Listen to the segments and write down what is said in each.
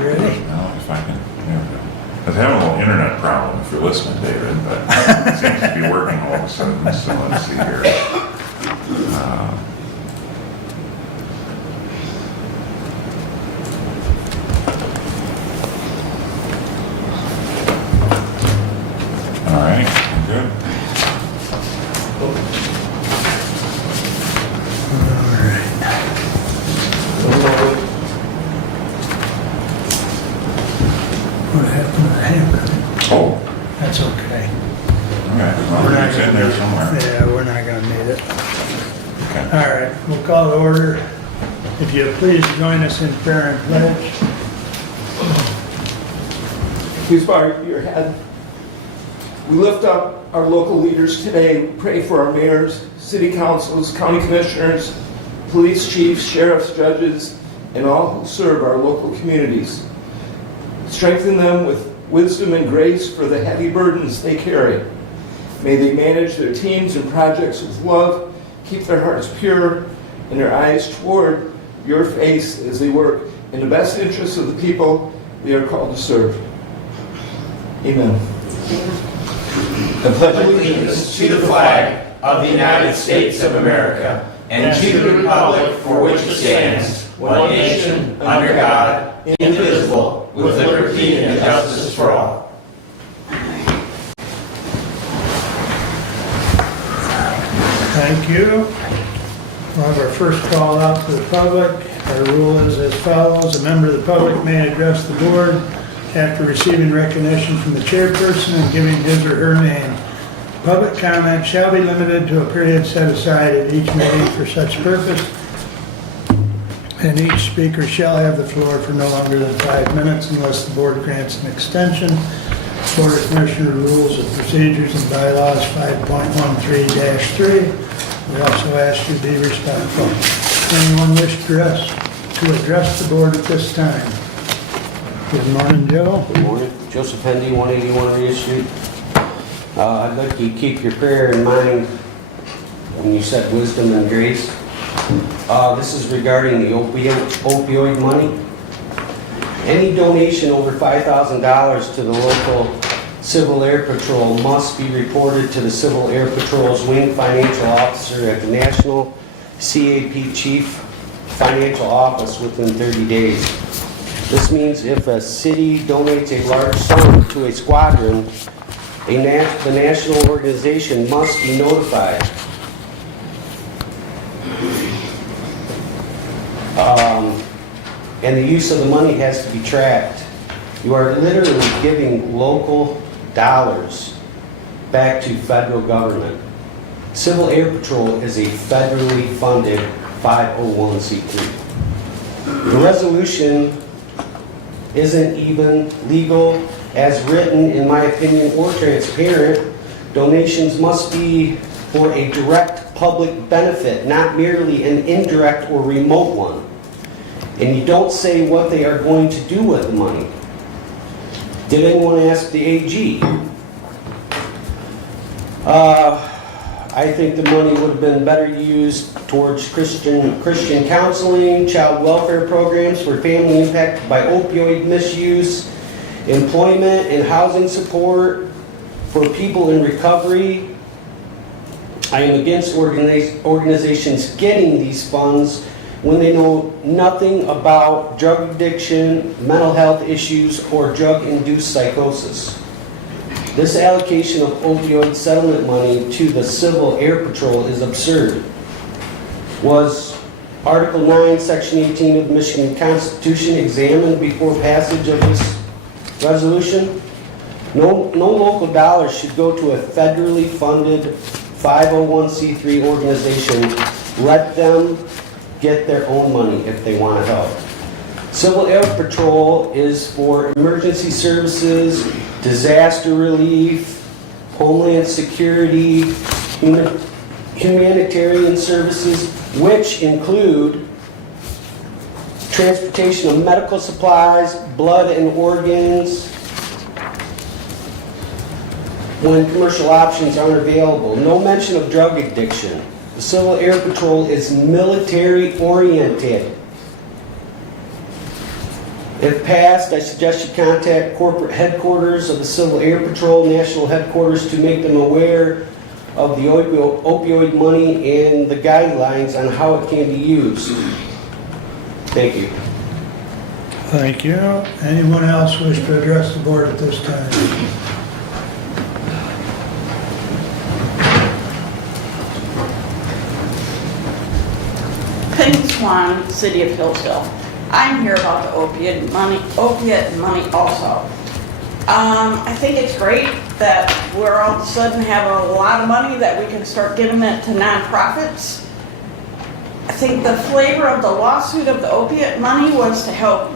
ready? Well, if I can, there we go. I was having a little internet problem if you're listening, David, but it seems to be working all of a sudden, so let's see here. All right, good. What happened to the handwriting? Oh, That's okay. all right, as long as it's in there somewhere. Yeah, we're not gonna need it. Okay. All right, we'll call to order. If you please join us in prayer and pledge. Please bow your head. We lift up our local leaders today. We pray for our mayors, city councils, county commissioners, police chiefs, sheriffs, judges, and all who serve our local communities. Strengthen them with wisdom and grace for the heavy burdens they carry. May they manage their teams and projects with love, keep their hearts pure, and their eyes toward your face as they work in the best interests of the people they are called to serve. Amen. The pledge of allegiance to the flag of the United States of America and to the republic for which it stands, one nation, under God, indivisible, with liberty and justice for all. Thank you. We'll have our first call out to the public. Our rule is as follows. A member of the public may address the board after receiving recognition from the chairperson and giving his or her name. Public comment shall be limited to a period set aside at each meeting for such purpose, and each speaker shall have the floor for no longer than 5 minutes unless the board grants an extension. Board of Commissioner Rules of Procedures and Bylaws 5.13-3. We also ask you to be respectful. Anyone wish to address the board at this time? Good morning, Joe. Good morning. Joseph Hendy, 181 Ria Street. I'd like you to keep your prayer in mind when you said wisdom and grace. This is regarding the opioid money. Any donation over $5,000 to the local Civil Air Patrol must be reported to the Civil Air Patrol's Wing Financial Officer at the National CAP Chief Financial Office within 30 days. This means if a city donates a large sum to a squadron, the national organization must be notified. And the use of the money has to be tracked. You are literally giving local dollars back to federal government. Civil Air Patrol is a federally funded 501c3. The resolution isn't even legal as written, in my opinion, or transparent. Donations must be for a direct public benefit, not merely an indirect or remote one. And you don't say what they are going to do with the money. Did anyone ask the AG? I think the money would have been better used towards Christian counseling, child welfare programs for family impacted by opioid misuse, employment and housing support for people in recovery. I am against organizations getting these funds when they know nothing about drug addiction, mental health issues, or drug-induced psychosis. This allocation of opioid settlement money to the Civil Air Patrol is absurd. Was Article 9, Section 18 of the Michigan Constitution examined before passage of this resolution? No local dollars should go to a federally funded 501c3 organization. Let them get their own money if they want to help. Civil Air Patrol is for emergency services, disaster relief, homeland security, humanitarian services, which include transportation of medical supplies, blood and organs, when commercial options aren't available. No mention of drug addiction. The Civil Air Patrol is military oriented. If passed, I suggest you contact corporate headquarters of the Civil Air Patrol National Headquarters to make them aware of the opioid money and the guidelines on how it can be used. Thank you. Thank you. Anyone else wish to address the board at this time? Penny Swan, City of Hillsdale. I'm here about the opiate money also. I think it's great that we're all of a sudden have a lot of money that we can start giving it to nonprofits. I think the flavor of the lawsuit of the opiate money was to help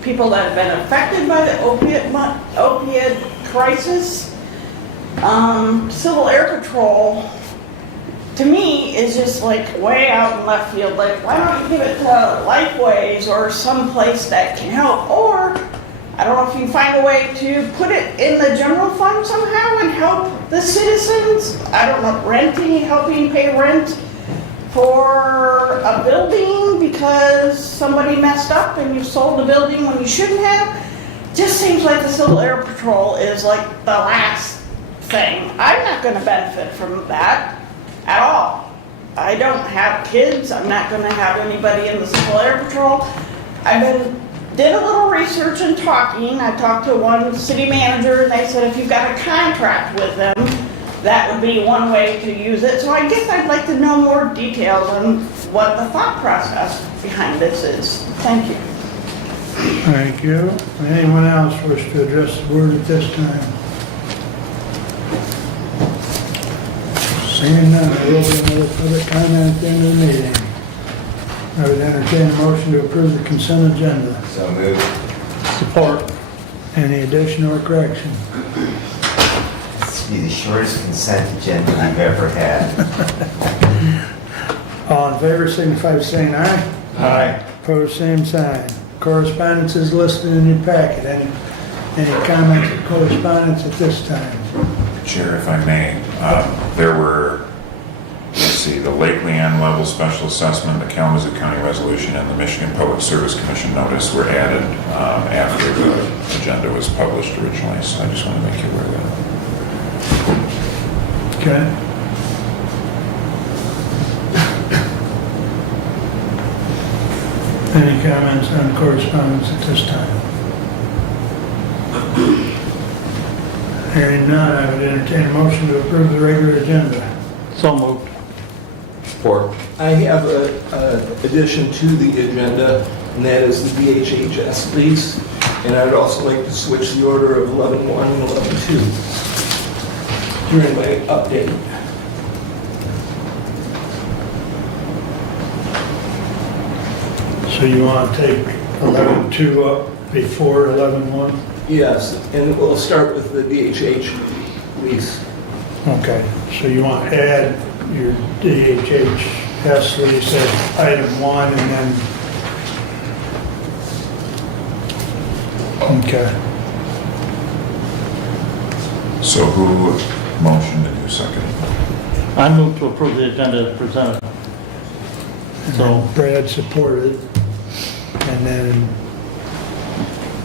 people that have been affected by the opiate crisis. Civil Air Patrol, to me, is just like way out in left field. Like, why don't you give it to Lifeways or some place that can help? Or, I don't know if you can find a way to put it in the general fund somehow and help the citizens. I don't know, helping pay rent for a building because somebody messed up and you sold the building when you shouldn't have. Just seems like the Civil Air Patrol is like the last thing. I'm not going to benefit from that at all. I don't have kids. I'm not going to have anybody in the Civil Air Patrol. Did a little research and talking. I talked to one city manager and they said if you've got a contract with them, that would be one way to use it. So I guess I'd like to know more details on what the thought process behind this is. Thank you. Thank you. Anyone else wish to address the board at this time? Seeing none, there will be another public comment at the end of the meeting. I would entertain a motion to approve the consent agenda. So moved. Support. Any addition or correction? This will be the shortest consent agenda I've ever had. All in favor, signify by saying aye. Aye. Opposed, same sign. Correspondence is listed in your packet. Any comments or correspondence at this time? Chair, if I may, there were, let's see, the Lake Leanne level special assessment, the Kalamazoo County resolution, and the Michigan Public Service Commission notice were added after the agenda was published originally, so I just want to make you aware of that. Okay. Any comments on correspondence at this time? Hearing none, I would entertain a motion to approve the regular agenda. So moved. Support. I have an addition to the agenda, and that is the DHHS lease. And I'd also like to switch the order of 11-1 and 11-2 during my update. So you want to take 11-2 up before 11-1? Yes, and we'll start with the DHH lease. Okay, so you want to add your DHHS lease as item 1 and then... Okay. So who motioned and who seconded? I move to approve the agenda as presented. So, Brad supported, and then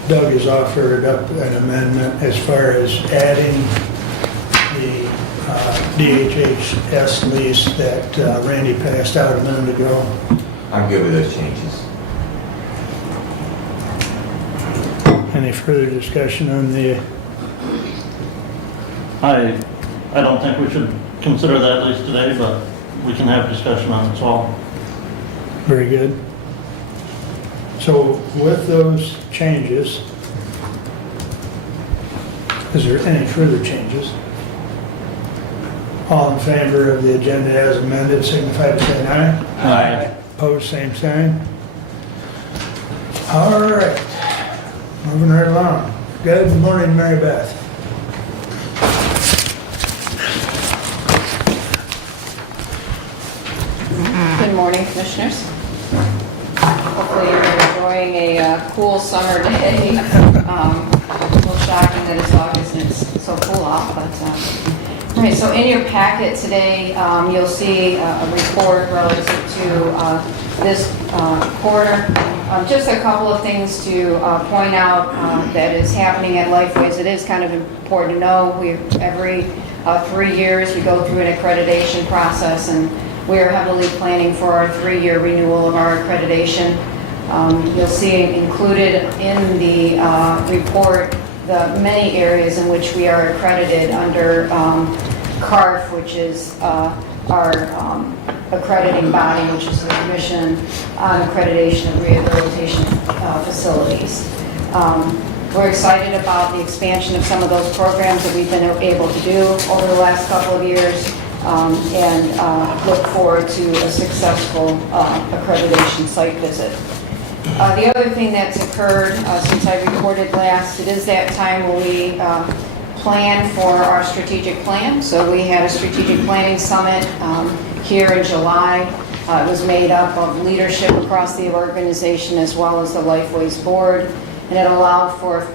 Doug has offered up an amendment as far as adding the DHHS lease that Randy passed out a minute ago. I'm good with those changes. Any further discussion on the, I don't think we should consider that lease today, but we can have discussion on it as well. very good. So with those changes, is there any further changes? All in favor of the agenda as amended, signify by saying aye. Aye. Opposed, same sign. All right, moving right along. Good morning, Mary Beth. Good morning, Commissioners. Hopefully you're enjoying a cool summer day. A little shocking that it's August and it's so cool out, but Okay, so in your packet today, you'll see a report relative to this quarter. Just a couple of things to point out that is happening at Lifeways. It is kind of important to know. Every 3 years we go through an accreditation process, and we are heavily planning for our 3-year renewal of our accreditation. You'll see included in the report the many areas in which we are accredited under CARF, which is our accrediting body, which is the Commission on Accreditation of Rehabilitation Facilities. We're excited about the expansion of some of those programs that we've been able to do over the last couple of years, and look forward to a successful accreditation site visit. The other thing that's occurred since I reported last, it is that time when we plan for our strategic plan. So we had a strategic planning summit here in July. It was made up of leadership across the organization as well as the Lifeways board, and it allowed for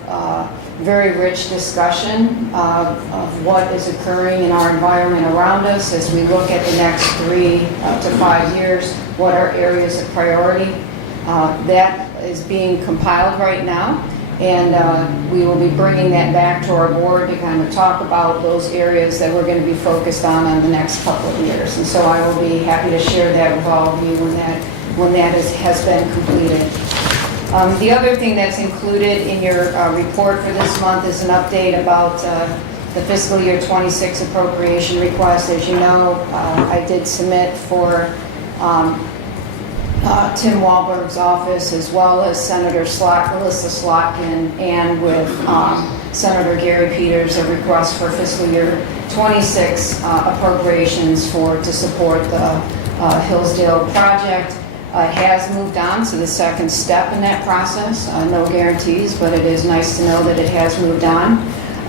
very rich discussion of what is occurring in our environment around us as we look at the next 3 to 5 years, what are areas of priority. That is being compiled right now, and we will be bringing that back to our board to kind of talk about those areas that we're going to be focused on the next couple of years. And so I will be happy to share that with all of you when that has been completed. The other thing that's included in your report for this month is an update about the fiscal year 26 appropriation request. As you know, I did submit for Tim Walberg's office, as well as Senator Alyssa Slotkin, and with Senator Gary Peters, a request for fiscal year 26 appropriations to support the Hillsdale project. It has moved on to the second step in that process. No guarantees, but it is nice to know that it has moved on.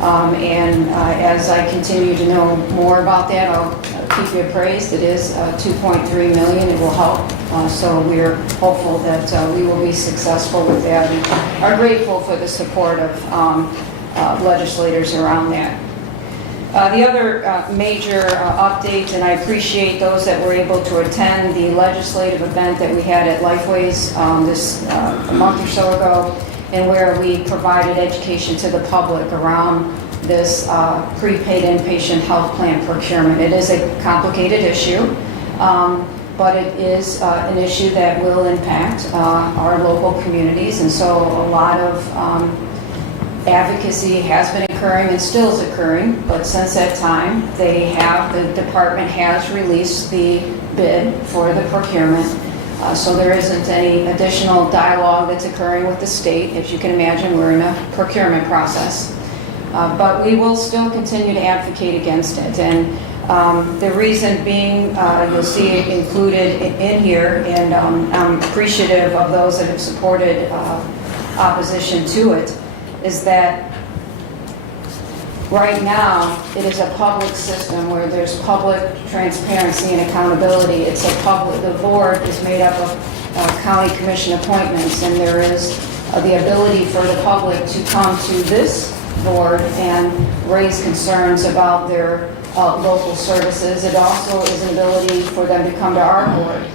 And as I continue to know more about that, I'll keep you appraised. It is $2.3 million. It will help. So we're hopeful that we will be successful with that, and are grateful for the support of legislators around that. The other major update, and I appreciate those that were able to attend the legislative event that we had at Lifeways a month or so ago, and where we provided education to the public around this prepaid inpatient health plan procurement. It is a complicated issue, but it is an issue that will impact our local communities, and so a lot of advocacy has been occurring and still is occurring, but since that time, the department has released the bid for the procurement. So there isn't any additional dialogue that's occurring with the state. As you can imagine, we're in a procurement process. But we will still continue to advocate against it. And the reason being, you'll see it included in here, and I'm appreciative of those that have supported opposition to it, is that right now it is a public system where there's public transparency and accountability. The board is made up of county commission appointments, and there is the ability for the public to come to this board and raise concerns about their local services. It also is an ability for them to come to our board.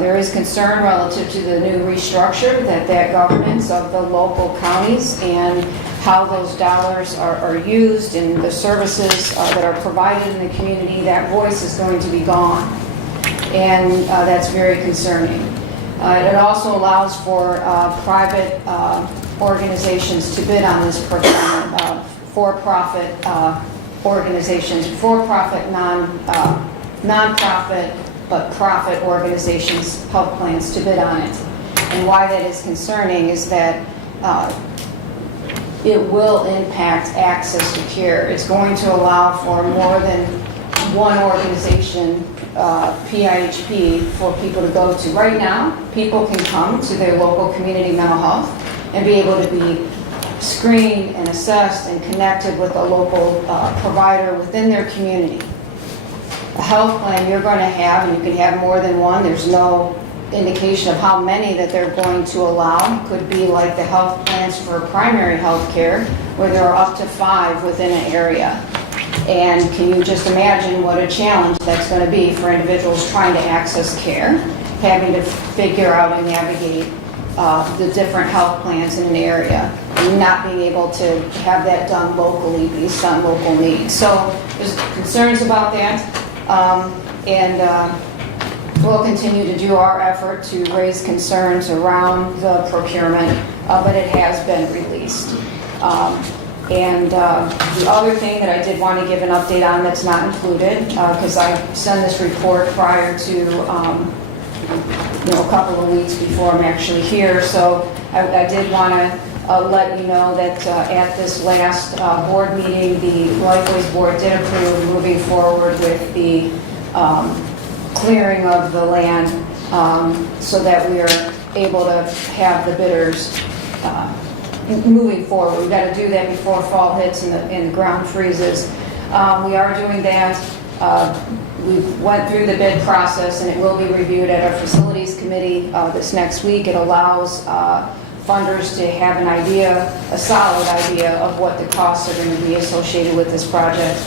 There is concern relative to the new restructure that governance of the local counties and how those dollars are used and the services that are provided in the community. That voice is going to be gone, and that's very concerning. It also allows for private organizations to bid on this procurement, for-profit organizations, for-profit, non-profit, but profit organizations, health plans to bid on it. And why that is concerning is that it will impact access to care. It's going to allow for more than one organization, PIHP, for people to go to. Right now, people can come to their local community mental health and be able to be screened and assessed and connected with a local provider within their community. A health plan you're going to have, and you can have more than one, there's no indication of how many that they're going to allow. Could be like the health plans for primary health care, where there are up to 5 within an area. And can you just imagine what a challenge that's going to be for individuals trying to access care, having to figure out and navigate the different health plans in an area, and not being able to have that done locally based on local needs. So there's concerns about that, and we'll continue to do our effort to raise concerns around the procurement, but it has been released. And the other thing that I did want to give an update on that's not included, because I send this report prior to a couple of weeks before I'm actually here, so I did want to let you know that at this last board meeting, the Lifeways Board did approve moving forward with the clearing of the land so that we are able to have the bidders moving forward. We've got to do that before fall hits and the ground freezes. We are doing that. We went through the bid process, and it will be reviewed at our facilities committee this next week. It allows funders to have an idea, a solid idea of what the costs are going to be associated with this project.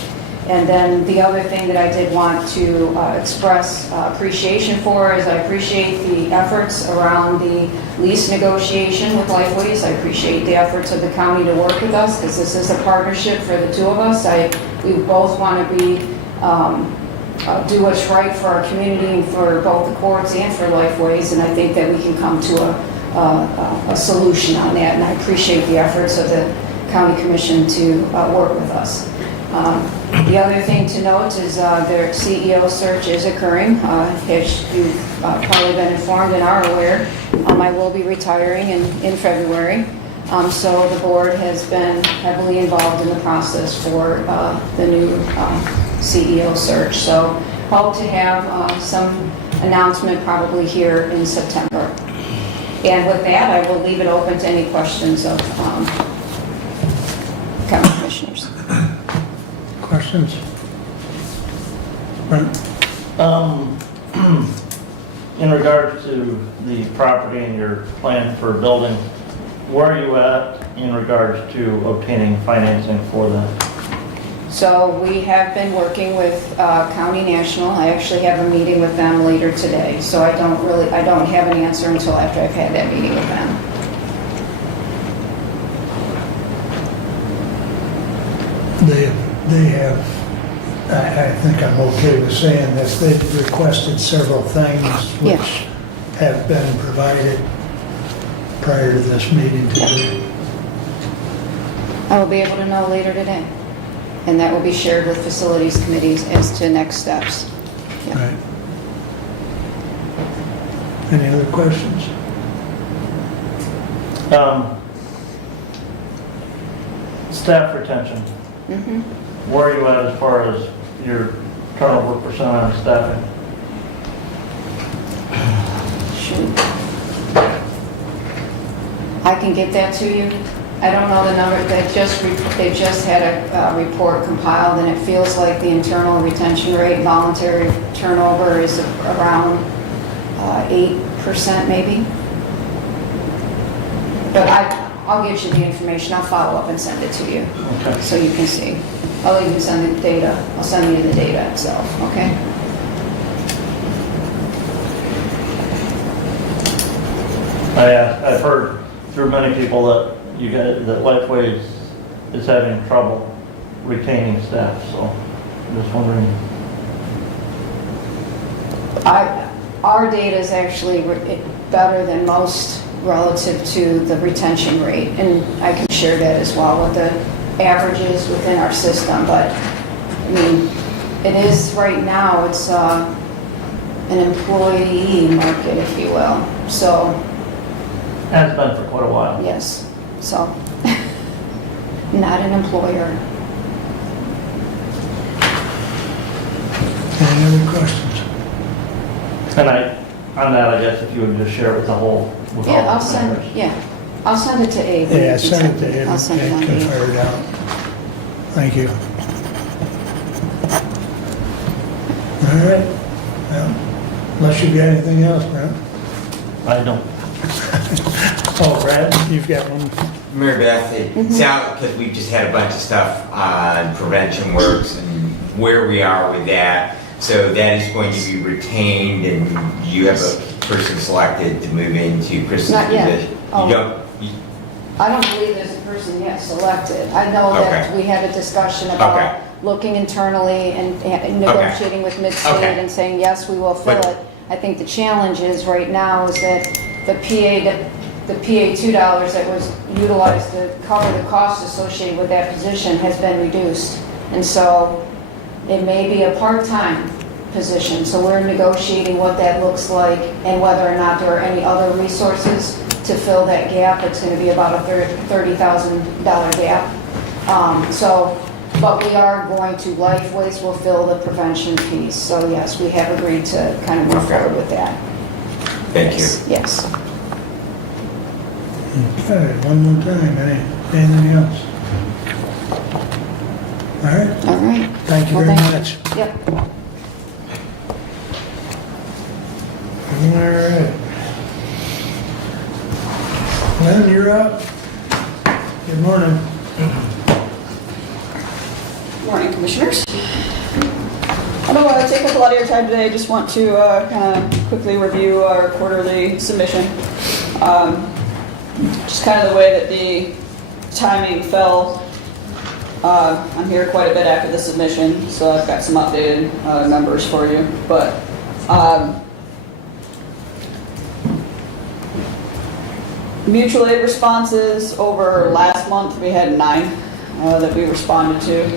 And then the other thing that I did want to express appreciation for is I appreciate the efforts around the lease negotiation with Lifeways. I appreciate the efforts of the county to work with us, because this is a partnership for the two of us. We both want to be do what's right for our community and for both the courts and for Lifeways, and I think that we can come to a solution on that, and I appreciate the efforts of the county commission to work with us. The other thing to note is their CEO search is occurring. As you've probably been informed and are aware, I will be retiring in February. So the board has been heavily involved in the process for the new CEO search. So hope to have some announcement probably here in September. And with that, I will leave it open to any questions of county commissioners. Questions? Brent? In regards to the property and your plan for building, where are you at in regards to obtaining financing for that? So we have been working with County National. I actually have a meeting with them later today. So I don't have an answer until after I've had that meeting with them. They have, I think I'm okay with saying this, they've requested several things Yeah. which have been provided prior to this meeting today. I will be able to know later today. And that will be shared with facilities committees as to next steps. Yeah. Right. Any other questions? Staff retention, Mhm. where are you at as far as your turnover percent on staffing? Shoot. I can get that to you. I don't know the number. They just had a report compiled, and it feels like the internal retention rate, voluntary turnover, is around 8% maybe. But I'll get you the information. I'll follow up and send it to you Okay. so you can see. I'll even send the data. I'll send you the data itself. Okay. I've heard through many people that that Lifeways is having trouble retaining staff, so I'm just wondering. Our data is actually better than most relative to the retention rate, and I can share that as well with the averages within our system. But I mean, it is right now. It's an employee market, if you will. So Has been for quite a while. yes, so not an employer. Any other questions? And on that, I guess if you would just share it with the whole. With all Yeah, the I'll send. members. Yeah, I'll send it to Abe. Yeah, send it to him. I'll send it Ed on to can you. fire it out. Thank you. All right. Well, unless you've got anything else, Brent. I don't. Oh, Brad, you've got one. Mary Beth, it sounds, because we've just had a bunch of stuff on prevention works and where we are with that. So that is going to be retained, and you have a person selected to move into Kristen's Not yet. position. Oh. You don't? I don't believe there's a person yet selected. I know that Okay. we had a discussion about Okay. looking internally and negotiating with Mid-State Okay. and saying, yes, we will fill But- it. I think the challenge is right now is that the PA $2 that was utilized to cover the costs associated with that position has been reduced. And so it may be a part-time position. So we're negotiating what that looks like and whether or not there are any other resources to fill that gap. It's going to be about a $30,000 gap. But we are going to, Lifeways will fill the prevention piece. So yes, we have agreed to kind of move Okay. forward with that. Thank you. Yes. Okay, one more time, anything else? All right, All right. thank you Well, very thank much. Yep. All right. Lynn, you're up. Good morning. Morning, Commissioners. I don't want to take up a lot of your time today. I just want to kind of quickly review our quarterly submission. Just kind of the way that the timing fell. I'm here quite a bit after the submission, so I've got some updated numbers for you. But mutual aid responses over last month, we had 9 that we responded to.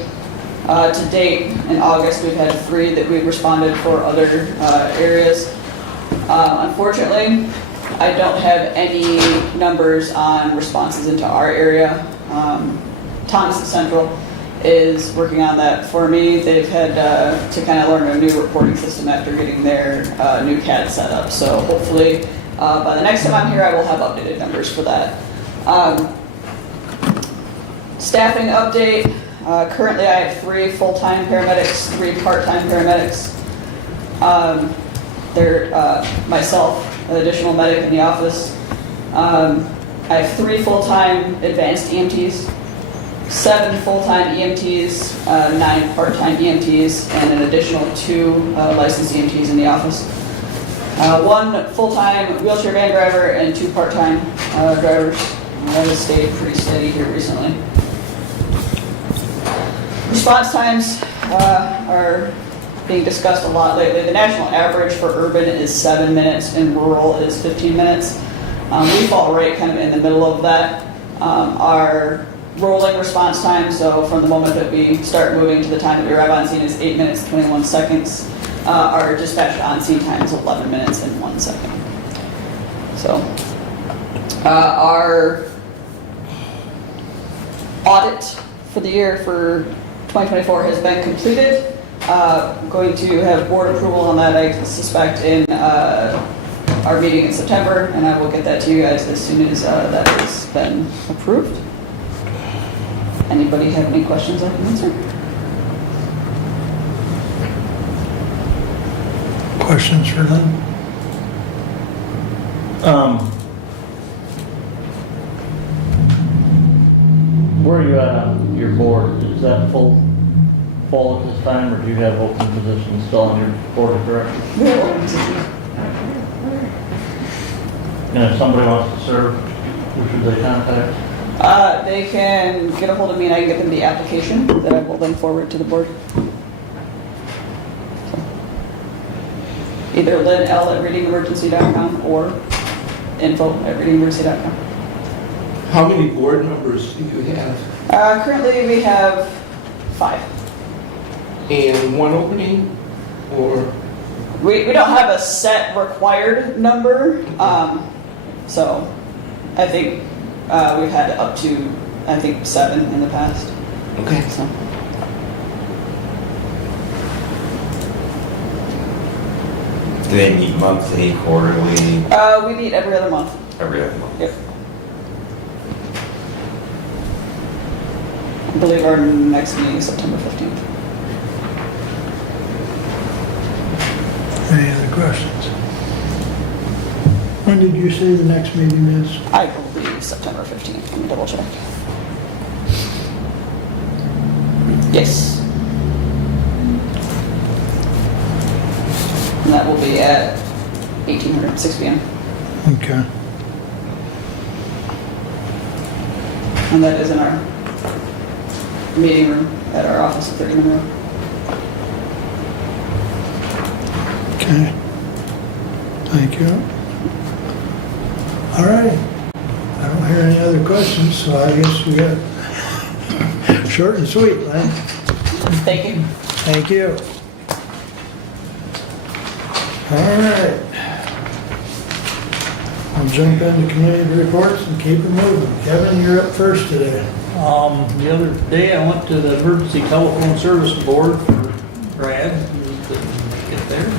To date, in August, we've had 3 that we've responded for other areas. Unfortunately, I don't have any numbers on responses into our area. Thomas Central is working on that for me. They've had to kind of learn a new reporting system after getting their new CAD set up. So hopefully, by the next time I'm here, I will have updated numbers for that. Staffing update. Currently, I have 3 full-time paramedics, 3 part-time paramedics. They're myself, an additional medic in the office. I have 3 full-time advanced EMTs, 7 full-time EMTs, 9 part-time EMTs, and an additional 2 licensed EMTs in the office. 1 full-time wheelchair van driver and 2 part-time drivers. That has stayed pretty steady here recently. Response times are being discussed a lot lately. The national average for urban is 7 minutes and rural is 15 minutes. We fall right kind of in the middle of that. Our rolling response time, so from the moment that we start moving to the time that we arrive on scene, is 8 minutes, 21 seconds. Our dispatch on scene time is 11 minutes and 1 second. So our audit for the year for 2024 has been completed. Going to have board approval on that, I suspect, in our meeting in September, and I will get that to you guys as soon as that has been approved. Anybody have any questions I can answer? Questions for Lynn? Where are you at on your board? Is that full at this time, or do you have open positions still on your board of directors? We have open positions. And if somebody wants to serve, who should they contact? They can get a hold of me and I can get them the application that I will then forward to the board. Either Lynn L at readingemergency.com or info@readingemergency.com. How many board members do you have? Currently we have 5. And 1 opening, or? We don't have a set required number, so I think we've had up to, I think, 7 in the past. Okay. So. Do they meet monthly, quarterly, We meet every other month. every other month? Yep. I believe our next meeting is September 15th. Any other questions? When did you say the next meeting is? I believe be September 15th. Let me double check. Yes. And that will be at 1800, 6 p.m. Okay. And that is in our meeting room at our office at 30 Monroe. Okay. Thank you. All right. I don't hear any other questions, so I guess we got short and sweet, Len. Thank you. Thank you. All right. I'll jump into community reports and keep it moving. Kevin, you're up first today. The other day, I went to the emergency telephone service board for Brad, who couldn't get there.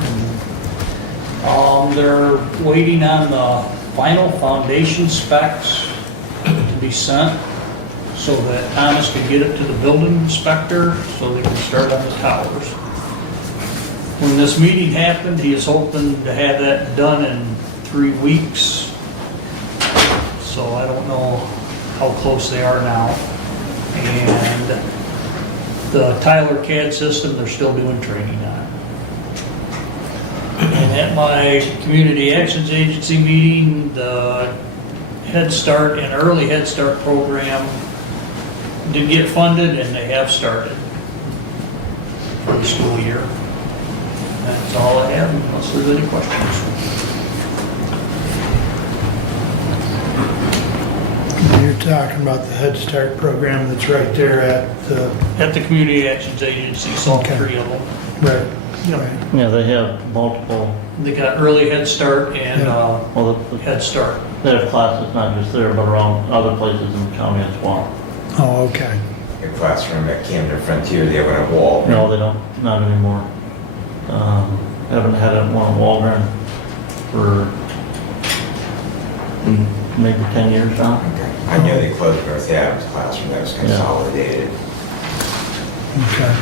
They're waiting on the final foundation specs to be sent so that Thomas could get it to the building inspector so they can start on the towers. When this meeting happened, he is hoping to have that done in 3 weeks. So I don't know how close they are now. And the Tyler CAD system, they're still doing training on. And at my Community Actions Agency meeting, the Head Start and Early Head Start program did get funded, and they have started for the school year. That's all I have, unless there's any questions. You're talking about the Head Start program that's right there at the, At the Community Actions Agency, so all Okay. 3 of them. right, right. Yeah, they have multiple, They got Early Head Start and well, Head Start. they have classes not just there, but around other places in the county as well. Oh, okay. A classroom at Camden Frontier, they have one at Wall. No, they don't, not anymore. Haven't had it one at Walgren for maybe 10 years now. Okay. I know they closed North Adams classroom that was consolidated. Okay.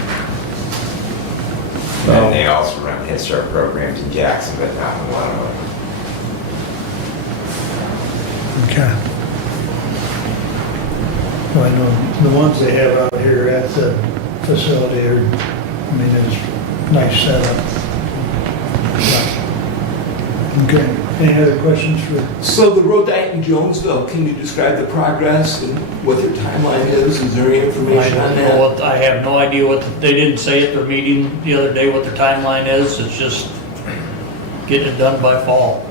And they also run Head Start programs in Jackson, but not in Wanoa. Okay. Well, I know the ones they have out here at the facility are, I mean, it's nice setup. Okay, any other questions for, So the road diet in Jonesville, can you describe the progress and what their timeline is? Is there any I information on don't know that? what, I have no idea what, they didn't say at their meeting the other day what their timeline is. It's just getting it done by fall.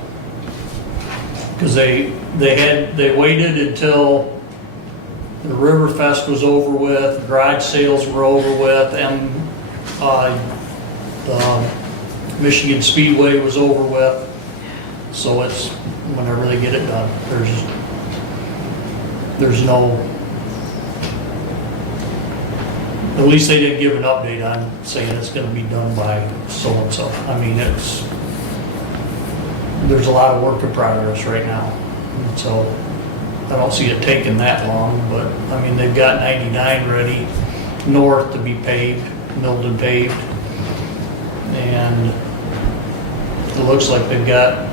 Because they waited until the Riverfest was over with, garage sales were over with, and the Michigan Speedway was over with. So it's whenever they get it done. There's no, at least they didn't give an update on saying it's gonna be done by so-and-so. I mean, there's a lot of work in progress right now. And so I don't see it taking that long, but I mean, they've got 99 ready north to be paved, milled and paved. And it looks like they've got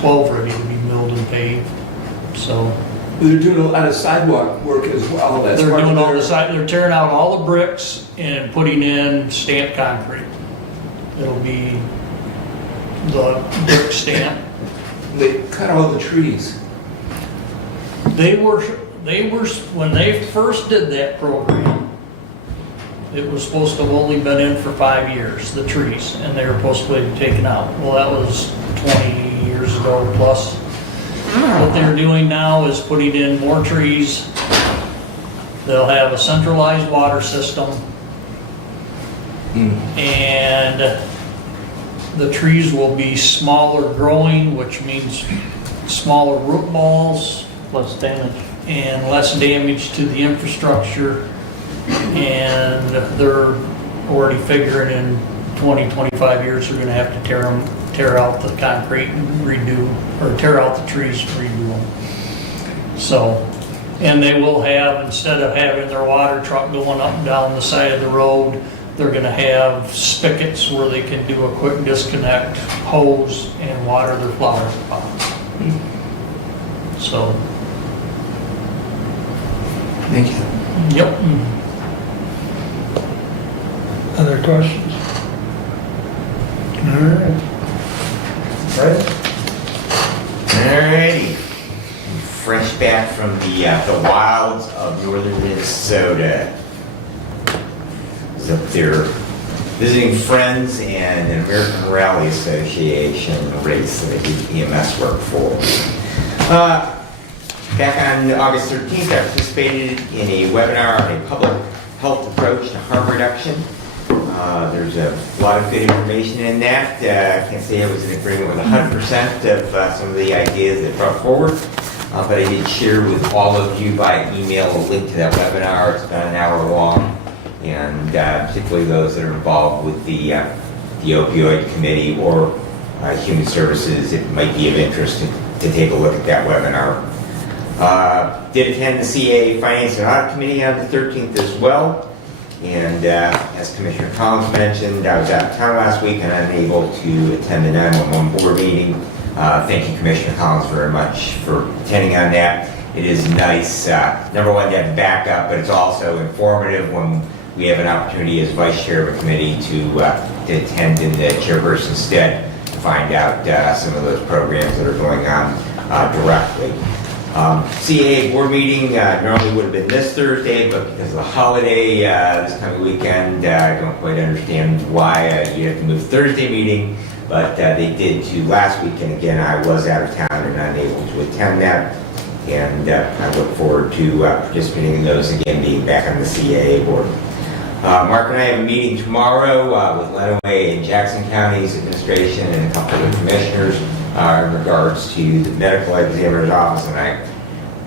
12 ready to be milled and paved, so. They're doing a lot of sidewalk work as well. That's They're part of doing all their- the side, they're tearing out all the bricks and putting in stamped concrete. It'll be the brick stamp. They cut all the trees. They were, when they first did that program, it was supposed to have only been in for 5 years, the trees, and they were supposed to be taken out. Well, that was 20 years ago plus. What they're doing now is putting in more trees. They'll have a centralized water system. And the trees will be smaller growing, which means smaller root balls Less damage. and less damage to the infrastructure. And they're already figuring in 20, 25 years, they're gonna have to tear out the concrete and redo, or tear out the trees and redo them. So, and they will have, instead of having their water truck going up and down the side of the road, they're gonna have spigots where they can do a quick disconnect, hose, and water their flower pots. So, Thank you. Yep. Other questions? All right. Right? Alrighty. Fresh back from the wilds of northern Minnesota. Was up there visiting friends and an American Rally Association race that I did EMS work for. Back on August 13th, I participated in a webinar on a public health approach to harm reduction. There's a lot of good information in that. I can't say I was in agreement with 100% of some of the ideas that brought forward, but I did share with all of you by email a link to that webinar. It's about an hour long, and particularly those that are involved with the opioid committee or human services, it might be of interest to take a look at that webinar. Did attend the CA Finance and Audit Committee on the 13th as well. And as Commissioner Collins mentioned, I was out of town last week and unable to attend the 911 board meeting. Thank you, Commissioner Collins, very much for attending on that. It is nice, number one, to have backup, but it's also informative when we have an opportunity as vice chair of a committee to attend in the chairperson's stead to find out some of those programs that are going on directly. CAA board meeting normally would have been this Thursday, but because of the holiday this coming weekend, I don't quite understand why you have to move Thursday meeting, but they did too last week, and again, I was out of town and unable to attend that, and I look forward to participating in those again, being back on the CAA board. Mark and I have a meeting tomorrow with Lenawee and Jackson County's administration and a couple of commissioners in regards to the medical examiner's office, and I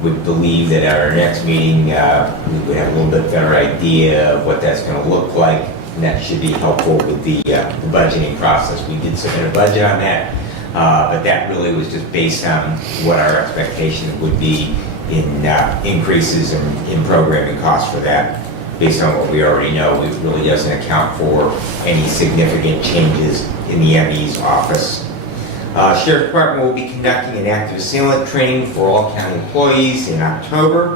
would believe that at our next meeting we would have a little bit better idea of what that's going to look like, and that should be helpful with the budgeting process. We did submit a budget on that, but that really was just based on what our expectations would be in increases in programming costs for that. Based on what we already know, it really doesn't account for any significant changes in the ME's office. Sheriff's Department will be conducting an active assailant training for all county employees in October.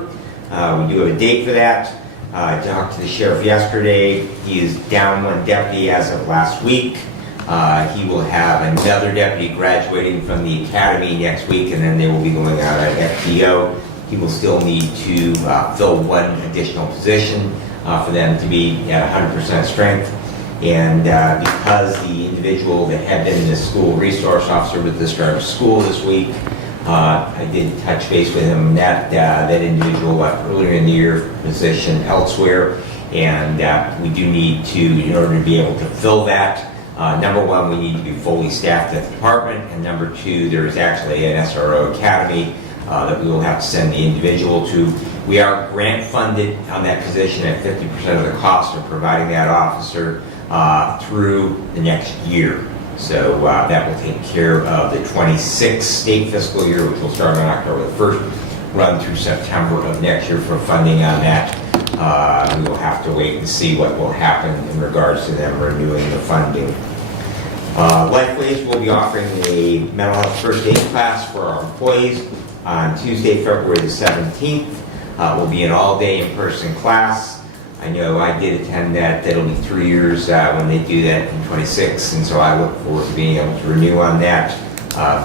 We do have a date for that. I talked to the sheriff yesterday. He is down one deputy as of last week. He will have another deputy graduating from the academy next week, and then they will be going out at FTO. He will still need to fill one additional position for them to be at 100% strength. And because the individual that had been the school resource officer with the start of school this week, I did touch base with him that that individual left earlier in the year position elsewhere, and we do need to, in order to be able to fill that, number one, we need to be fully staffed at the department, and number two, there is actually an SRO academy that we will have to send the individual to. We are grant funded on that position at 50% of the cost of providing that officer through the next year. So that will take care of the 26 state fiscal year, which will start on October the 1st, run through September of next year for funding on that. We will have to wait and see what will happen in regards to them renewing the funding. Lifeways will be offering a mental health first aid class for our employees on Tuesday, February the 17th. It will be an all-day in-person class. I know I did attend that. It'll be 3 years when they do that in 26, and so I look forward to being able to renew on that.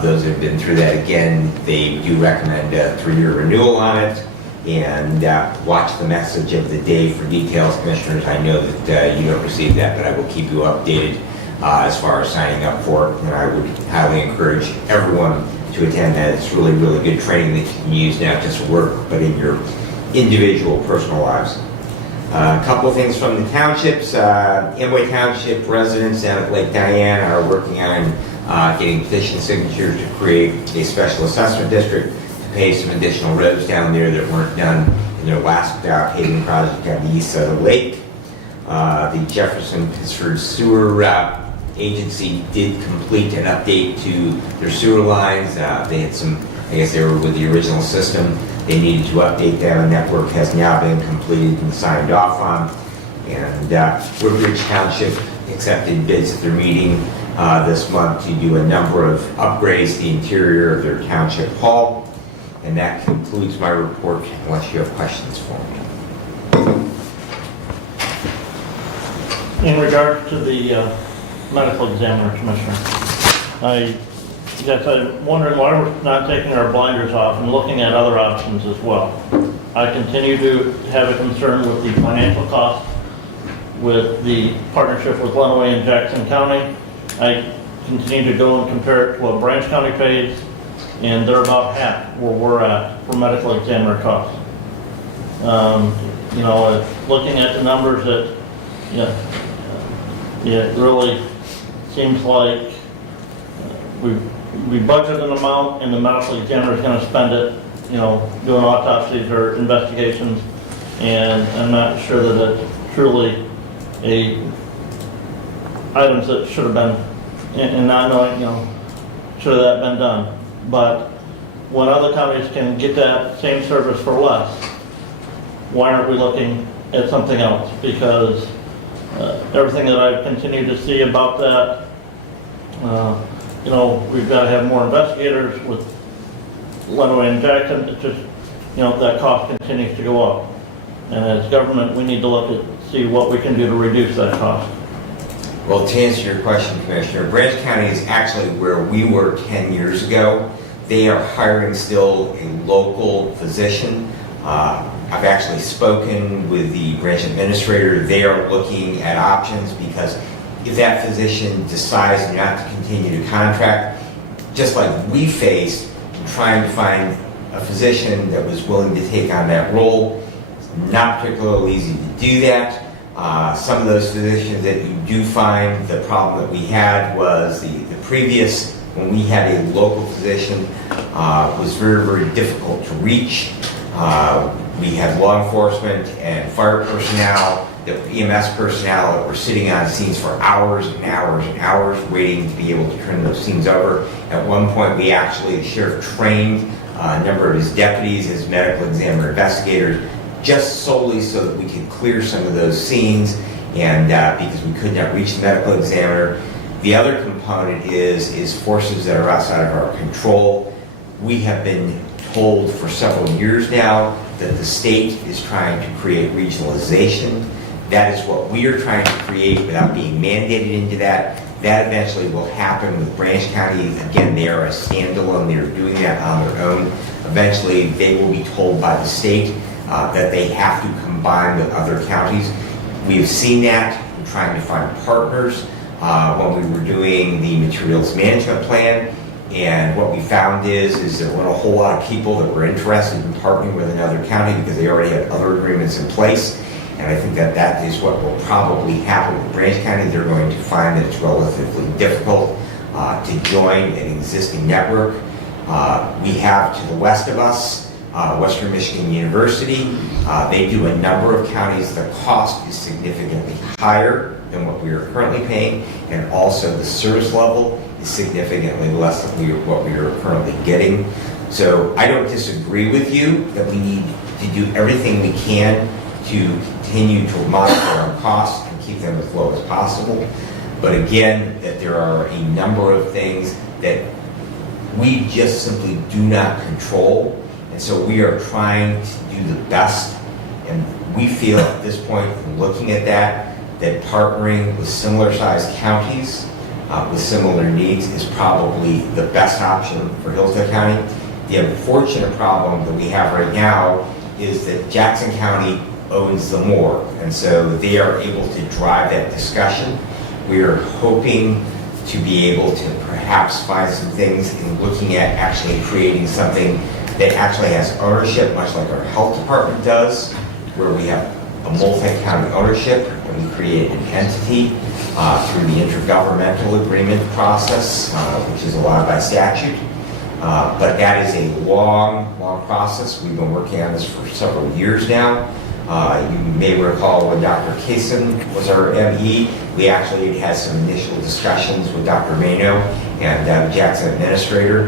Those that have been through that again, they do recommend a 3-year renewal on it. And watch the message of the day for details, Commissioners. I know that you don't receive that, but I will keep you updated as far as signing up for it. And I would highly encourage everyone to attend that. It's really, really good training that you can use not just work, but in your individual personal lives. A couple of things from the townships. Amway Township residents down at Lake Diane are working on getting petition signatures to create a special assessment district to pave some additional roads down there that weren't done in their last paving project on the east side of the lake. The Jefferson-Pittsford Sewer Agency did complete an update to their sewer lines. They had some, I guess they were with the original system. They needed to update them, and that work has now been completed and signed off on. And Woodbridge Township accepted bids at their meeting this month to do a number of upgrades to the interior of their township hall. And that concludes my report, unless you have questions for me. In regard to the medical examiner, Commissioner, I guess I'm wondering why we're not taking our blinders off and looking at other options as well. I continue to have a concern with the financial cost with the partnership with Lenawee and Jackson County. I continue to go and compare it to what Branch County pays, and they're about half where we're at for medical examiner costs. You know, looking at the numbers that, it really seems like we budget an amount and the medical examiner is going to spend it, you know, doing autopsies or investigations, and I'm not sure that it's truly items that should have been, and not knowing, you know, should have that been done. But when other counties can get that same service for less, why aren't we looking at something else? Because everything that I've continued to see about that, you know, we've got to have more investigators with Lenawee and Jackson. It's just, you know, that cost continues to go up. And as government, we need to look at, see what we can do to reduce that cost. Well, to answer your question, Commissioner, Branch County is actually where we were 10 years ago. They are hiring still a local physician. I've actually spoken with the branch administrator. They are looking at options because if that physician decides not to continue to contract, just like we faced trying to find a physician that was willing to take on that role, it's not particularly easy to do that. Some of those physicians that you do find, the problem that we had was the previous, when we had a local physician, was very, very difficult to reach. We had law enforcement and fire personnel, the EMS personnel that were sitting on scenes for hours and hours and hours waiting to be able to turn those scenes over. At one point, we actually, the sheriff trained a number of his deputies, his medical examiner investigators, just solely so that we could clear some of those scenes, and because we could not reach the medical examiner. The other component is forces that are outside of our control. We have been told for several years now that the state is trying to create regionalization. That is what we are trying to create without being mandated into that. That eventually will happen with Branch County. Again, they are a standalone. They are doing that on their own. Eventually, they will be told by the state that they have to combine with other counties. We have seen that in trying to find partners when we were doing the materials management plan. And what we found is there weren't a whole lot of people that were interested in partnering with another county because they already had other agreements in place. And I think that that is what will probably happen with Branch County. They're going to find that it's relatively difficult to join an existing network. We have to the west of us, Western Michigan University. They do a number of counties. The cost is significantly higher than what we are currently paying, and also the service level is significantly less than what we are currently getting. So I don't disagree with you that we need to do everything we can to continue to monitor our costs and keep them as low as possible. But again, that there are a number of things that we just simply do not control. And so we are trying to do the best. And we feel at this point, in looking at that partnering with similar sized counties with similar needs is probably the best option for Hillsdale County. The unfortunate problem that we have right now is that Jackson County owns the morgue, and so they are able to drive that discussion. We are hoping to be able to perhaps find some things in looking at actually creating something that actually has ownership, much like our health department does, where we have a multi-county ownership, and we create an entity through the intergovernmental agreement process, which is allowed by statute. But that is a long, long process. We've been working on this for several years now. You may recall when Dr. Kaysen was our ME, we actually had some initial discussions with Dr. Mano and the Jackson administrator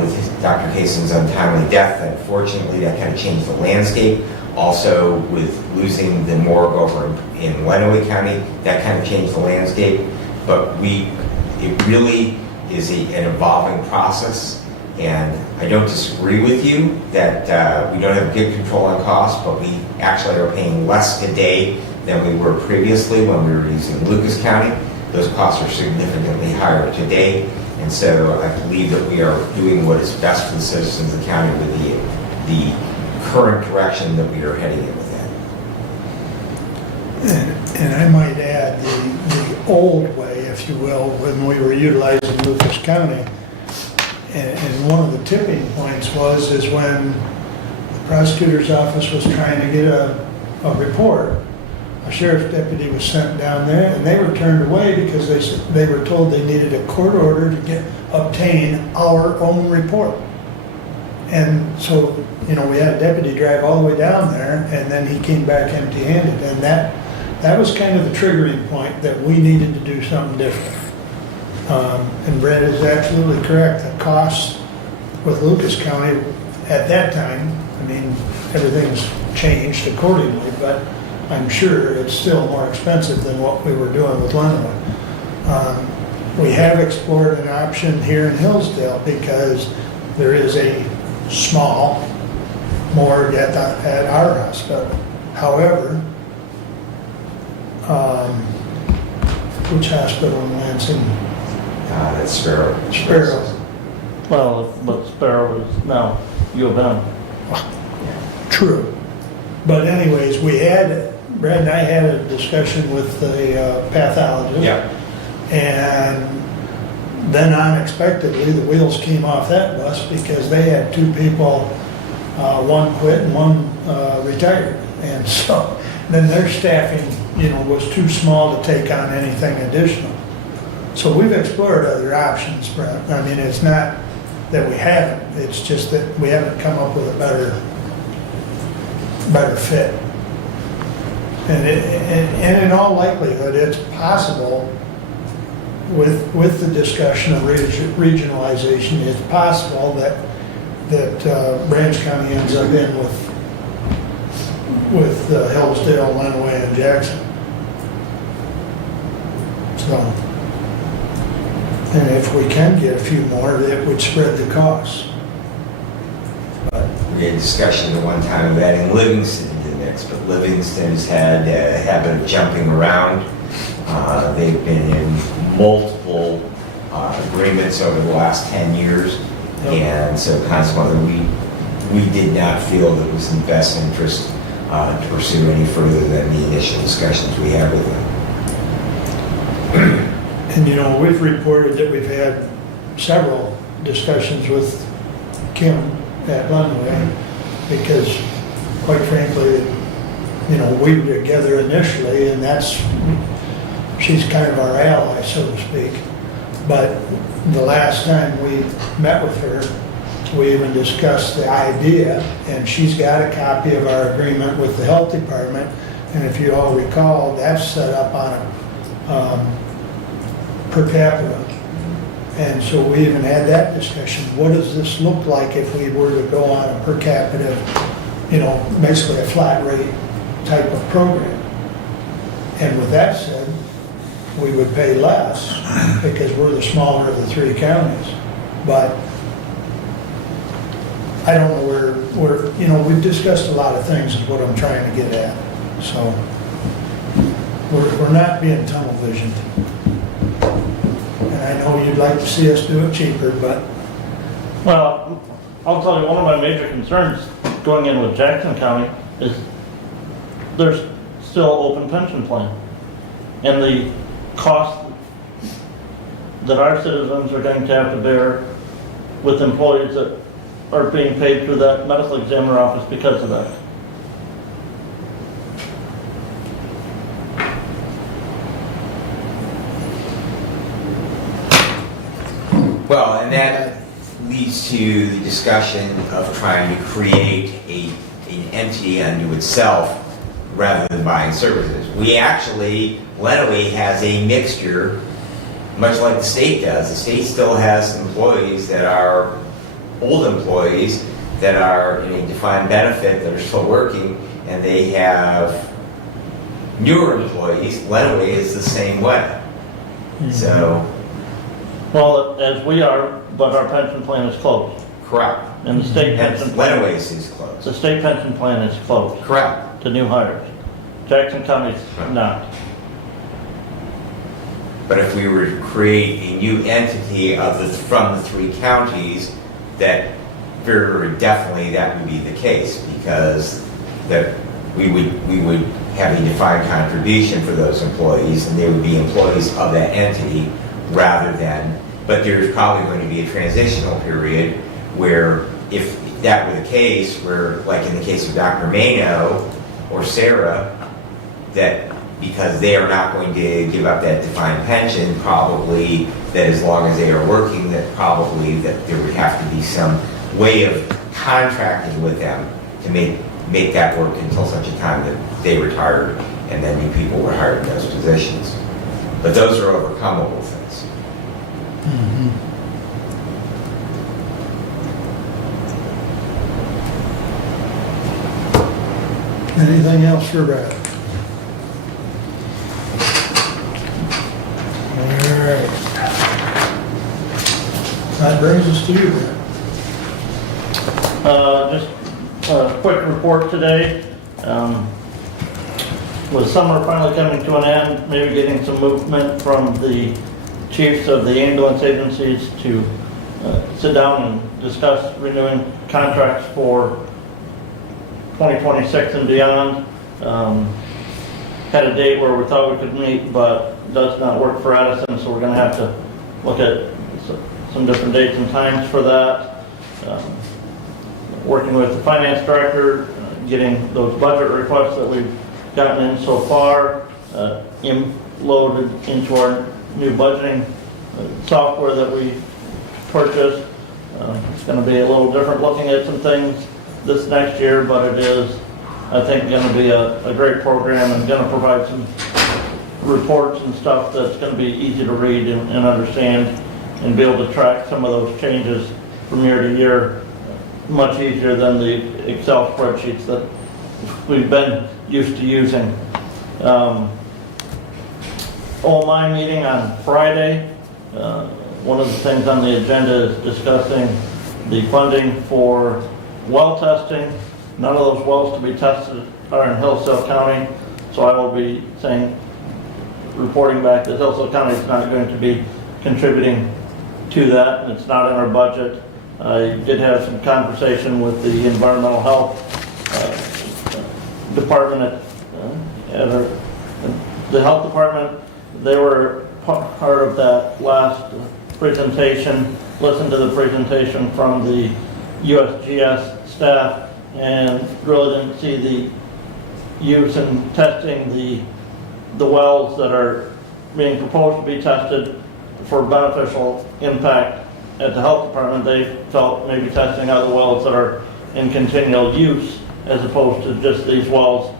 with Dr. Kaysen's untimely death. Unfortunately, that kind of changed the landscape. Also, with losing the morgue over in Lenawee County, that kind of changed the landscape. But it really is an evolving process. And I don't disagree with you that we don't have good control on costs, but we actually are paying less today than we were previously when we were using Lucas County. Those costs are significantly higher today, and so I believe that we are doing what is best for the citizens of the county with the current direction that we are heading in with that. And I might add, the old way, if you will, when we were utilizing Lucas County, and one of the tipping points is when the prosecutor's office was trying to get a report, a sheriff's deputy was sent down there, and they were turned away because they were told they needed a court order to obtain our own report. And so, we had a deputy drive all the way down there, and then he came back empty-handed, and that was kind of the triggering point that we needed to do something different. And Brett is absolutely correct. The costs with Lucas County at that time, everything's changed accordingly, but I'm sure it's still more expensive than what we were doing with Lenawee. We have explored an option here in Hillsdale because there is a small morgue at our hospital. However, which hospital in Lansing? That's Sparrow. Sparrow. Well, but Sparrow is now U of M. True. But anyways, Brad and I had a discussion with the pathologist. Yeah. And then unexpectedly, the wheels came off that bus because they had two people, one quit and one retired. And so then their staffing, was too small to take on anything additional. So we've explored other options, Brett. It's not that we haven't, it's just that we haven't come up with a better fit. And in all likelihood, it's possible with the discussion of regionalization, it's possible that Branch County ends up in with Hillsdale, Lenawee, and Jackson. So, and if we can get a few more, it would spread the costs. We had discussion at one time of adding Livingston to the mix, but Livingston's had a habit of jumping around. They've been in multiple agreements over the last 10 years, and so consequently we did not feel that it was in the best interest to pursue any further than the initial discussions we had with them. And we've reported that we've had several discussions with Kim at Lenawee because, quite frankly, we were together initially, and she's kind of our ally, so to speak. But the last time we met with her, we even discussed the idea, and she's got a copy of our agreement with the health department. And if you all recall, that's set up on a per capita. And so we even had that discussion. What does this look like if we were to go on a per capita, basically a flat rate type of program? And with that said, we would pay less because we're the smaller of the three counties. But I don't know where we've discussed a lot of things is what I'm trying to get at. So we're not being tunnel visioned. And I know you'd like to see us do it cheaper, but. Well, I'll tell you, one of my major concerns going in with Jackson County is there's still open pension plan. And the cost that our citizens are going to have to bear with employees that are being paid through that medical examiner office because of that. Well, and that leads to the discussion of trying to create an entity unto itself rather than buying services. Lenawee has a mixture, much like the state does. The state still has employees that are old employees that are in a defined benefit that are still working, and they have newer employees. Lenawee is the same way. Mm-hmm. So, Well, as we are, but our pension plan is closed. correct. And the state And pension plan, Lenawee's is closed. the state pension plan is closed Correct. to new hires. Jackson County's not. But if we were to create a new entity from the three counties, that very definitely that would be the case, because that we would have a defined contribution for those employees, and they would be employees of that entity rather than, but there's probably going to be a transitional period where if that were the case, where like in the case of Dr. Mano or Sarah, that because they are not going to give up that defined pension, probably that as long as they are working, that probably that there would have to be some way of contracting with them to make that work until such a time that they retired and then new people were hired in those positions. But those are overcomable things. Anything else for Brad? All right. That brings us to you, Brad. Just a quick report today. With summer finally coming to an end, maybe getting some movement from the chiefs of the ambulance agencies to sit down and discuss renewing contracts for 2026 and beyond. Had a date where we thought we could meet, but does not work for Addison, so we're going to have to look at some different dates and times for that. Working with the finance director, getting those budget requests that we've gotten in so far, loaded into our new budgeting software that we purchased. It's going to be a little different looking at some things this next year, but it is, I think, going to be a great program and going to provide some reports and stuff that's going to be easy to read and understand and be able to track some of those changes from year to year much easier than the Excel spreadsheets that we've been used to using. OMI meeting on Friday. One of the things on the agenda is discussing the funding for well testing. None of those wells to be tested are in Hillsdale County, so I will be reporting back that Hillsdale County is not going to be contributing to that, and it's not in our budget. I did have some conversation with the environmental health department at the health department. They were part of that last presentation, listened to the presentation from the USGS staff, and really didn't see the use in testing the wells that are being proposed to be tested for beneficial impact at the health department. They felt maybe testing other wells that are in continual use as opposed to just these wells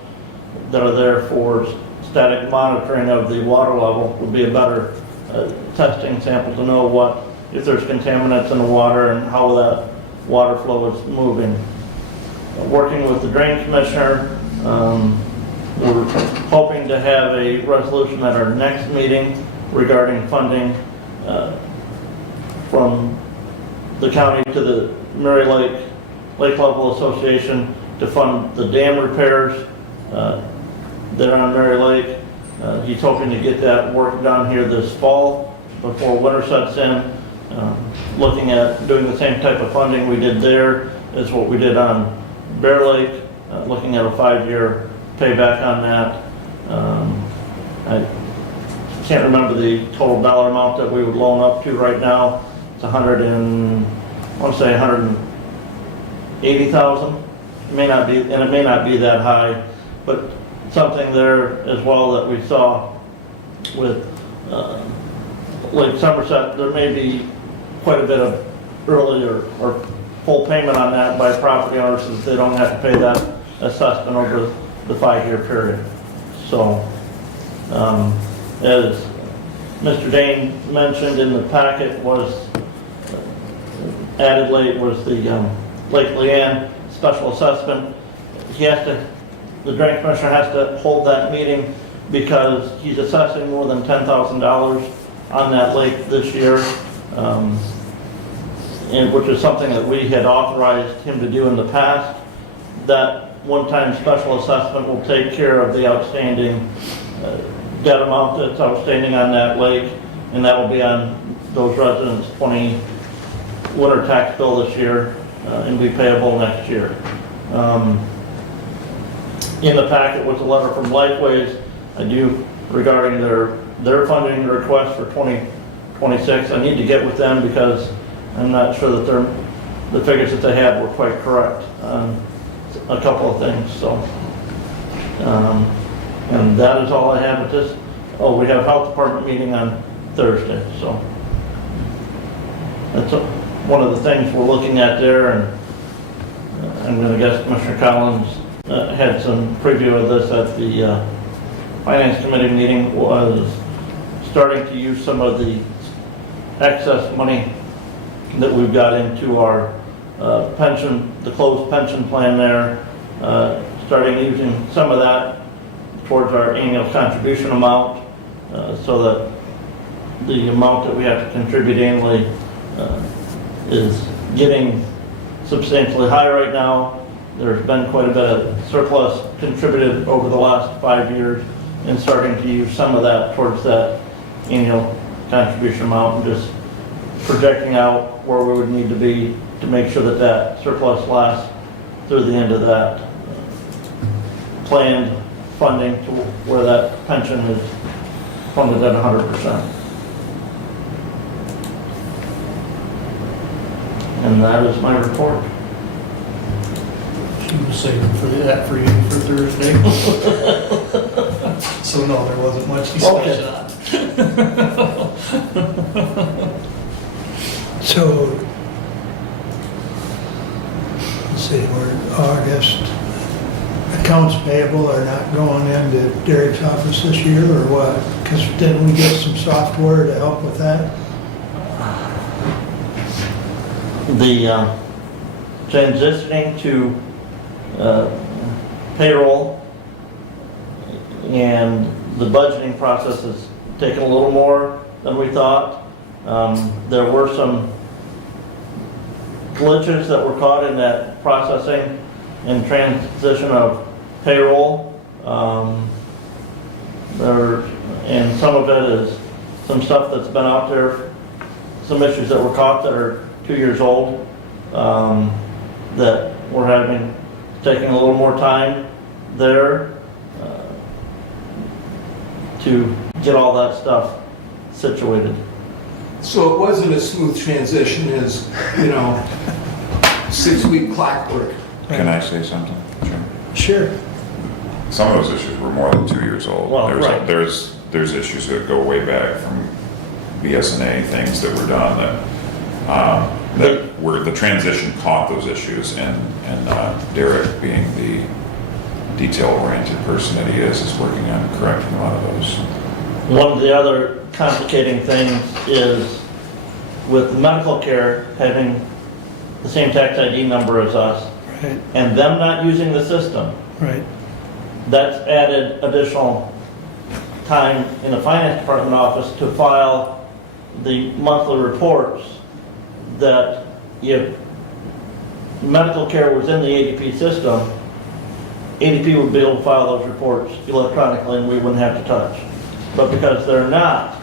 that are there for static monitoring of the water level would be a better testing sample to know if there's contaminants in the water and how that water flow is moving. Working with the drain commissioner, we're hoping to have a resolution at our next meeting regarding funding from the county to the Mary Lake Level Association to fund the dam repairs there on Mary Lake. He's hoping to get that work done here this fall before winter sets in. Looking at doing the same type of funding we did there as what we did on Bear Lake, looking at a 5-year payback on that. I can't remember the total dollar amount that we would loan up to right now. It's $180,000. It may not be, and it may not be that high, but something there as well that we saw with Lake Somerset. There may be quite a bit of early or full payment on that by property owners so that they don't have to pay that assessment over the 5-year period. So, as Mr. Dane mentioned in the packet, was added late was the Lake Leanne special assessment. The drain commissioner has to hold that meeting because he's assessing more than $10,000 on that lake this year, and which is something that we had authorized him to do in the past. That one-time special assessment will take care of the outstanding debt amount that's outstanding on that lake, and that will be on those residents' 20 winter tax bill this year, and be payable next year. In the packet was a letter from Lifeways, regarding their funding request for 2026. I need to get with them because I'm not sure that the figures that they had were quite correct on a couple of things, so. And that is all I have at this. Oh, we have health department meeting on Thursday, so. That's one of the things we're looking at there, and I'm gonna guess Commissioner Collins had some preview of this at the Finance Committee meeting, was starting to use some of the excess money that we've got into our pension, the closed pension plan there, starting using some of that towards our annual contribution amount, so that the amount that we have to contribute annually is getting substantially high right now. There's been quite a bit of surplus contributed over the last 5 years, and starting to use some of that towards that annual contribution amount, and just projecting out where we would need to be to make sure that that surplus lasts through the end of that planned funding to where that pension is funded at 100%. And that is my report. She was saving that for you for Thursday. So no, there wasn't much discussion on. So, let's see, we're August. Accounts payable are not going into Derek's office this year, or what? Because didn't we get some software to help with that? The transitioning to payroll and the budgeting process has taken a little more than we thought. There were some glitches that were caught in that processing and transition of payroll. And some of it is some stuff that's been out there, some issues that were caught that are 2 years old, that we're taking a little more time there to get all that stuff situated. So it wasn't a smooth transition as, 6-week clockwork. Can I say something? Sure. Some of those issues were more than 2 years old. Well, right. There's issues that go way back from BSNA, things that were done that were, the transition caught those issues, and Derek, being the detail-oriented person that he is working on correcting a lot of those. One of the other complicating things is with medical care having the same tax ID number as us, Right, and them not using the system, right. that's added additional time in the finance department office to file the monthly reports that if medical care was in the ADP system, ADP would be able to file those reports electronically and we wouldn't have to touch. But because they're not,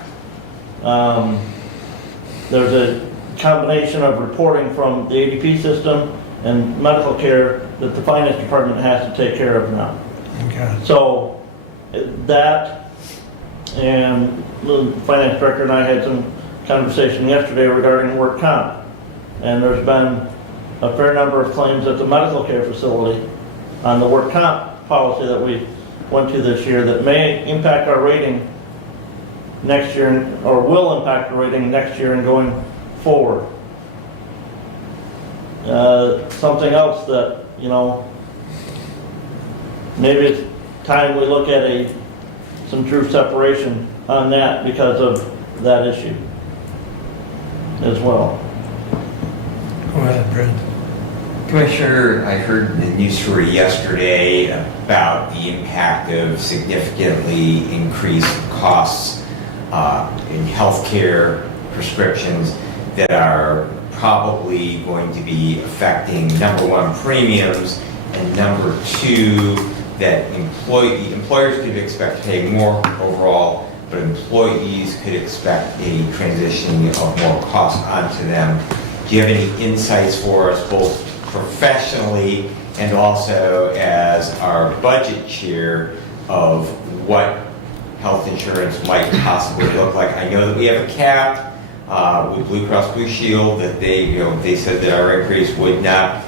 there's a combination of reporting from the ADP system and medical care that the finance department has to take care of now. Okay. So that, and the finance director and I had some conversation yesterday regarding work comp. And there's been a fair number of claims at the medical care facility on the work comp policy that we went to this year that may impact our rating next year, or will impact our rating next year and going forward. Something else that, maybe it's time we look at some true separation on that because of that issue as well. Go ahead, Brent. Commissioner, I heard in the news story yesterday about the impact of significantly increased costs in healthcare prescriptions that are probably going to be affecting, number one, premiums, And number two, that employers could expect to pay more overall, but employees could expect a transitioning of more cost onto them. Do you have any insights for us, both professionally and also as our budget chair, of what health insurance might possibly look like? I know that we have a cap with Blue Cross Blue Shield that they said that our increase would not,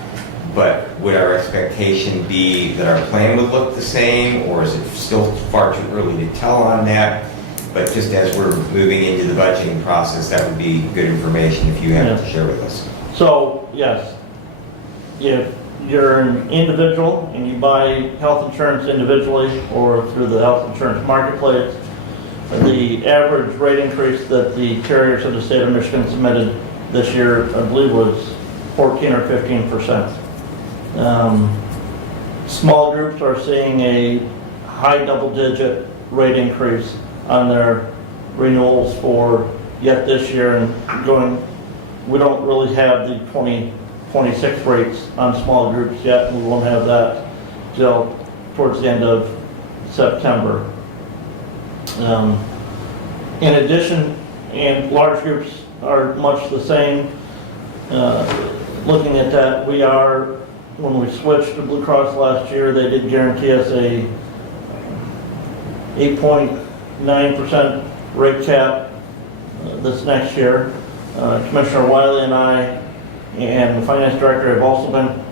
but would our expectation be that our plan would look the same, or is it still far too early to tell on that? But just as we're moving into the budgeting process, that would be good information if you have it to share with us. So, yes, if you're an individual and you buy health insurance individually or through the health insurance marketplace, the average rate increase that the carriers of the state of Michigan submitted this year, I believe, was 14 or 15%. Small groups are seeing a high double-digit rate increase on their renewals for yet this year, and going, we don't really have the 2026 rates on small groups yet, and we won't have that till towards the end of September. In addition, and large groups are much the same. Looking at that, when we switched to Blue Cross last year, they did guarantee us a 8.9% rate cap this next year. Commissioner Wiley and I and the finance director have also been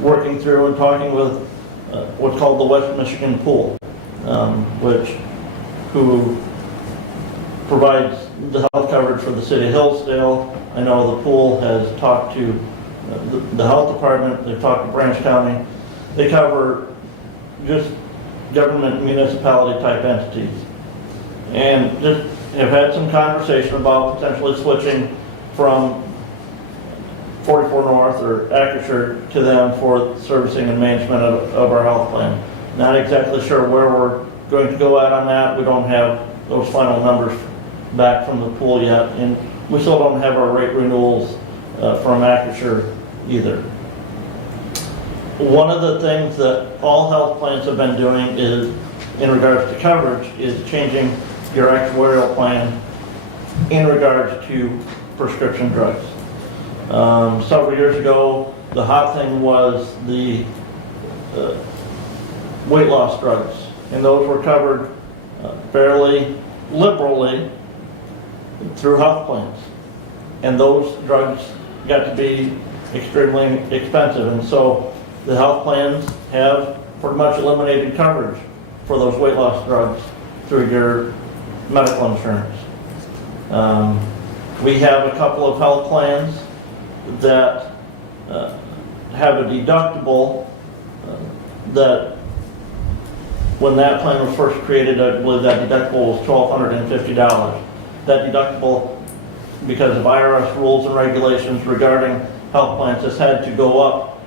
working through and talking with what's called the West Michigan Pool, who provides the health coverage for the city of Hillsdale. I know the pool has talked to the health department, they've talked to Branch County. They cover just government municipality type entities. And just have had some conversation about potentially switching from 44 North or Acrisure to them for servicing and management of our health plan. Not exactly sure where we're going to go at on that. We don't have those final numbers back from the pool yet, and we still don't have our rate renewals from Acrisure either. One of the things that all health plans have been doing is, in regards to coverage, is changing your actuarial plan in regards to prescription drugs. Several years ago, the hot thing was the weight loss drugs, and those were covered fairly liberally through health plans. And those drugs got to be extremely expensive, and so the health plans have pretty much eliminated coverage for those weight loss drugs through your medical insurance. We have a couple of health plans that have a deductible that when that plan was first created, I believe that deductible was $1,250. That deductible, because of IRS rules and regulations regarding health plans, has had to go up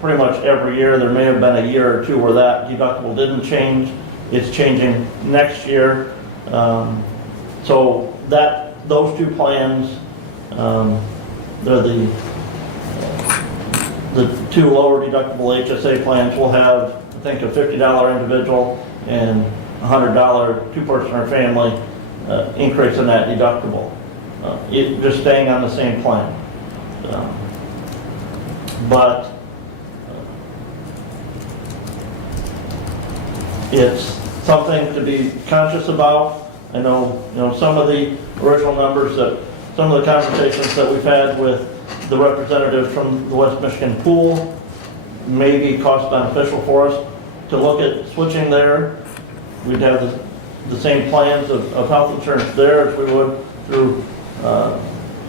pretty much every year. There may have been a year or two where that deductible didn't change. It's changing next year. So those two plans, they're the two lower deductible HSA plans will have, I think, a $50 individual and $100 two-person or family increase in that deductible. Just staying on the same plan. But it's something to be conscious about. I know, some of the original numbers some of the conversations that we've had with the representatives from the West Michigan Pool may be cost beneficial for us to look at switching there. We'd have the same plans of health insurance there as we would through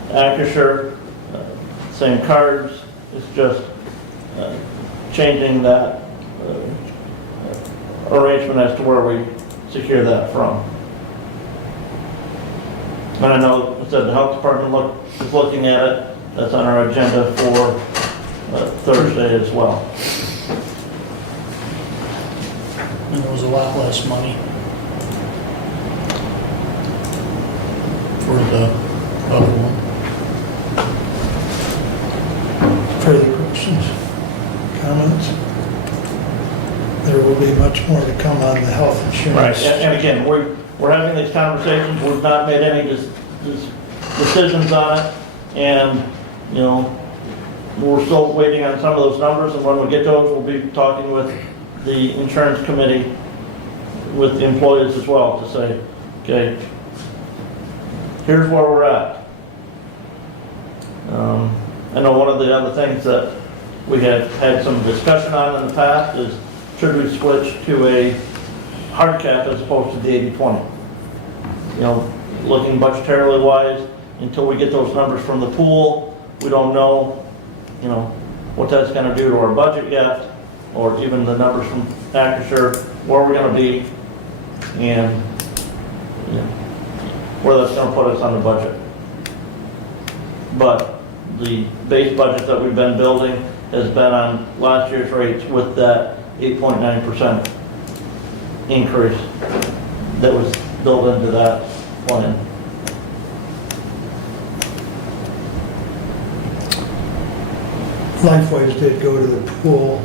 Acrisure, same cards. It's just changing that arrangement as to where we secure that from. And I know, I said the health department is looking at it. That's on our agenda for Thursday as well. And there was a lot less money for the other one. Further questions, comments? insurance. Right, and again, we're having these conversations, we've not made any decisions on it, and, you know, we're still waiting on some of those numbers, and when we get those, we'll be talking with the insurance committee, with the employees as well, to say, okay, here's where we're at. I know one of the other things that we had had some discussion on in the past is, should we switch to a hard cap as opposed to the 80/20? You know, looking budgetarily wise, until we get those numbers from the pool, we don't know, you know, what that's gonna do to our budget yet, or even the numbers from Acrisure, where we're gonna be, and, you know, where that's gonna put us on the budget. But the base budget that we've been building has been on last year's rates with that 8.9% increase that was built into that plan. Lifeways did go to the pool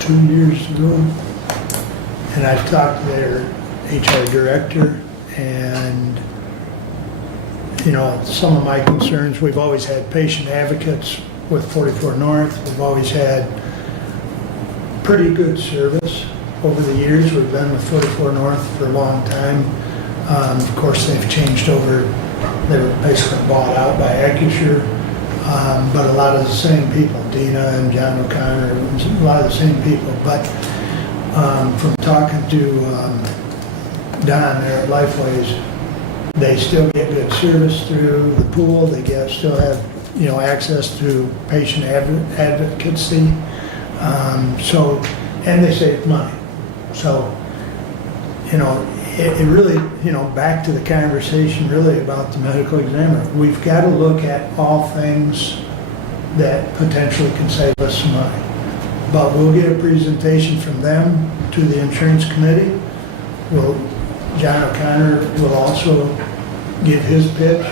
2 years ago, and I've talked to their HR director, and, you know, some of my concerns, we've always had patient advocates with 44 North. We've always had pretty good service over the years. We've been with 44 North for a long time. Of course, they've changed over. They were basically bought out by Acrisure. But a lot of the same people, Dina and John O'Connor, a lot of the same people. But from talking to Don there at Lifeways, they still get good service through the pool. They still have, you know, access to patient advocacy. So, and they save money. So, you know, it really, you know, back to the conversation really about the medical examiner. We've got to look at all things that potentially can save us some money. But we'll get a presentation from them to the insurance committee. John O'Connor will also give his pitch,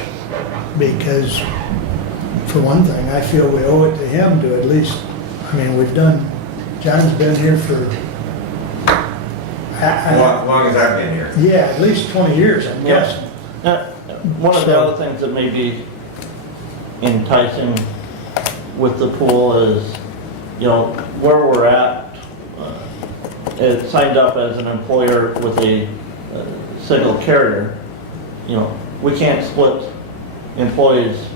because for one thing, I feel we owe it to him to at least, I mean, John's been here for Long as I've been here. yeah, at least 20 years, I'm guessing. One of the other things that may be enticing with the pool is, you know, where we're at, it's signed up as an employer with a single carrier. You know, we can't split employees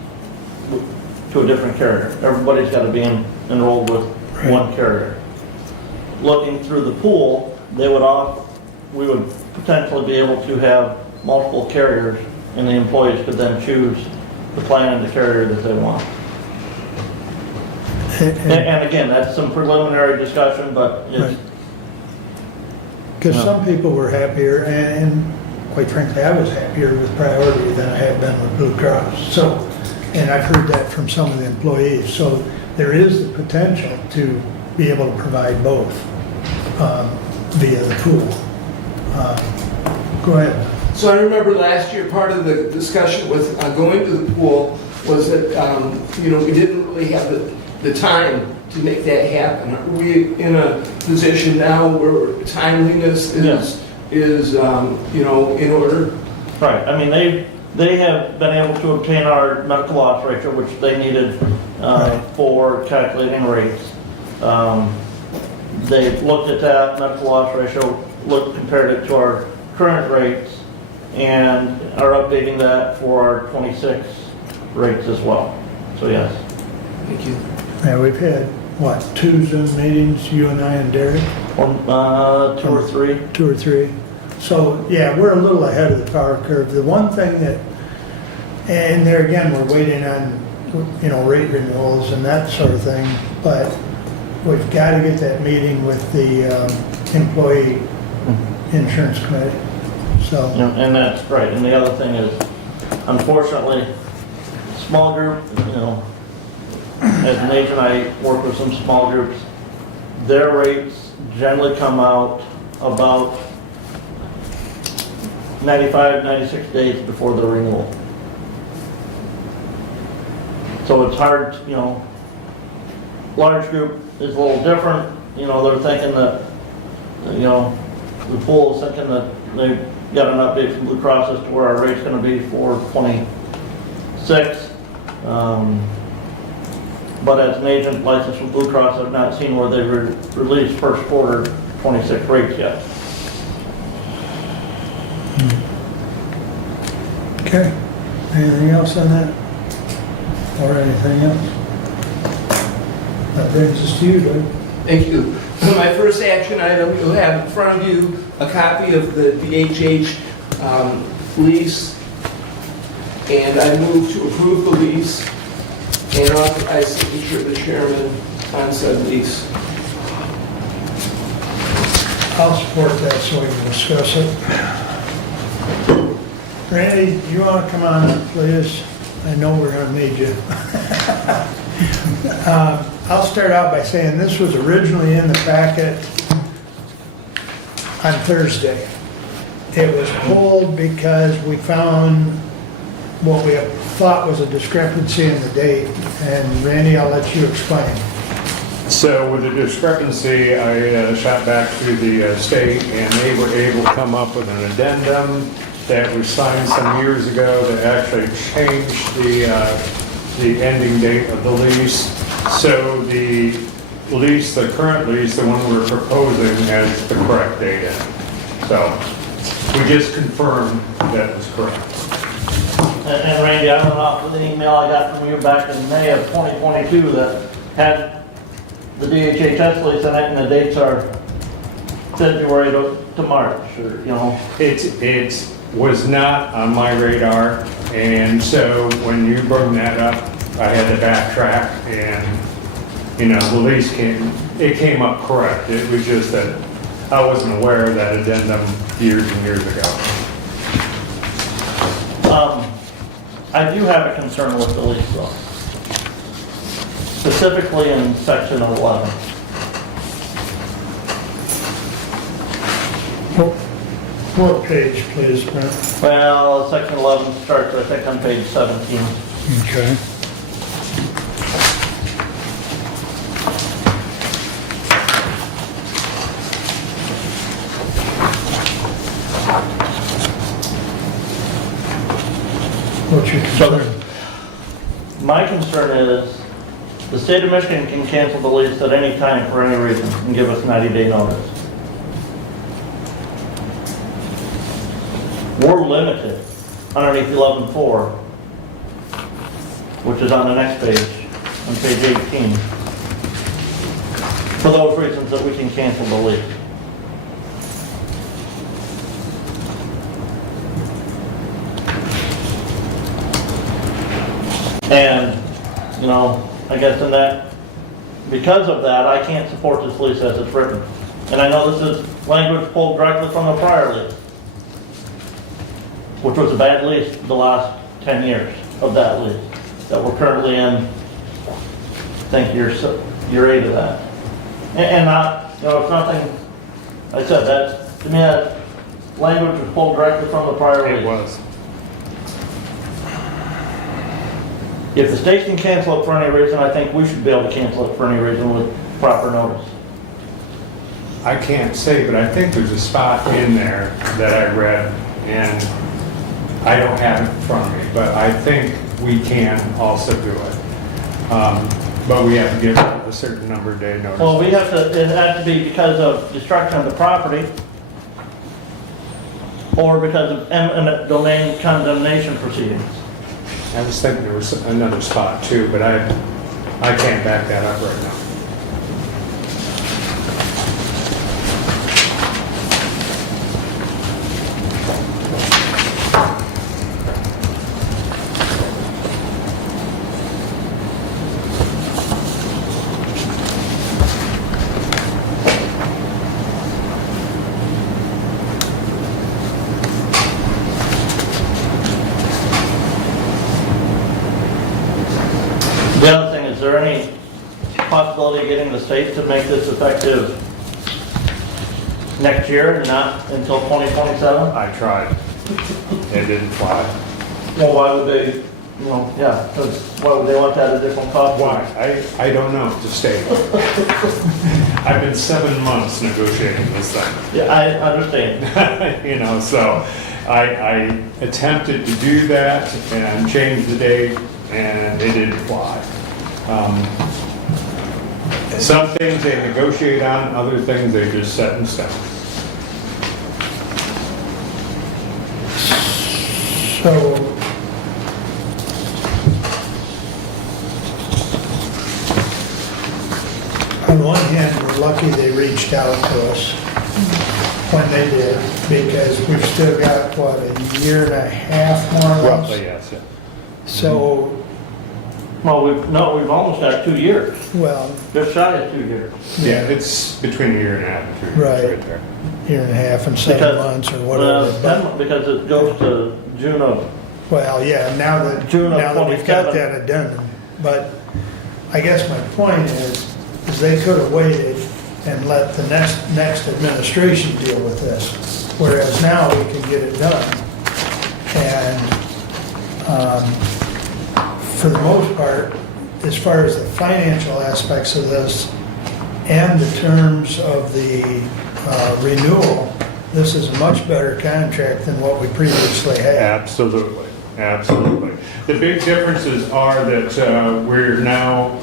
to a different carrier. Everybody's got to be enrolled with one carrier. Looking through the pool, we would potentially be able to have multiple carriers, and the employees could then choose the plan and the carrier that they want. And again, that's some preliminary discussion, but it's... Because some people were happier, and quite frankly, I was happier with Priority than I have been with Blue Cross. So, and I've heard that from some of the employees. So there is the potential to be able to provide both via the pool. Go ahead. So I remember last year, part of the discussion with going to the pool was that, you know, we didn't really have the time to make that happen. Are we in a position now where timeliness is you know, in order? Right, I mean, they have been able to obtain our medical loss ratio, which they needed for calculating rates. They've looked at that medical loss ratio, compared it to our current rates, and are updating that for our 26 rates as well. So yes. Thank you. Yeah, we've had, 2 Zoom meetings, you and I and Derek? 2 or 3. 2 or 3. So, yeah, we're a little ahead of the power curve. The one thing that, and there again, we're waiting on, you know, rate renewals and that sort of thing, but we've got to get that meeting with the employee insurance committee. So, And that's right. And the other thing is, unfortunately, small group, you know, as an agent, I work with some small groups. Their rates generally come out about 95, 96 days before the renewal. So it's hard, you know, large group is a little different. You know, they're thinking that, you know, the pool is thinking that they got an update from Blue Cross as to where our rate's gonna be for 26. But as an agent licensed with Blue Cross, I've not seen where they released first quarter 26 rates yet. Okay, anything else on that? Or anything else? That brings us to you, Doug. Thank you. My first action item, you'll have in front of you a copy of the VHH lease, and I move to approve the lease and authorize signature of the chairman on said lease. I'll support that so we can discuss it. Randy, you want to come on up, please? I know we're going to need you. I'll start out by saying this was originally in the packet on Thursday. It was pulled because we found what we thought was a discrepancy in the date. And Randy, I'll let you explain. So with the discrepancy, I shot back to the state and they were able to come up with an addendum that was signed some years ago that actually changed the ending date of the lease. So the lease, the current lease, the one we're proposing, has the correct date in. So we just confirmed that it was correct. And Randy, I went off with an email I got from you back in May of 2022 that had the DHHS lease in it, and the dates are February to March, or, you know. It was not on my radar, and so when you brought that up, I had to backtrack, and, you know, the lease came up correct. It was just that I wasn't aware of that addendum years and years ago. I do have a concern with the lease though. Specifically in section 11. What page, please, Brent? Well, section 11 starts, I think, on page 17. Okay. What's your concern? My concern is the state of Michigan can cancel the lease at any time for any reason and give us 90-day notice. We're limited underneath 11.4, which is on the next page, on page 18, for those reasons that we can cancel the lease. And, you know, I guess in that, because of that, I can't support this lease as it's written. And I know this is language pulled directly from a prior lease, which was a bad lease the last 10 years of that lease that we're currently in. I think year 8 of that. And not, you know, it's nothing, I said that, to me, that language was pulled directly from the prior lease. It was. If the state can cancel it for any reason, I think we should be able to cancel it for any reason with proper notice. I can't say, but I think there's a spot in there that I read, and I don't have it in front of me, but I think we can also do it. But we have to give a certain number of day notice. Well, we have to, it has to be because of destruction of the property or because of eminent domain condemnation proceedings. I was thinking there was another spot too, but I can't back that up right now. The other thing, is there any possibility of getting the state to make this effective next year and not until 2027? I tried. It didn't fly. Well, why would they you know, yeah, because why would they want that additional cost? Why? I don't know, to state. I've been 7 months negotiating this thing. Yeah, I understand. You know, so I attempted to do that and change the date, and it didn't fly. Some things they negotiate on, other things they just set in stone. So, on one hand, we're lucky they reached out to us when they did, because we've still got, what, a year and a half more or less? Roughly, yes. Yeah. So, Well, we've almost got 2 years, well, just shy of 2 years. Yeah, it's between a year and a half and 2 years Right. right there. year and a half and 7 months or whatever. But- Because it goes to June of, Well, yeah, now that June of we've got 27. that addendum. But I guess my point is they could have waited and let the next administration deal with this. Whereas now we can get it done. And for the most part, as far as the financial aspects of this and the terms of the renewal, this is a much better contract than what we previously had. Absolutely, absolutely. The big differences are that we're now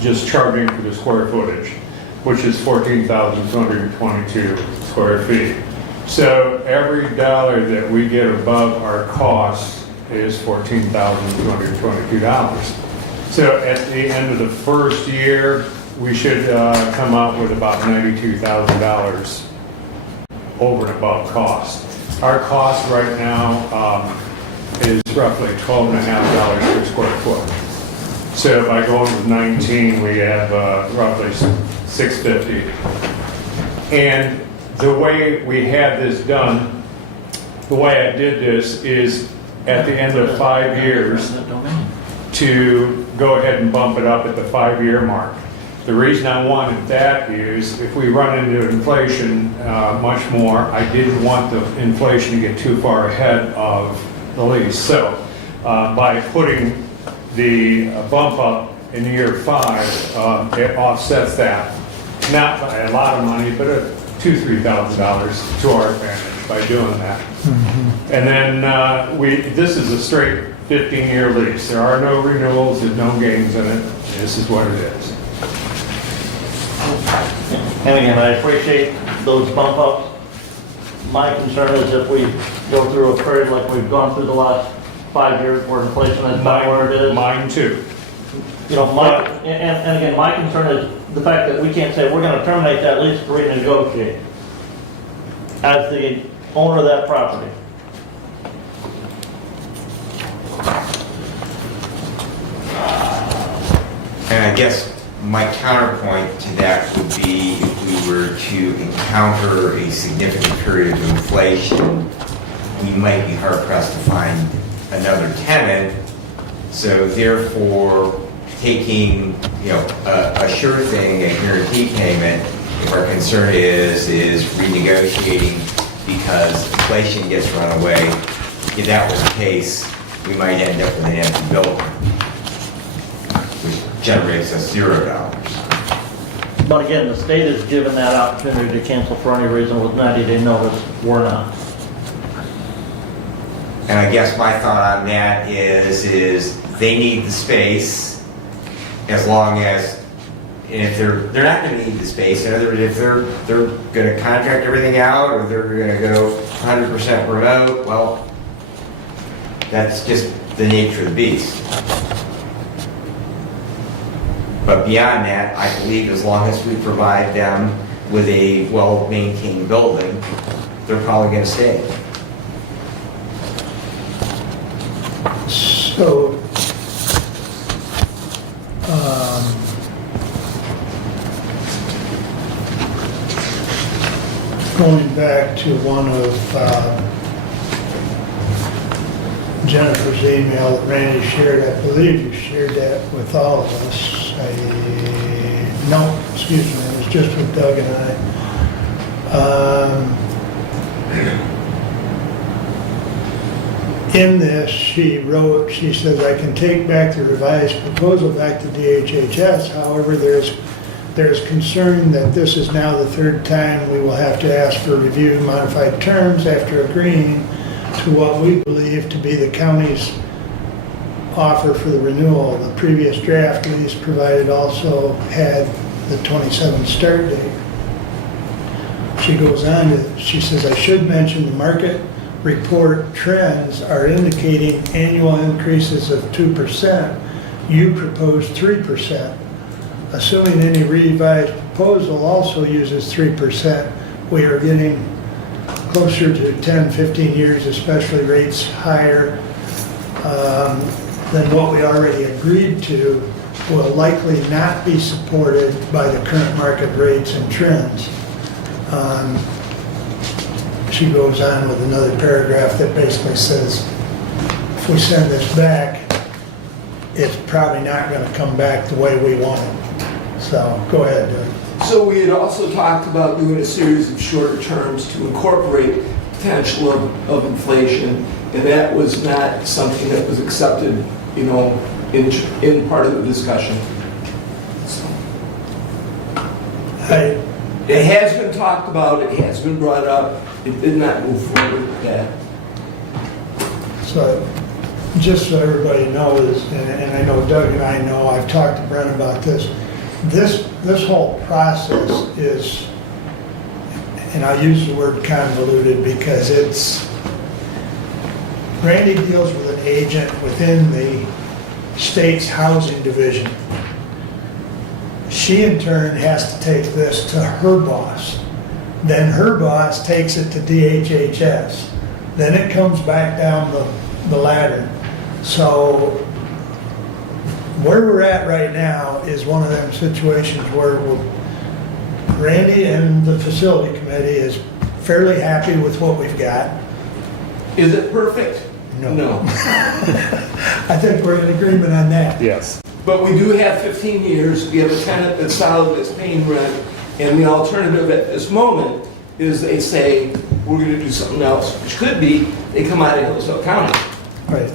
just charging for the square footage, which is 14,222 square feet. So every dollar that we get above our cost is $14,222. So at the end of the first year, we should come out with about $92,000 over and above cost. Our cost right now is roughly $12.50 per square foot. So by going with 19, we have roughly $650. And the way we had this done, the way I did this is at the end of 5 years to go ahead and bump it up at the 5-year mark. The reason I wanted that is if we run into inflation much more, I didn't want the inflation to get too far ahead of the lease. So by putting the bump up in year 5, it offsets that. Not by a lot of money, but $2,000-3,000 to our advantage by doing that. And then this is a straight 15-year lease. There are no renewals, there's no games in it. This is what it is. and again, I appreciate those bump ups. My concern is if we go through a period like we've gone through the last 5 years where inflation is not where it is. Mine too. You know, and again, my concern is the fact that we can't say we're gonna terminate that lease to renegotiate as the owner of that property. And I guess my counterpoint to that would be if we were to encounter a significant period of inflation, we might be hard pressed to find another tenant. So therefore, taking, a sure thing, a guarantee payment, if our concern is renegotiating because inflation gets run away, if that was the case, we might end up with an empty building, which generates us $0. But again, the state is given that opportunity to cancel for any reason with 90-day notice. We're not. And I guess my thought on that is they need the space as long as, and if they're not going to need the space, in other words, if they're going to contract everything out or they're going to go 100% remote, well, that's just the nature of the beast. But beyond that, I believe as long as we provide them with a well-maintained building, they're probably going to stay. So, going back to one of Jennifer's email that Randy shared, I believe you shared that with all of us. No, excuse me, it was just with Doug and I. In this, she wrote, she says, I can take back the revised proposal back to DHHS. However, there's concern that this is now the third time we will have to ask for review modified terms after agreeing to what we believe to be the county's offer for the renewal. The previous draft lease provided also had the 27th start date. She goes on to, she says, I should mention the market report trends are indicating annual increases of 2%. You proposed 3%. Assuming any revised proposal also uses 3%, we are getting closer to 10, 15 years, especially rates higher than what we already agreed to, will likely not be supported by the current market rates and trends. She goes on with another paragraph that basically says, if we send this back, it's probably not going to come back the way we want it. So, go ahead, Doug. So we had also talked about doing a series of shorter terms to incorporate potential of inflation, and that was not something that was accepted, you know, in part of the discussion. So. It has been talked about, it has been brought up, it did not move forward with that. So, just so everybody knows, and I know Doug and I know, I've talked to Brent about this, this whole process is, and I'll use the word convoluted because it's, Randy deals with an agent within the state's housing division. She in turn has to take this to her boss. Then her boss takes it to DHHS. Then it comes back down the ladder. So where we're at right now is one of them situations where Randy and the facility committee is fairly happy with what we've got. Is it perfect? No. I think we're in agreement on that. Yes. But we do have 15 years, we have a tenant that's solid, that's paying rent, and the alternative at this moment is they say, we're gonna do something else, which could be, they come out of Hillsdale County. Right.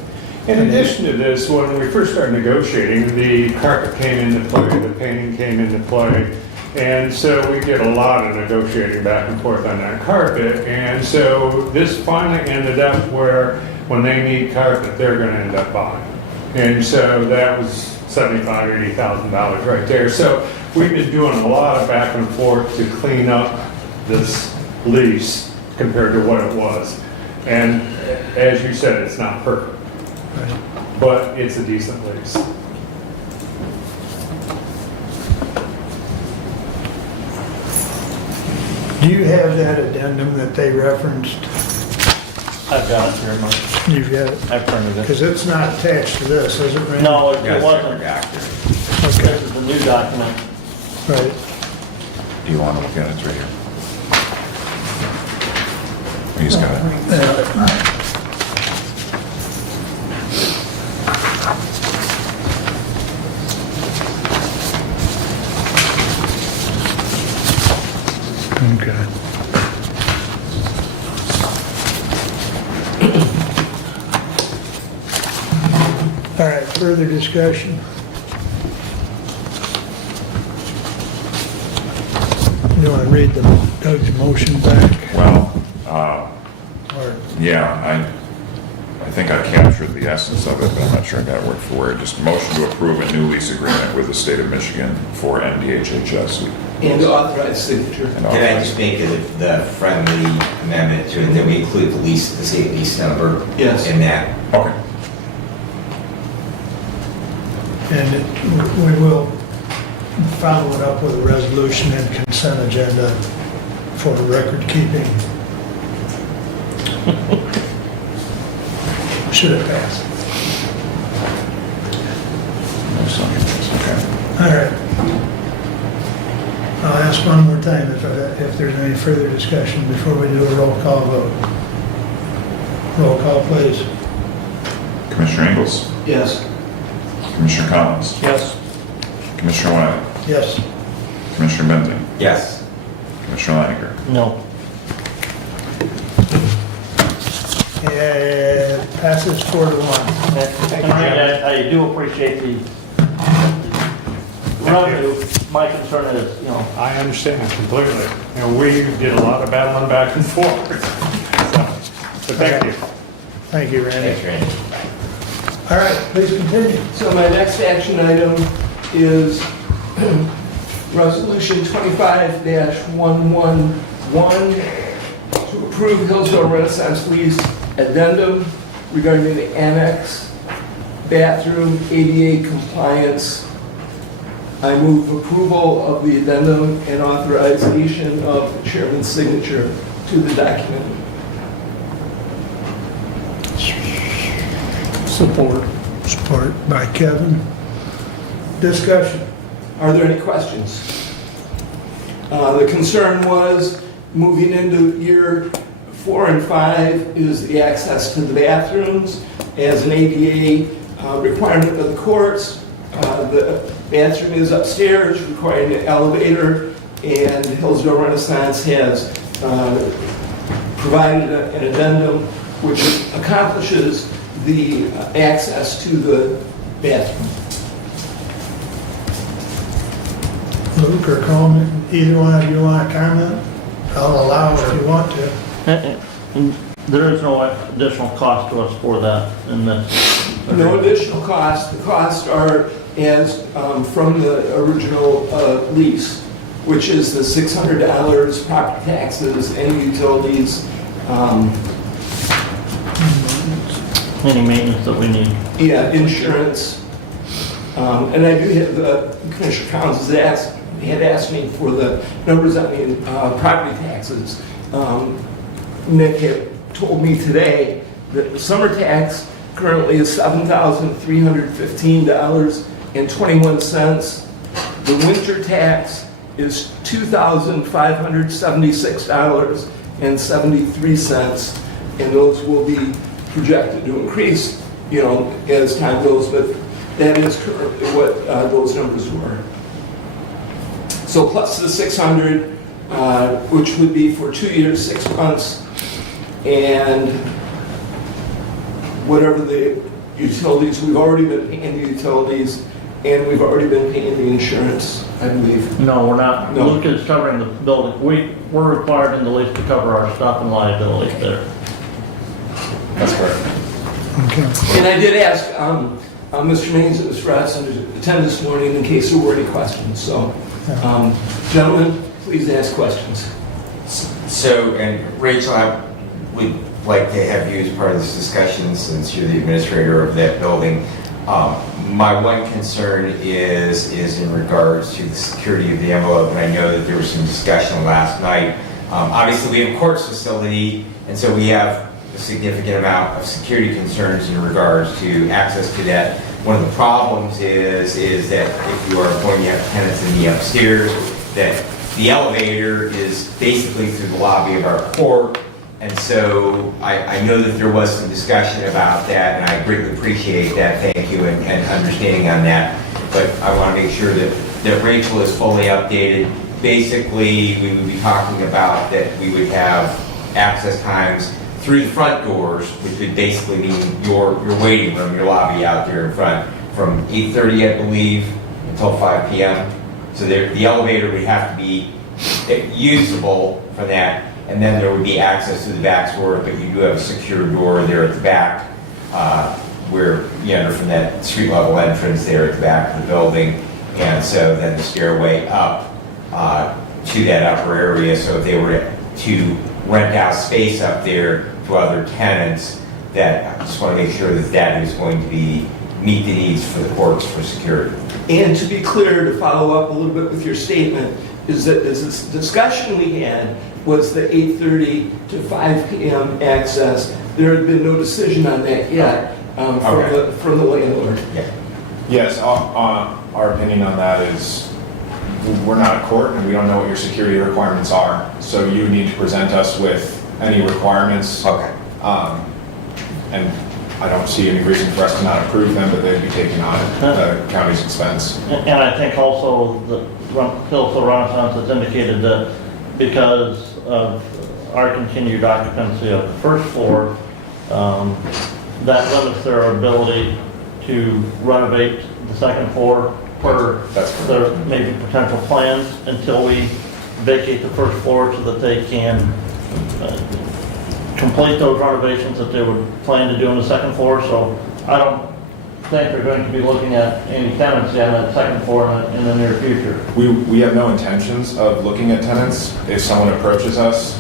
In addition to this, when we first started negotiating, the carpet came into play, the painting came into play, and so we did a lot of negotiating back and forth on that carpet, and so this finally ended up where when they need carpet, they're gonna end up buying. And so that was $75,000, $80,000 right there. So we've been doing a lot of back and forth to clean up this lease compared to what it was. And as you said, it's not perfect, Right. but it's a decent lease. Do you have that addendum that they referenced? I've got it here, Mark. You've got it? I've printed it. Because it's not attached to this, is it, Randy? No, Yeah, it it's wasn't. redacted. This Okay, is the new document. right. Do you want to look at it? It's right here. He's got it. Okay. All right, further discussion? You want to read Doug's motion back? Well, Or, yeah, I think I captured the essence of it, but I'm not sure I got it word for word. Just motion to approve a new lease agreement with the state of Michigan for NDHHS. And authorized signature. And Can I just make the friendly amendment to it, that we include the lease, the state lease number? Yes. In that. Okay. and we will follow it up with a resolution and consent agenda for record keeping. Should it pass? Okay. All right. I'll ask one more time if there's any further discussion before we do a roll call vote. Roll call, please. Commissioner Ingles, Yes. Commissioner Collins, Yes. Commissioner Wiley, Yes. Commissioner Benton, Yes. Commissioner Leininger. No. And Passes 4-1. And I do appreciate the revenue. My concern is, I understand completely. We did a lot of battling back and forth. So thank you. Thank you, Randy. Thanks, Randy. All right, please continue. So my next action item is Resolution 25-111 to approve Hillsdale Renaissance lease addendum regarding the annex bathroom ADA compliance. I move approval of the addendum and authorization of the chairman's signature to the document. Support. Support by Kevin. Discussion. Are there any questions? The concern was moving into year 4 and 5 is the access to the bathrooms as an ADA requirement of the courts. The bathroom is upstairs, requiring an elevator, and Hillsdale Renaissance has provided an addendum which accomplishes the access to the bathroom. Luke or Coleman, either one of you want to comment? I'll allow it if you want to. and there is no additional cost to us for that in this. No additional cost. The costs are as from the original lease, which is the $600 property taxes and utilities. Any maintenance that we need. Yeah, insurance. And I do have the Commissioner Collins had asked me for the numbers on the property taxes. Nick had told me today that the summer tax currently is $7,315.21. The winter tax is $2,576.73, and those will be projected to increase, as time goes, but that is currently what those numbers were. So plus the 600, which would be for 2 years, 6 months, and whatever the utilities, we've already been paying the utilities, and we've already been paying the insurance, I believe. No, we're not. No. Luke is covering the building. We're required in the lease to cover our stuff and liability there. That's correct. Okay. And I did ask Mr. Maines and Ms. Ratson to attend this morning in case there were any questions. So, gentlemen, please ask questions. So, and Rachel, I would like to have you as part of this discussion since you're the administrator of that building. My one concern is in regards to the security of the envelope, and I know that there was some discussion last night. Obviously, we have a courts facility, and so we have a significant amount of security concerns in regards to access to that. One of the problems is that if you are going to have tenants in the upstairs, that the elevator is basically through the lobby of our court. And so I know that there was some discussion about that, and I greatly appreciate that. Thank you and understanding on that. But I want to make sure that Rachel is fully updated. Basically, we would be talking about that we would have access times through the front doors, which would basically mean your waiting room, your lobby out there in front, from 8:30, I believe, until 5 p.m. So the elevator would have to be usable for that, and then there would be access to the back door, but you do have a secure door there at the back, where you enter from that street level entrance there at the back of the building, and so then the stairway up to that upper area. So if they were to rent out space up there to other tenants, that I just want to make sure that that is going to meet the needs for the courts for security. And to be clear, to follow up a little bit with your statement, is that this discussion we had was the 8:30 to 5 p.m. access. There had been no decision on that yet from the landlord. Yeah. Yes, our opinion on that is we're not a court and we don't know what your security requirements are. So you need to present us with any requirements. Okay. And I don't see any reason for us to not approve them, but they'd be taken on at the county's expense. And I think also the Hillsdale Renaissance has indicated that because of our continued occupancy of the first floor, that limits their ability to renovate the second floor per That's correct. their maybe potential plans until we vacate the first floor so that they can complete those renovations that they would plan to do on the second floor. So I don't think they're going to be looking at any tenancy on that second floor in the near future. We have no intentions of looking at tenants. If someone approaches us,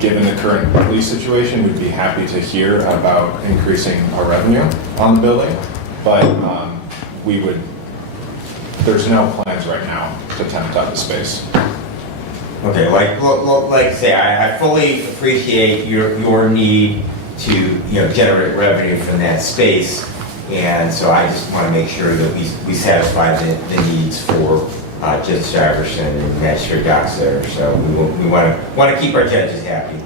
given the current police situation, we'd be happy to hear about increasing our revenue on the building. But there's no plans right now to tenant out the space. Okay, like I say, I fully appreciate your need to, generate revenue from that space. And so I just want to make sure that we satisfy the needs for Judge Iverson and Magistrate Docs there. So we want to keep our judges happy.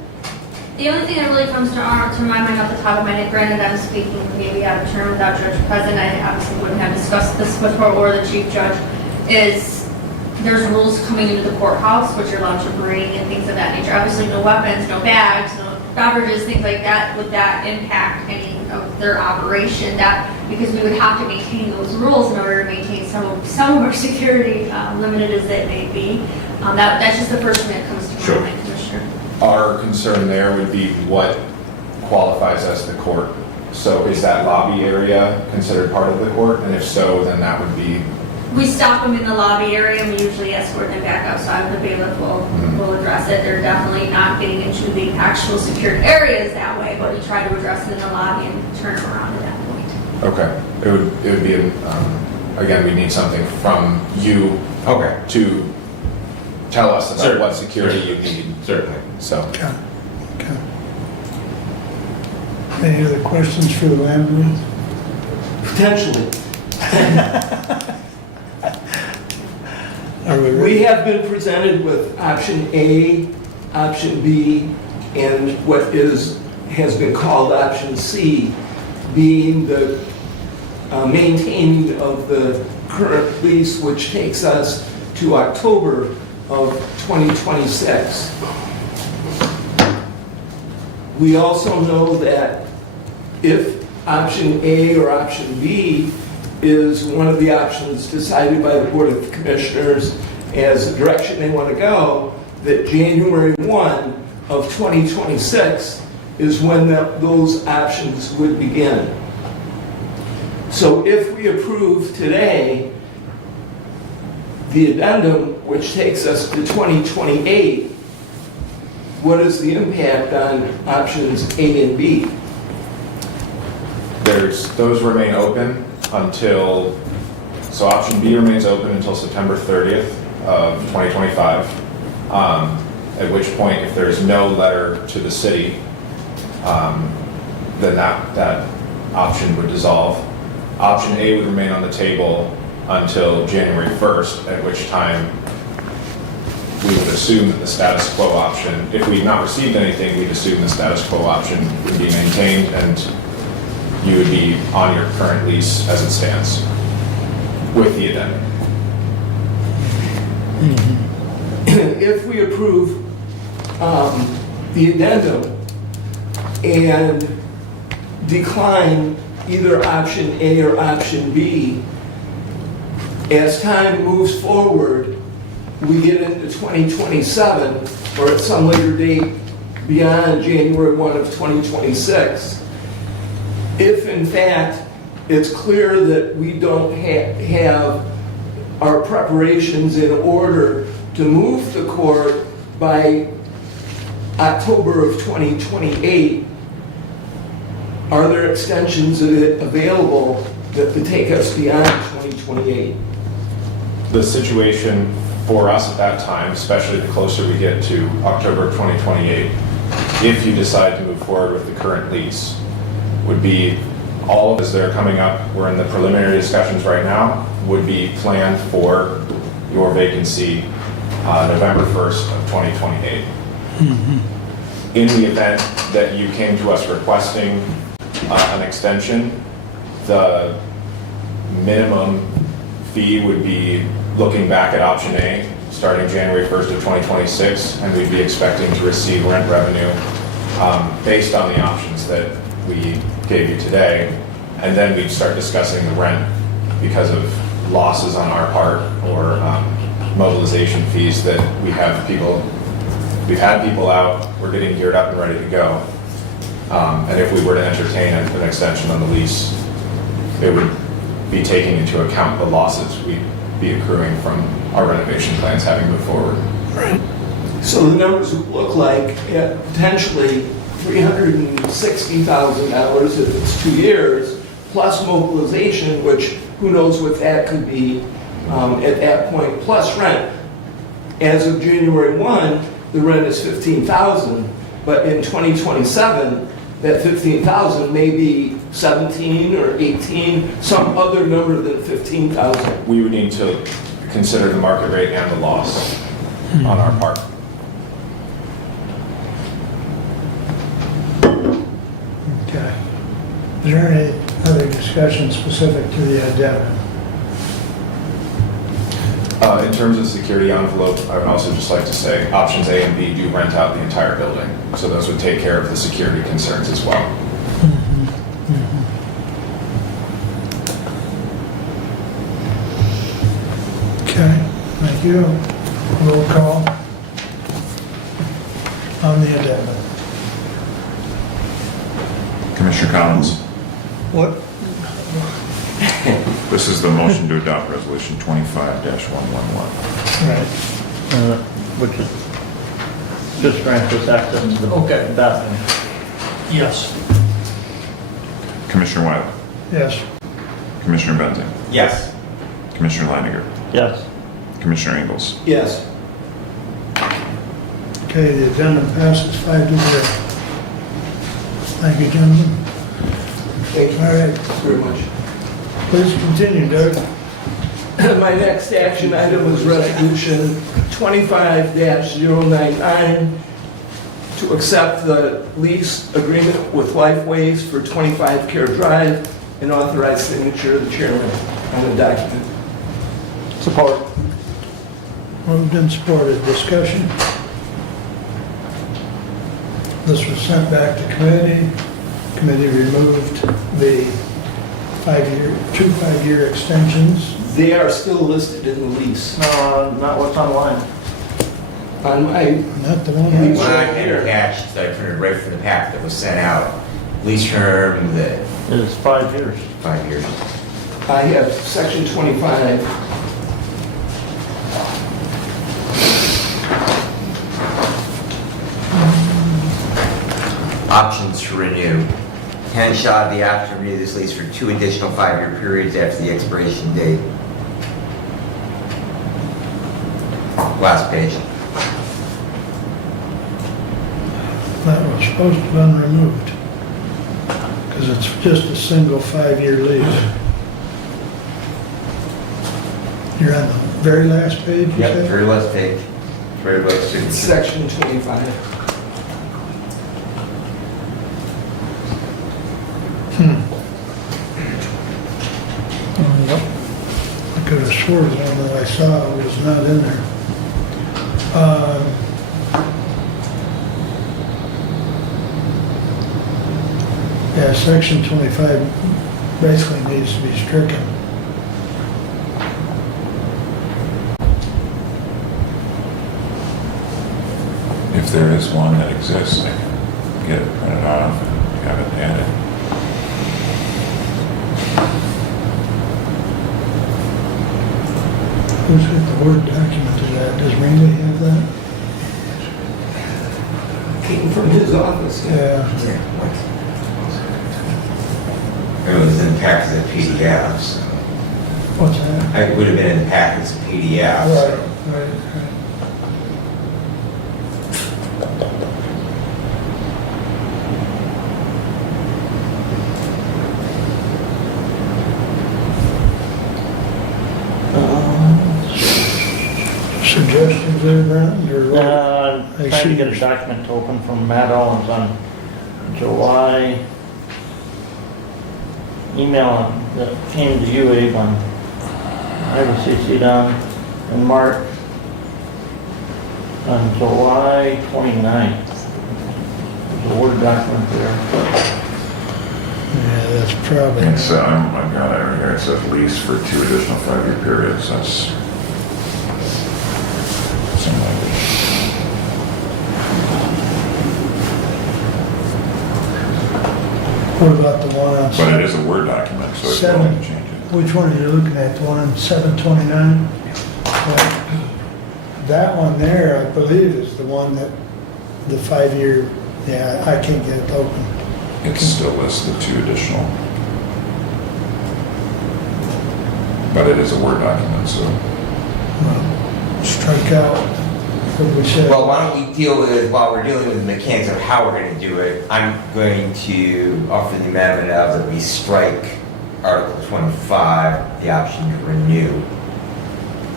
The only thing that really comes to my mind off the top of my head, granted I'm speaking maybe out of turn without Judge present, I obviously wouldn't have discussed this with her or the Chief Judge, is there's rules coming into the courthouse, which you're allowed to bring and things of that nature. Obviously no weapons, no bags, no beverages, things like that. Would that impact any of their operation? Because we would have to maintain those rules in order to maintain some of our security, limited as it may be. That's just the first thing that comes to mind, Commissioner. Our concern there would be what qualifies as the court. So is that lobby area considered part of the court? And if so, then that would be... We stop them in the lobby area and we usually escort them back outside. The bailiff will address it. They're definitely not getting into the actual secured areas that way, but we try to address it in the lobby and turn them around at that point. Okay. It would be, again, we need something from you to tell us about what security you need. Certainly. So. Okay. Any other questions for the landlord? Potentially. Are we ready? We have been presented with option A, option B, and what has been called option C, being the maintaining of the current lease, which takes us to October of 2026. We also know that if option A or option B is one of the options decided by the Board of Commissioners as the direction they want to go, that January 1 of 2026 is when those options would begin. So if we approve today the addendum, which takes us to 2028, what is the impact on options A and B? Those remain open until, so option B remains open until September 30th of 2025, at which point if there's no letter to the city, then that option would dissolve. Option A would remain on the table until January 1st, at which time we would assume that the status quo option, if we've not received anything, we'd assume the status quo option would be maintained and you would be on your current lease as it stands with the addendum. If we approve the addendum and decline either option A or option B, as time moves forward, we get into 2027 or at some later date beyond January 1 of 2026. If in fact it's clear that we don't have our preparations in order to move the court by October of 2028, are there extensions available that would take us beyond 2028? The situation for us at that time, especially the closer we get to October of 2028, if you decide to move forward with the current lease, would be all of us that are coming up, we're in the preliminary discussions right now, would be planned for your vacancy November 1st of 2028. In the event that you came to us requesting an extension, the minimum fee would be looking back at option A, starting January 1st of 2026, and we'd be expecting to receive rent revenue based on the options that we gave you today, and then we'd start discussing the rent because of losses on our part or mobilization fees that we've had people out, we're getting geared up and ready to go. And if we were to entertain an extension on the lease, it would be taking into account the losses we'd be accruing from our renovation plans having moved forward. So the numbers would look like potentially $360,000 if it's 2 years, plus mobilization, which who knows what that could be at that point, plus rent. As of January 1, the rent is $15,000, but in 2027, that $15,000 may be 17 or 18, some other number than 15,000. We would need to consider the market rate and the loss on our part. Okay. Is there any other discussion specific to the addendum? In terms of security envelope, I would also just like to say options A and B do rent out the entire building. So those would take care of the security concerns as well. Okay, thank you. Roll call on the addendum. Commissioner Collins, What? this is the motion to adopt resolution 25-111. Right. Which is, just grant us access to the Okay. bathroom. Yes. Commissioner Wiley, Yes. Commissioner Benzing, Yes. Commissioner Leininger, Yes. Commissioner Ingles. Yes. Okay, the addendum passes 5-0. Thank you, gentlemen. Thank you All right, very much. please continue, Doug. My next action item is resolution 25-099 to accept the lease agreement with Lifeways for 25 Care Drive and authorize signature of the chairman on the document. Support. Moved and supported. Discussion. This was sent back to committee. Committee removed the two 5-year extensions. They are still listed in the lease. No, not what's online. On my, Not the one Lease. When I... I had attached, that I printed right from the pack that was sent out, lease term, the It is 5 years. 5 years. I have section 25. Options to renew. Tenant shall have the option to renew this lease for 2 additional 5-year periods after the expiration date. Last page. That was supposed to have been removed. Because it's just a single 5-year lease. You're on the very last page, you Yep, said? very last page. Very last page. Section 25. I could have sworn the one that I saw was not in there. Yeah, section 25 basically needs to be stricken. If there is one that exists, I can get it printed off and have it added. Who's got the Word document of that? Does Randy have that? Came from his office. Yeah. It was in packets of PDFs. What's that? It would have been in packets of PDFs. Right. Suggestions there, Brent, or? I'm I trying see. to get a document to open from Matt Owens on July, email that came to you, Abe, on, I was CC'd on, in March, on July 29th. There's a Word document there. that's probably, It's, oh my God, I remember it says lease for 2 additional 5-year periods, that's some language. what about the one on? But it is a Word document, so it's going to change it. Which one are you looking at, the one on 729? That one there, I believe, is the one that, the 5-year, yeah, I can't get it open. It still lists the 2 additional. But it is a Word document, so. Strike out what we said. Well, why don't we deal with, while we're dealing with the mechanics of how we're going to do it, I'm going to offer the amendment of that we strike Article 25, the option to renew,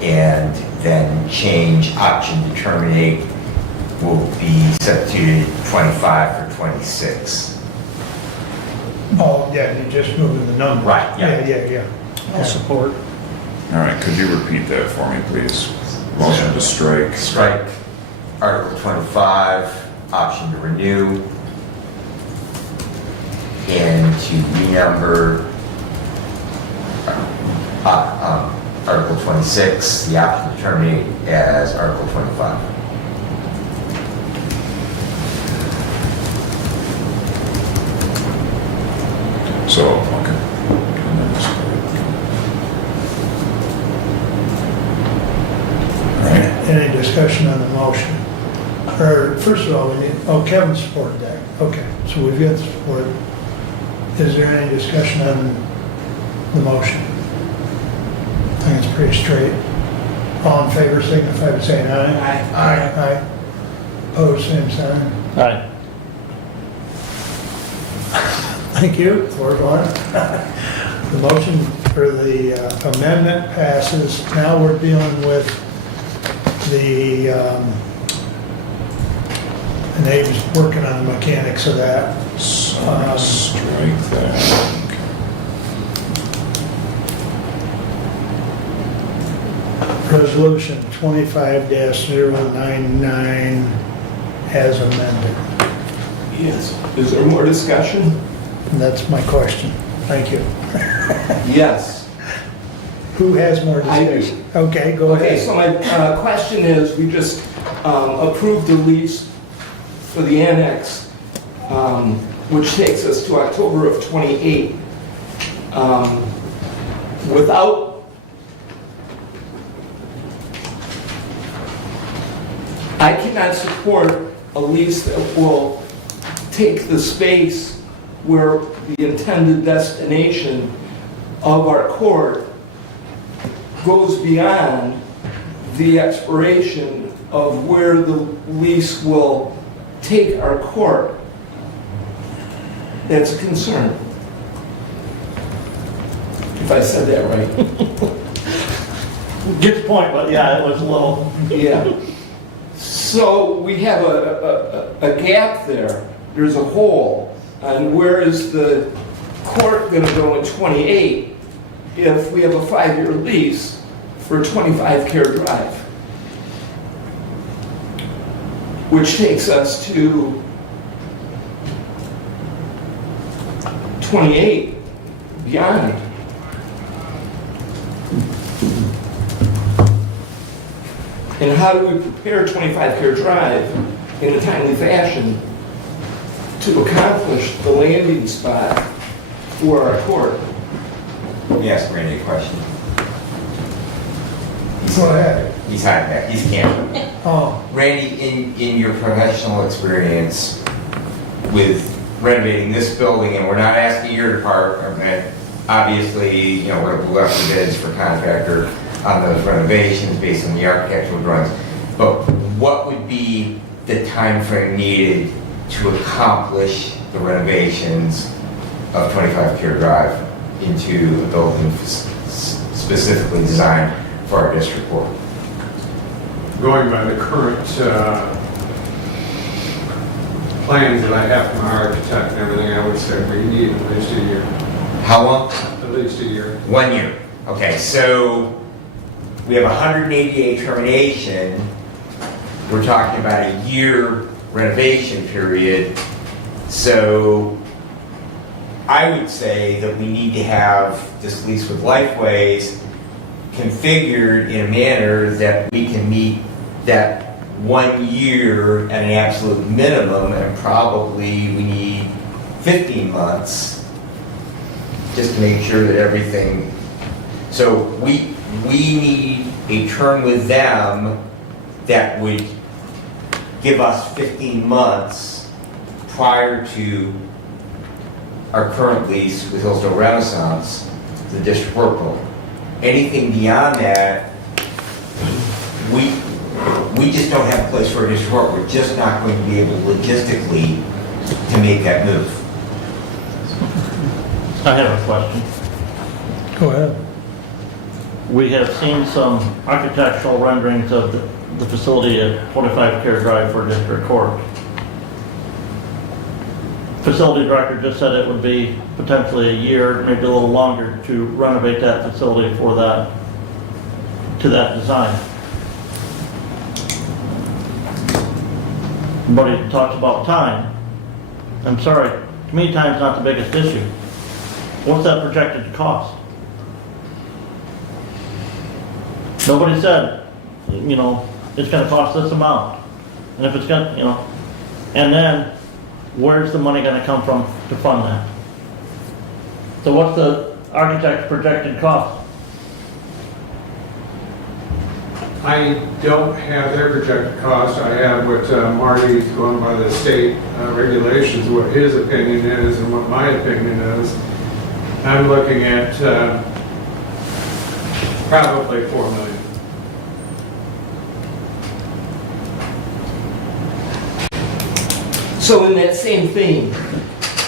and then change option to terminate will be substituted 25 for 26. Oh, yeah, you're just moving the number. Right, yeah. Yeah. I'll support. All right, could you repeat that for me, please? Motion to strike. Strike Article 25, option to renew, and to renumber Article 26, the option to terminate, as Article 25. So, okay. Any discussion on the motion? Or, first of all, we need, oh, Kevin supported that. Okay, so we've got support. Is there any discussion on the motion? I think it's pretty straight. All in favor, signify by saying aye. Aye. Aye. Opposed, same sign. Aye. Thank you, 4-1. The motion for the amendment passes. Now we're dealing with the, and Abe's working on the mechanics of that. So, strike that. Resolution 25-099 as amended. Yes. Is there more discussion? And that's my question. Thank you. Yes. Who has more I do. discussion? Okay, go Okay, ahead. so my question is, we just approved the lease for the annex, which takes us to October of '28. Without I cannot support a lease that will take the space where the intended destination of our court goes beyond the expiration of where the lease will take our court. That's a concern. If I said that right. Get the point, but yeah, it was a little. Yeah. So we have a gap there. There's a hole. And where is the court going to go in '28 if we have a 5-year lease for 25 Care Drive? Which takes us to 28 beyond. And how do we prepare 25 Care Drive in a timely fashion to accomplish the landing spot for our court? Let me ask Randy a question. Go ahead. He's hiding back, he's camping. Oh, Randy, in your professional experience with renovating this building, and we're not asking your department, obviously, you know, we're gonna look for bids for contractor on those renovations based on the architectural drawings, but what would be the time frame needed to accomplish the renovations of 25 Care Drive into a building specifically designed for our district court? Going by the current plans that I have from our architect and everything, I would say we need at least a year. How long? At least a year. 1 year. Okay, so we have 180-day termination. We're talking about a year renovation period. So I would say that we need to have this lease with Lifeways configured in a manner that we can meet that 1 year at an absolute minimum, and probably we need 15 months just to make sure that everything, so we need a term with them that would give us 15 months prior to our current lease with Hillsdale Renaissance, the district court building. Anything beyond that, we just don't have a place for a district court. We're just not going to be able logistically to make that move. I have a question. Go ahead. We have seen some architectural renderings of the facility at 25 Care Drive for district court. Facility director just said it would be potentially a year, maybe a little longer, to renovate that facility for that, to that design. But he talks about time. I'm sorry, to me, time's not the biggest issue. What's that projected to cost? Nobody said, it's gonna cost this amount. And if it's gonna, and then where's the money gonna come from to fund that? So what's the architect's projected cost? I don't have their projected cost. I have what Marty's going by the state regulations, what his opinion is and what my opinion is. I'm looking at probably $4 million. So in that same theme,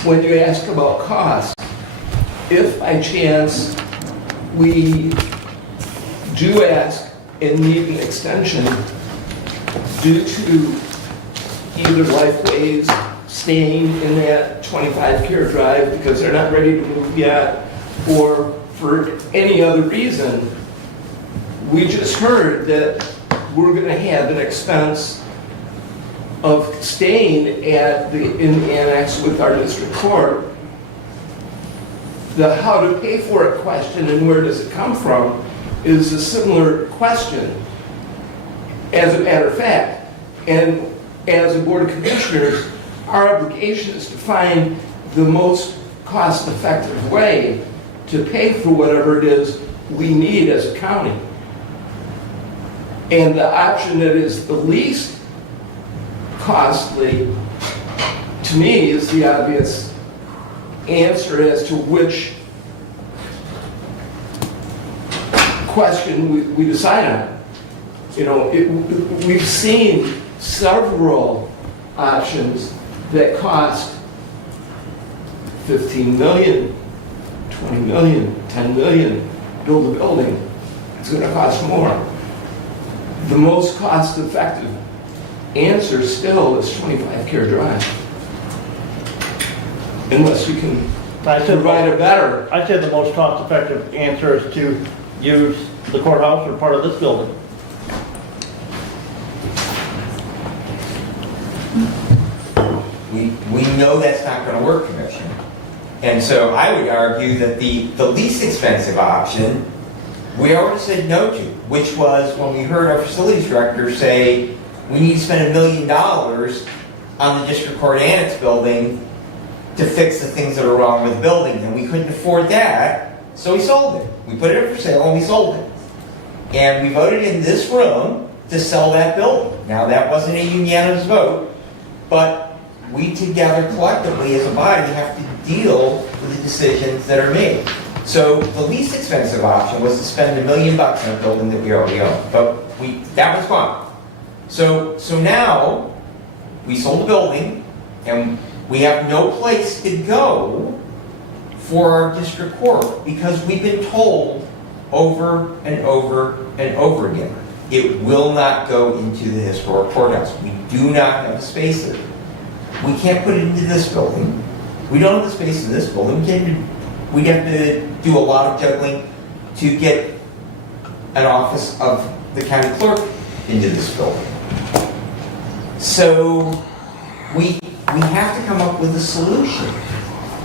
when you ask about cost, if by chance we do ask and need an extension due to either Lifeways staying in that 25 Care Drive because they're not ready to move yet, or for any other reason, we just heard that we're going to have an expense of staying in the annex with our district court. The how to pay for it question and where does it come from is a similar question, as a matter of fact. And as a board of commissioners, our obligation is to find the most cost-effective way to pay for whatever it is we need as a county. And the option that is the least costly, to me, is the obvious answer as to which question we decide on. We've seen several options that cost 15 million, 20 million, 10 million, build a building. It's going to cost more. The most cost-effective answer still is 25 Care Drive. Unless you can provide a better. I'd say the most cost-effective answer is to use the courthouse or part of this building. We know that's not going to work, Commissioner. And so I would argue that the least expensive option, we already said no to, which was when we heard our facilities director say, we need to spend $1 million on the district court annex building to fix the things that are wrong with the building, and we couldn't afford that, so we sold it. We put it up for sale and we sold it. And we voted in this room to sell that building. Now, that wasn't a unanimous vote, but we together collectively as a body have to deal with the decisions that are made. So the least expensive option was to spend $1 million on a building that we already own, but that was gone. So now we sold the building and we have no place to go for our district court because we've been told over and over and over again, it will not go into the historic courthouse. We do not have a space there. We can't put it into this building. We don't have the space in this building. We'd have to do a lot of juggling to get an office of the county clerk into this building. So we have to come up with a solution.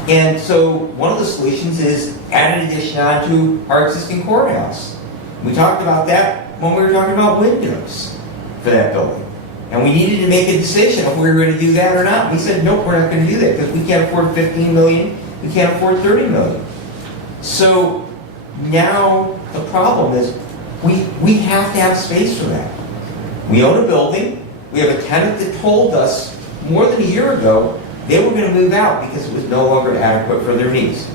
And so one of the solutions is add an addition onto our existing courthouse. We talked about that when we were talking about windows for that building. And we needed to make a decision if we were going to do that or not. We said, nope, we're not going to do that because we can't afford 15 million, we can't afford 30 million. So now the problem is we have to have space for that. We own a building, we have a tenant that told us more than a year ago they were going to move out because it was no longer adequate for their needs.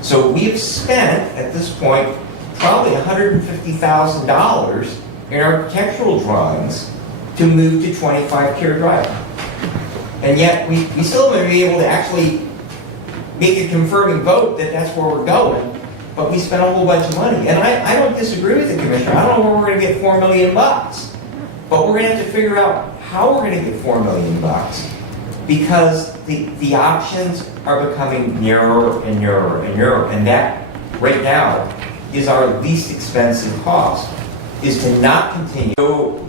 So we have spent, at this point, probably $150,000 in architectural drawings to move to 25 Care Drive. And yet, we still haven't been able to actually make a confirming vote that that's where we're going, but we spent a whole bunch of money. And I don't disagree with the commissioner. I don't know where we're going to get $4 million, but we're going to have to figure out how we're going to get $4 million, because the options are becoming narrower and narrower and narrower, and that, right now, is our least expensive cost, is to not continue. So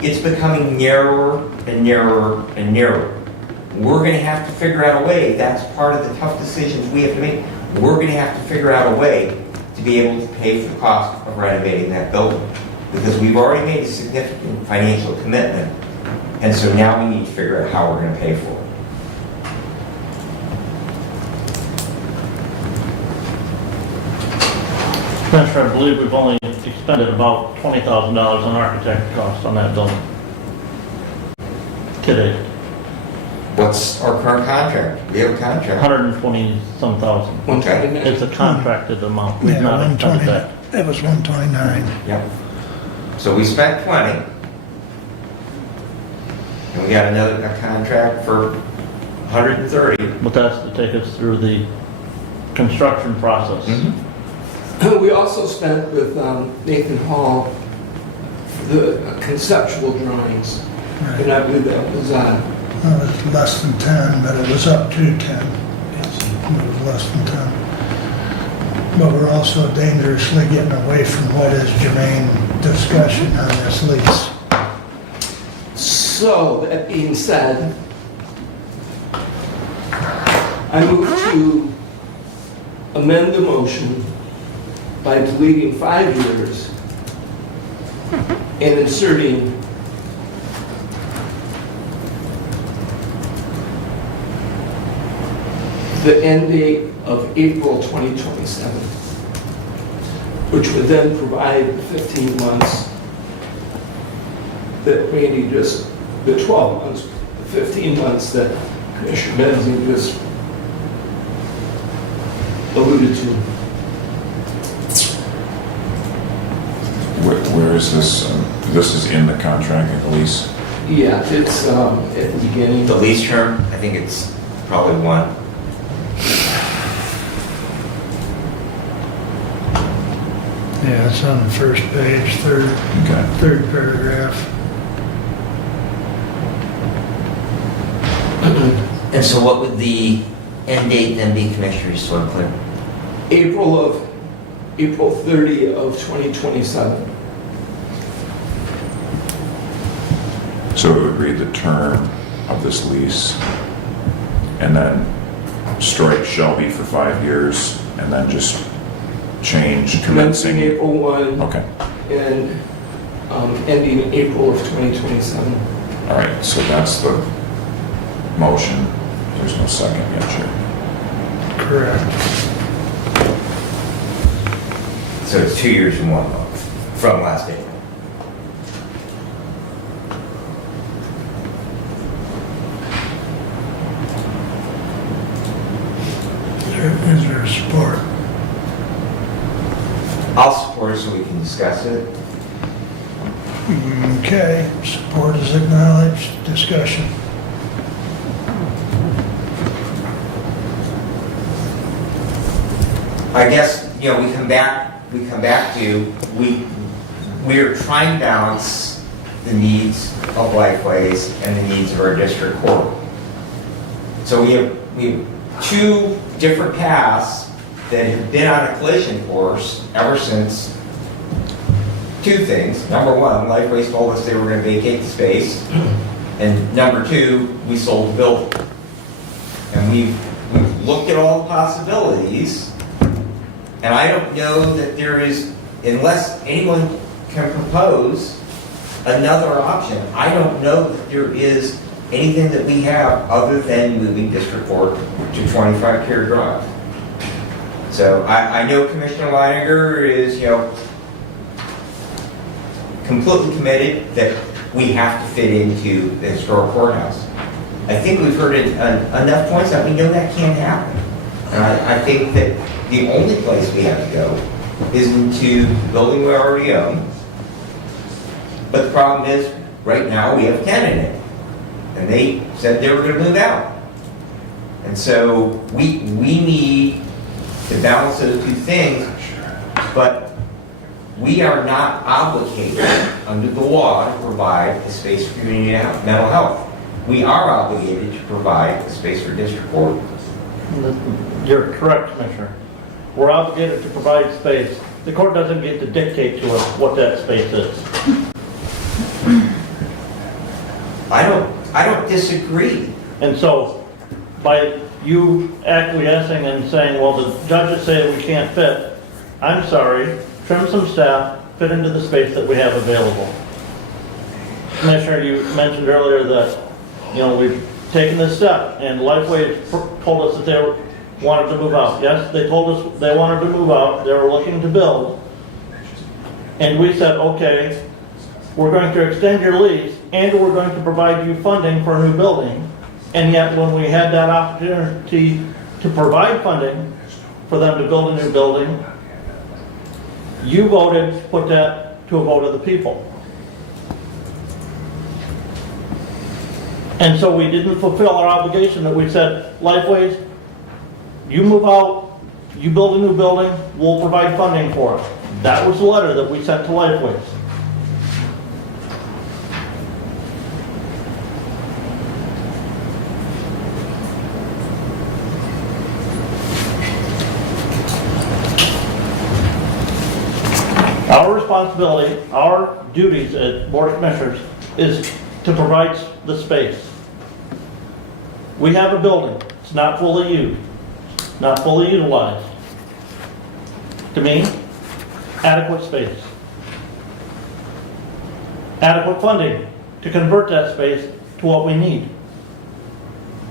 it's becoming narrower and narrower and narrower. We're going to have to figure out a way. That's part of the tough decisions we have to make. We're going to have to figure out a way to be able to pay for the cost of renovating that building, because we've already made a significant financial commitment, and so now we need to figure out how we're going to pay for it. Commissioner, I believe we've only expended about $20,000 on architect costs on that building today. What's our current contract? We have a contract. 120 some thousand. Okay. It's a contracted amount. We've Yeah, not expended 120, that. it was 129. Yep. So we spent 20. And we got a contract for 130. But that's to take us through the construction process. Mm-hmm. We also spent with Nathan Hall the conceptual drawings, and I believe that was It was less than 10, but it was up to 10. It was less than 10. But we're also dangerously getting away from what is germane discussion on this lease. So, that being said, I move to amend the motion by deleting 5 years and inserting the end date of April 2027, which would then provide the 15 months that Randy just, the 12 months, the 15 months that Commissioner Benzing just alluded to. Where is this? This is in the contract, at least? Yeah, it's at the beginning. The lease term, I think it's probably 1. Yeah, it's on the first page, third paragraph. And so what would the end date then be, Commissioner, just so I'm clear? April 30 of 2027. So it would read the term of this lease, and then strike shall be for 5 years, and then just change commencing. April 1 Okay. and ending April of 2027. All right, so that's the motion. There's no second yet, Chair. Correct. So it's 2 years and 1 month from last April. Is there support? I'll support it so we can discuss it. Okay, support is acknowledged. Discussion. I guess, we come back to, we're trying to balance the needs of Lifeways and the needs of our district court. So we have 2 different paths that have been on a collision course ever since 2 things. Number 1, Lifeways told us they were going to vacate the space. And number 2, we sold the building. And we've looked at all the possibilities, and I don't know that there is, unless anyone can propose another option, I don't know that there is anything that we have other than moving District Court to 25 Care Drive. So I know Commissioner Leininger is, completely committed that we have to fit into the historic courthouse. I think we've heard enough points that we know that can't happen. And I think that the only place we have to go is into the building we already own. But the problem is, right now, we have a tenant in it. And they said they were going to move out. And so we need to balance those two things, but we are not obligated under the law to provide a space for community mental health. We are obligated to provide a space for district court. You're correct, Commissioner. We're obligated to provide space. The court doesn't get to dictate to us what that space is. I don't disagree. And so, by you acquiescing and saying, well, the judges say we can't fit, I'm sorry, trim some staff, fit into the space that we have available. Commissioner, you mentioned earlier that, we've taken this step, and Lifeway told us that they wanted to move out. Yes, they told us they wanted to move out, they were looking to build, and we said, okay, we're going to extend your lease, and we're going to provide you funding for a new building. And yet, when we had that opportunity to provide funding for them to build a new building, you voted to put that to a vote of the people. And so we didn't fulfill our obligation that we said, Lifeways, you move out, you build a new building, we'll provide funding for it. That was the letter that we sent to Lifeways. Our responsibility, our duties as Board of Commissioners is to provide the space. We have a building, it's not fully used, not fully utilized. To me, adequate space. Adequate funding to convert that space to what we need.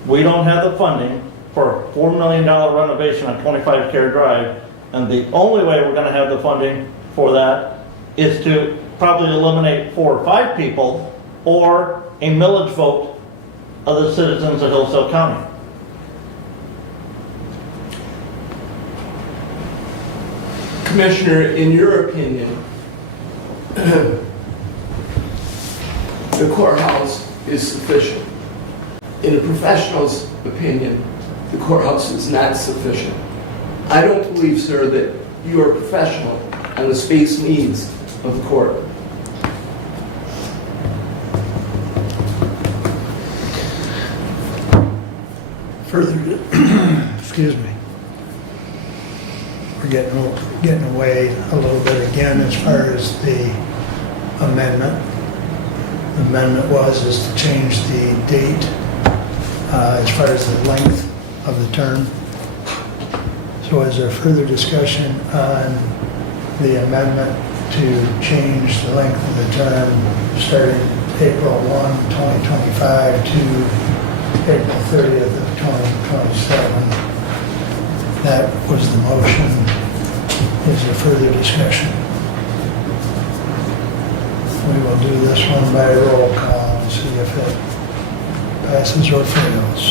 We don't have the funding for a $4 million renovation on 25 Care Drive, and the only way we're going to have the funding for that is to probably eliminate 4 or 5 people or a millage vote of the citizens of Hillsdale County. Commissioner, in your opinion, the courthouse is sufficient. In a professional's opinion, the courthouse is not sufficient. I don't believe, sir, that you are a professional on the space needs of the court. Further, excuse me. We're getting away a little bit again as far as the amendment. The amendment is to change the date as far as the length of the term. So is there further discussion on the amendment to change the length of the term starting April 1, 2025 to April 30th of 2027? That was the motion. Is there further discussion? We will do this one by roll call and see if it passes or fails.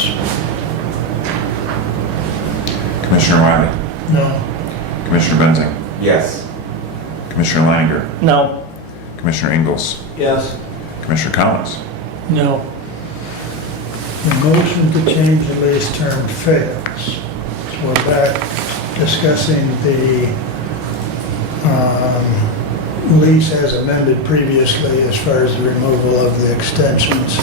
Commissioner Wiley? No. Commissioner Benzing? Yes. Commissioner Leininger? No. Commissioner Ingalls? Yes. Commissioner Collins? No. The motion to change the lease term fails. So we're back discussing the lease as amended previously as far as the removal of the extensions.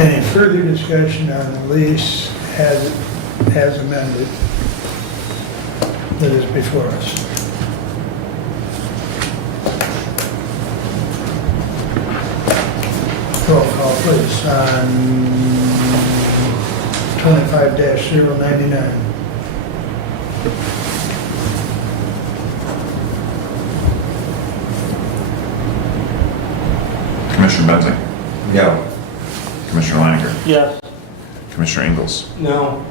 Any further discussion on the lease as amended that is before us? Roll call, please, on 25-099. Commissioner Benzing, No. Commissioner Leininger, Yes. Commissioner Ingles, No.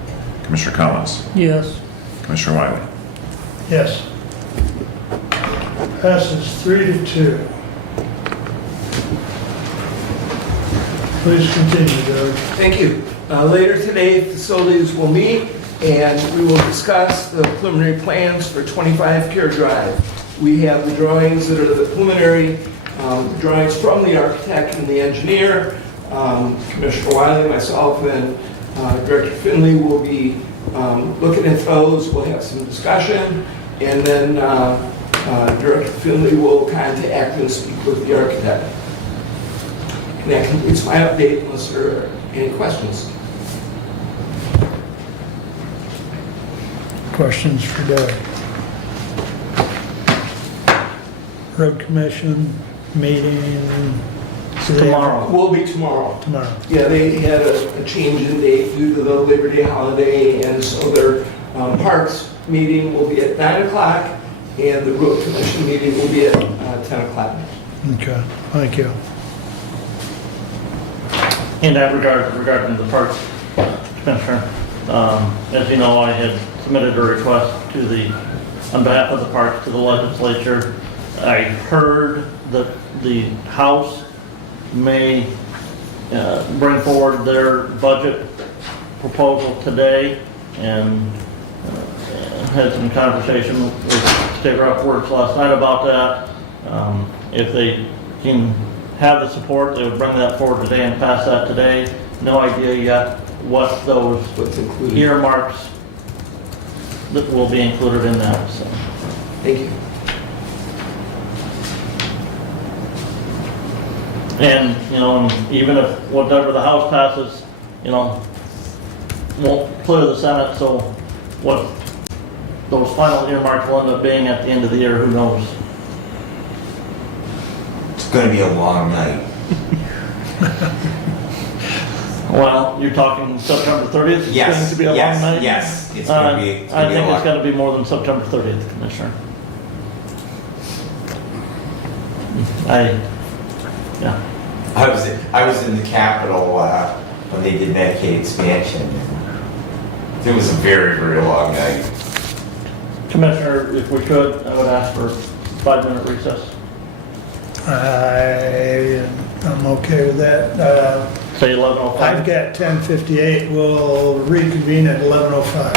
Commissioner Collins, Yes. Commissioner Wiley. Yes. Passes 3-2. Please continue, Doug. Thank you. Later today, facilities will meet and we will discuss the preliminary plans for 25 Care Drive. We have the drawings that are the preliminary drawings from the architect and the engineer. Commissioner Wiley, myself, and Director Finley will be looking at those. We'll have some discussion, and then Director Finley will contact and speak with the architect. And that completes my update, unless there are any questions. Questions for Doug? Road Commission meeting. Tomorrow. Will be tomorrow. Tomorrow. Yeah, they had a change in date due to the Labor Day holiday, and so their Parks meeting will be at 9 o'clock, and the Road Commission meeting will be at 10 o'clock. Okay, thank you. In that regard, regarding the Parks Commissioner, as you know, I had submitted a request on behalf of the parks to the legislature. I heard that the House may bring forward their budget proposal today, and had some conversation with State Rep Works last night about that. If they can have the support, they would bring that forward today and pass that today. No idea yet what those earmarks that will be included in that. So. Thank you. And, even if whatever the House passes, won't clear the Senate, so what those final earmarks will end up being at the end of the year, who knows? It's going to be a long night. Well, you're talking September 30th? It's Yes, going to be a yes, long night? yes. It's going to be. I think it's going to be more than September 30th, Commissioner. Yeah. I was in the Capitol when they did Medicaid expansion. It was a very, very long night. Commissioner, if we could, I would ask for a 5-minute recess. I'm okay with that. Say 11:05. I've got 10:58. We'll reconvene at 11:05.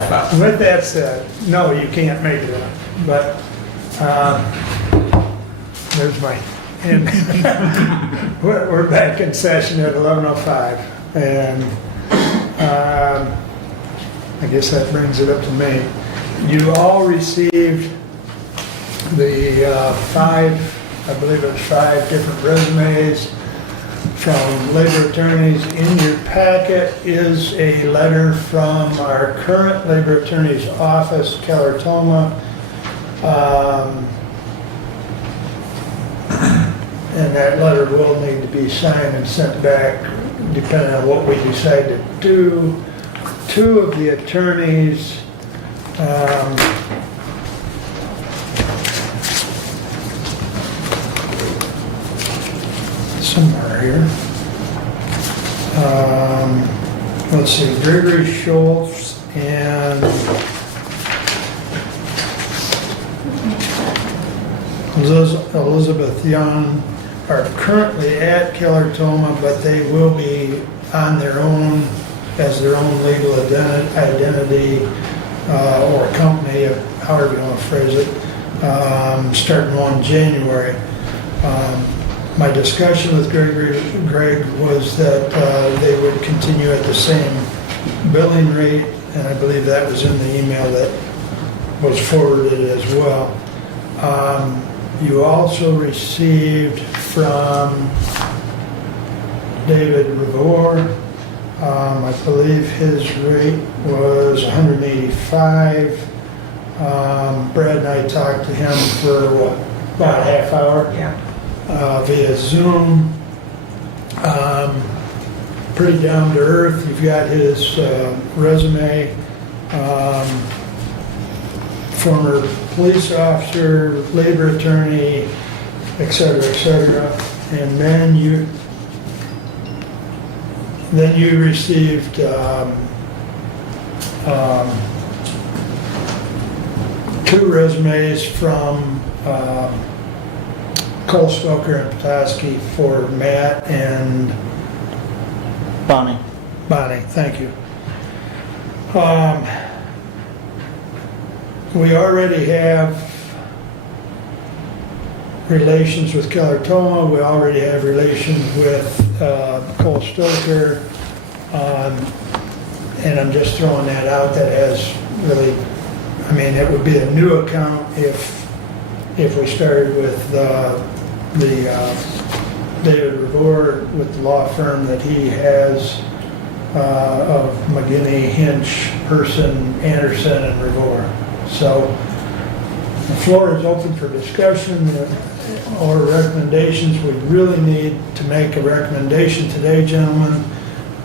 With that said, no, you can't make it up, but, there's my, and we're back in session at 11:05, and, I guess that brings it up to me. You all received the I believe it was 5 different resumes from labor attorneys. In your packet is a letter from our current labor attorney's office, Keller Toma. And that letter will need to be signed and sent back depending on what we decide to do. 2 of the attorneys somewhere here. Let's see, Gregory Schultz and Elizabeth Young are currently at Keller Toma, but they will be on their own as their own legal identity or company, however you want to phrase it, starting on January. My discussion with Greg was that they would continue at the same billing rate, and I believe that was in the email that was forwarded as well. You also received from David Revore, I believe his rate was $185. Brad and I talked to him for about a half hour? Yeah. Via Zoom. Pretty down to earth. You've got his resume. Former police officer, labor attorney, et cetera, et cetera. And then you received 2 resumes from Cole Stoker and Petoskey for Matt and Bonnie. Bonnie, thank you. We already have relations with Keller Toma. We already have relations with Cole Stoker. And I'm just throwing that out. That has really, I mean, it would be a new account if we started with the David Revore with the law firm that he has of McGinney, Hinch, Person, Anderson, and Revore. So the floor is open for discussion or recommendations. We really need to make a recommendation today, gentlemen,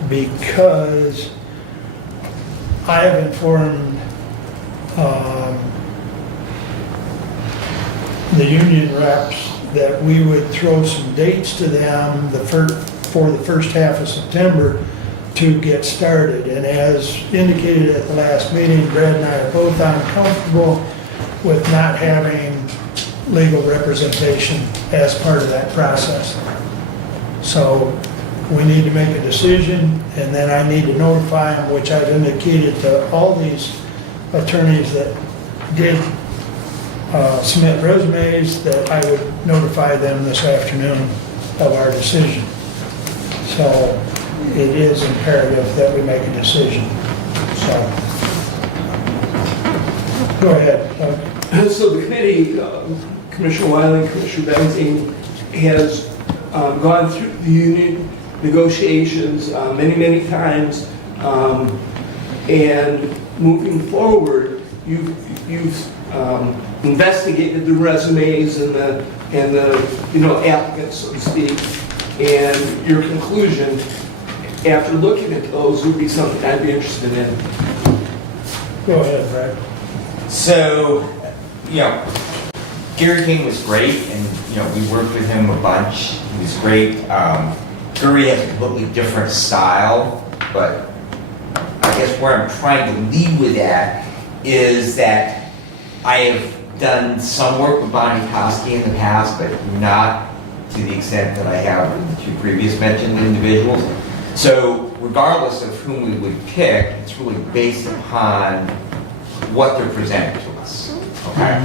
because I have informed the union reps that we would throw some dates to them for the first half of September to get started. And as indicated at the last meeting, Brad and I are both uncomfortable with not having legal representation as part of that process. So we need to make a decision, and then I need to notify them, which I've indicated to all these attorneys that did submit resumes, that I would notify them this afternoon of our decision. So it is imperative that we make a decision. So, go ahead, Doug. So the committee, Commissioner Wiley, Commissioner Benzing, has gone through the union negotiations many times, and moving forward, you've investigated the resumes and the applicants, so to speak, and your conclusion after looking at those would be something I'd be interested in. Go ahead, Brad. So, Gary King was great, and, we worked with him a bunch. He was great. Gary has a completely different style, but I guess where I'm trying to lead with that is that I have done some work with Bonnie Koski in the past, but not to the extent that I have with the 2 previous mentioned individuals. So regardless of whom we would pick, it's really based upon what they're presenting to us, okay?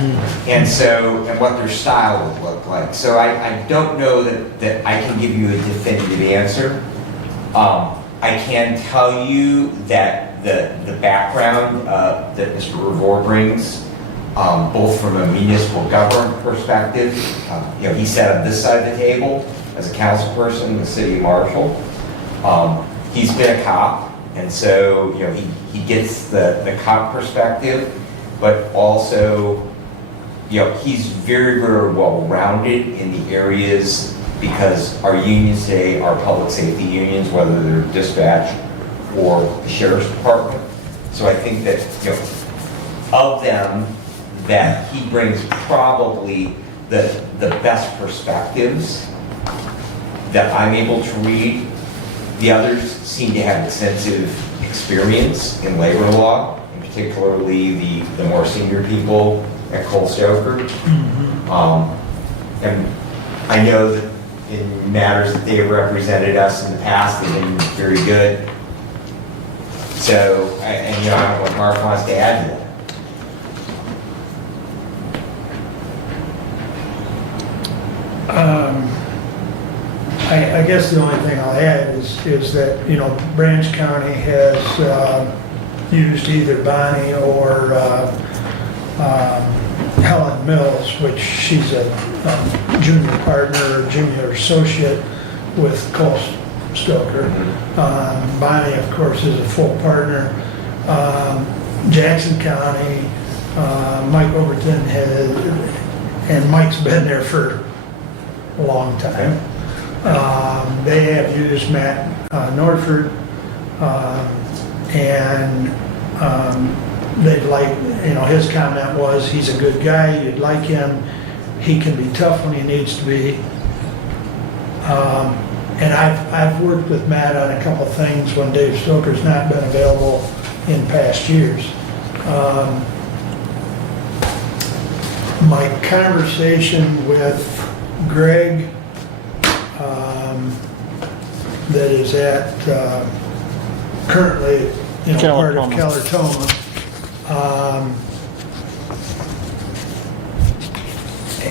And so, and what their style would look like. So I don't know that I can give you a definitive answer. I can tell you that the background that Mr. Revore brings, both from a municipal government perspective, he sat on this side of the table as a council person in the city of Marshall. He's been a cop, and so he gets the cop perspective, but also he's very, very well rounded in the areas, because our unions today are public safety unions, whether they're dispatch or the sheriff's department. So I think that of them, that he brings probably the best perspectives that I'm able to read. The others seem to have extensive experience in labor law, and particularly the more senior people at Cole Stoker. And I know that in matters that they have represented us in the past, they've been very good. So, I don't know what Mark wants to add to that. I guess the only thing I'll add is that, Branch County has used either Bonnie or Helen Mills, which she's a junior partner or junior associate with Cole Stoker. Bonnie, of course, is a full partner. Jackson County, Mike Overton and Mike's been there for a long time. They have used Matt Norford, and they'd like, his comment was, he's a good guy, you'd like him, he can be tough when he needs to be. And I've worked with Matt on a couple things when Dave Stoker's not been available in past years. My conversation with Greg, that is at, currently, part of Kellertoma.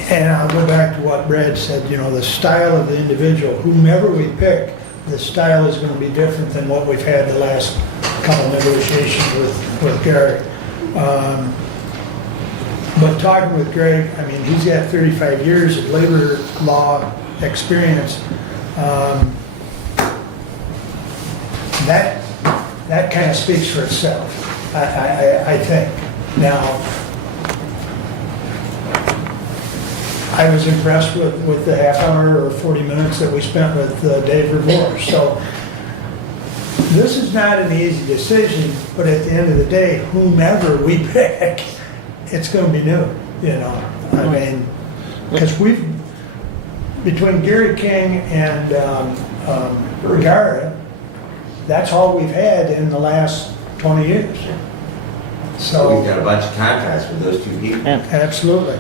And I'll go back to what Brad said, the style of the individual, whomever we pick, the style is going to be different than what we've had the last couple negotiations with Gary. But talking with Greg, he's got 35 years of labor law experience. That kind of speaks for itself, I think. Now, I was impressed with the half hour or 40 minutes that we spent with Dave Revore. So this is not an easy decision, but at the end of the day, whomever we pick, it's going to be new, because between Gary King and Vergara, that's all we've had in the last 20 years. So we've got a bunch of contracts with those two people. Absolutely.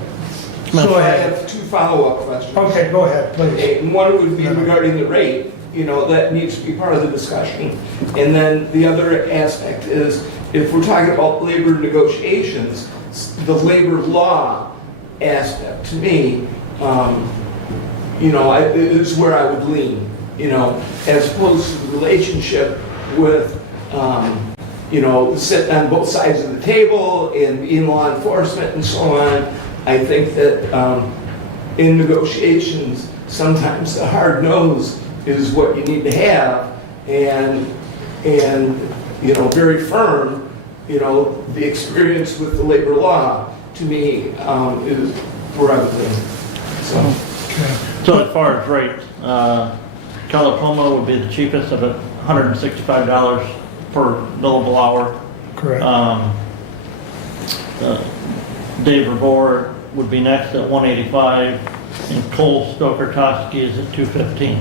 So I have two follow-up questions. Okay, go ahead, please. Okay, and one would be regarding the rate, that needs to be part of the discussion. And then the other aspect is, if we're talking about labor negotiations, the labor law aspect, to me, is where I would lean, as opposed to the relationship with, sitting on both sides of the table and in law enforcement and so on. I think that in negotiations, sometimes the hard nose is what you need to have, and very firm, the experience with the labor law, to me, is where I would lean. So as far as rates, Kellertoma would be the cheapest of it, $165 per billable hour. Correct. Dave Revore would be next at $185, and Cole Stoker Toski is at $215.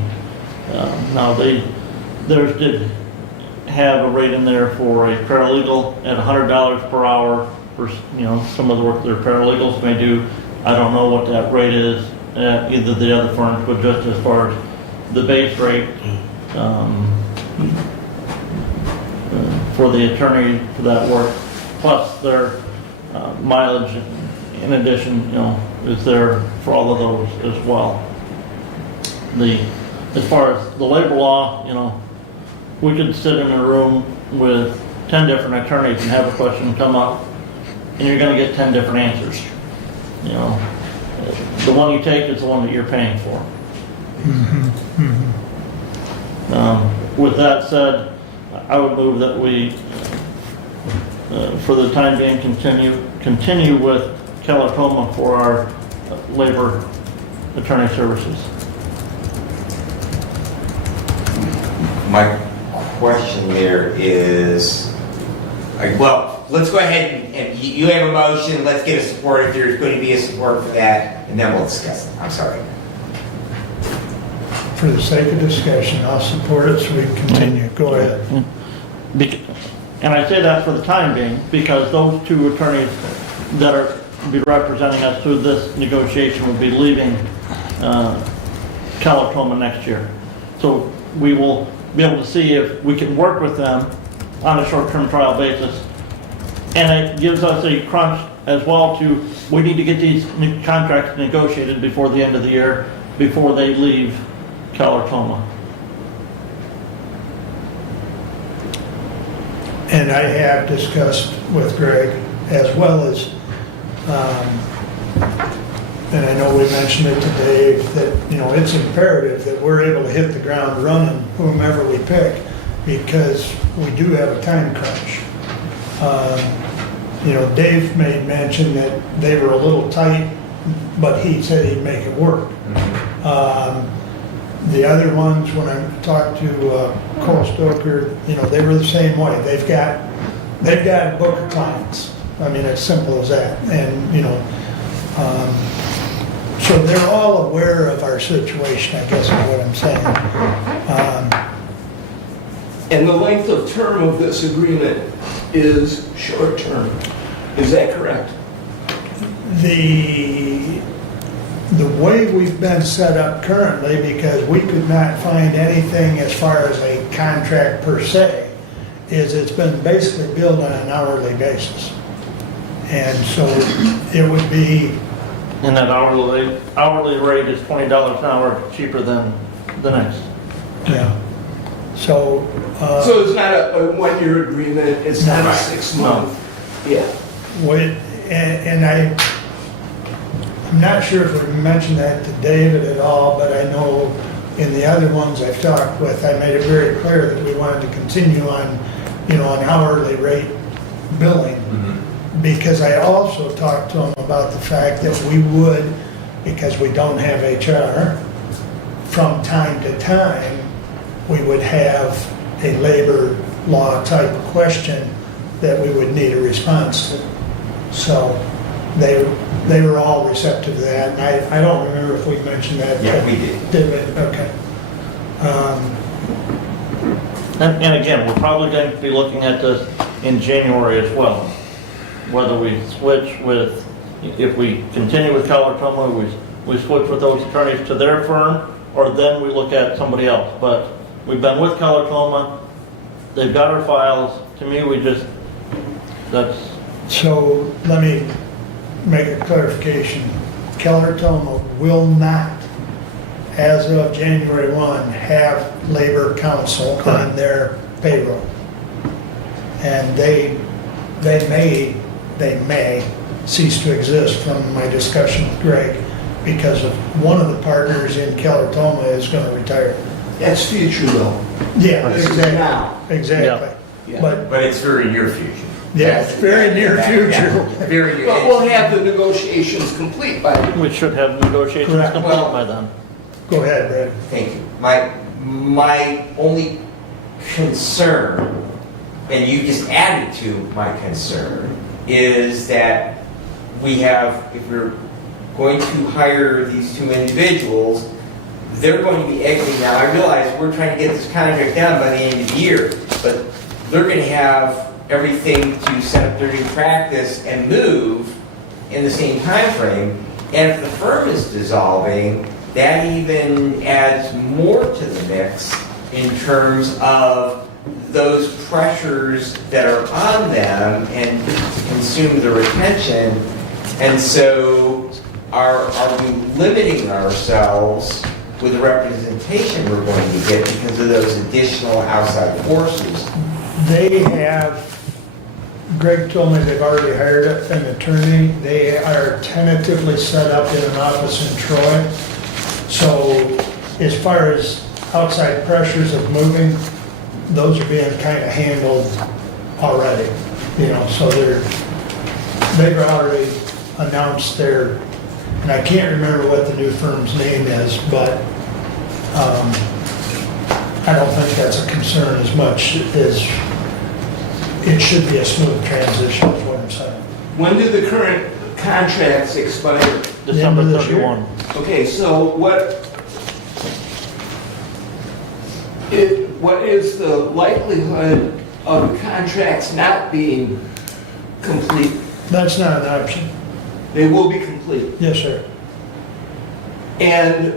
Now theirs did have a rate in there for a paralegal at $100 per hour for some of the work their paralegals may do. I don't know what that rate is at either of the other firms, but just as far as the base rate, for the attorney for that work, plus their mileage in addition, is there for all of those as well. As far as the labor law, we could sit in a room with 10 different attorneys and have a question come up, and you're gonna get 10 different answers. The one you take is the one that you're paying for. With that said, I would move that we, for the time being, continue with Calatoma for our labor attorney services. My question there is, well, let's go ahead and you have a motion, let's get a support if there's going to be a support for that, and then we'll discuss it. I'm sorry. For the sake of discussion, I'll support it so we can continue. Go ahead. And I say that for the time being because those two attorneys that are be representing us through this negotiation will be leaving Calatoma next year. So we will be able to see if we can work with them on a short-term trial basis. And it gives us a crunch as well we need to get these contracts negotiated before the end of the year, before they leave Calatoma. And I have discussed with Greg as well as, and I know we mentioned it to Dave, that, it's imperative that we're able to hit the ground running, whomever we pick, because we do have a time crunch. Dave made mention that they were a little tight, but he said he'd make it work. The other ones, when I talked to Cole Stoker, they were the same way. They've got a book of clients. I mean, it's simple as that. And, so they're all aware of our situation, I guess is what I'm saying. And the length of term of this agreement is short term. Is that correct? The way we've been set up currently, because we could not find anything as far as a contract per se, is it's been basically billed on an hourly basis. And so it would be... And that hourly rate is $20 an hour cheaper than the next. Yeah. So... so it's not a one-year agreement, it's not a 6-month. No. Yeah. And I'm not sure if we mentioned that to David at all, but I know in the other ones I've talked with, I made it very clear that we wanted to continue on, an hourly rate billing. Because I also talked to him about the fact that we would, because we don't have HR, from time to time, we would have a labor law type question that we would need a response to. So they were all receptive to that, and I don't remember if we mentioned that. Yeah, we did. Did we? Okay. And again, we're probably going to be looking at this in January as well. Whether we switch with, if we continue with Calatoma, we switch with those attorneys to their firm, or then we look at somebody else. But we've been with Calatoma, they've got our files. To me, that's... So let me make a clarification. Calatoma will not, as of January 1, have labor counsel on their payroll. And they may cease to exist from my discussion with Greg because of one of the partners in Calatoma is going to retire. That's future though. Yeah, This is exactly. now. Exactly. Yeah. But it's very near future. Yeah, it's very near future. Yeah, very near. But we'll have the negotiations complete by then. We should have negotiations Correct. complete by then. Go ahead, Brad. Thank you. My only concern, and you just added to my concern, is that if we're going to hire these two individuals, they're going to be exiting. Now, I realize we're trying to get this contract done by the end of the year, but they're going to have everything to set up their new practice and move in the same time frame. And if the firm is dissolving, that even adds more to the mix in terms of those pressures that are on them and consume the retention. And so are we limiting ourselves with the representation we're going to get because of those additional outside forces? They have, Greg told me they've already hired an attorney. They are tentatively set up in an office in Troy. So as far as outside pressures of moving, those are being kind of handled already, you know, so they've already announced their, and I can't remember what the new firm's name is, but I don't think that's a concern as much as it should be a smooth transition is what I'm saying. When do the current contracts expire? December end of this year. 31. Okay, so what is the likelihood of contracts not being complete? That's not an option. They will be complete. Yes, sir. And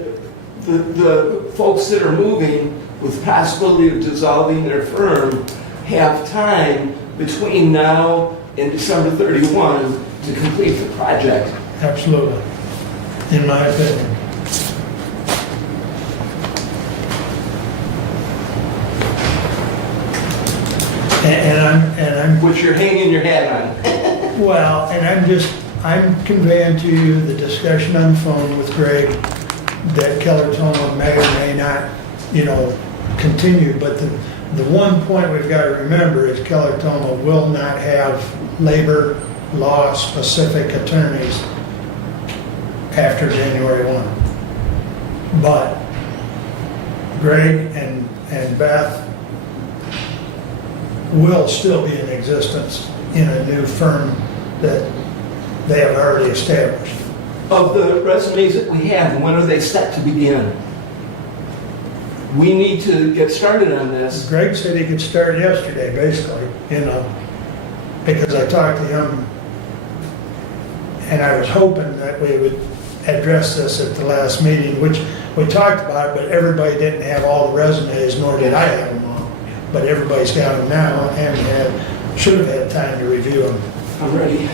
the folks that are moving with possibility of dissolving their firm have time between now and December 31 to complete the project. Absolutely, in my opinion. And I'm, Which you're hanging your hat on. well, and I'm conveying to you the discussion on the phone with Greg that Keller Toma may or may not, you know, continue, but the one point we've got to remember is Keller Toma will not have labor law specific attorneys after January 1. But Greg and Beth will still be in existence in a new firm that they have already established. Of the resumes that we have, when are they set to begin? We need to get started on this. Greg said he could start yesterday, basically, you know, because I talked to him and I was hoping that we would address this at the last meeting, which we talked about, but everybody didn't have all the resumes, nor did I have them all. But everybody's got them now and should have had time to review them. I'm ready.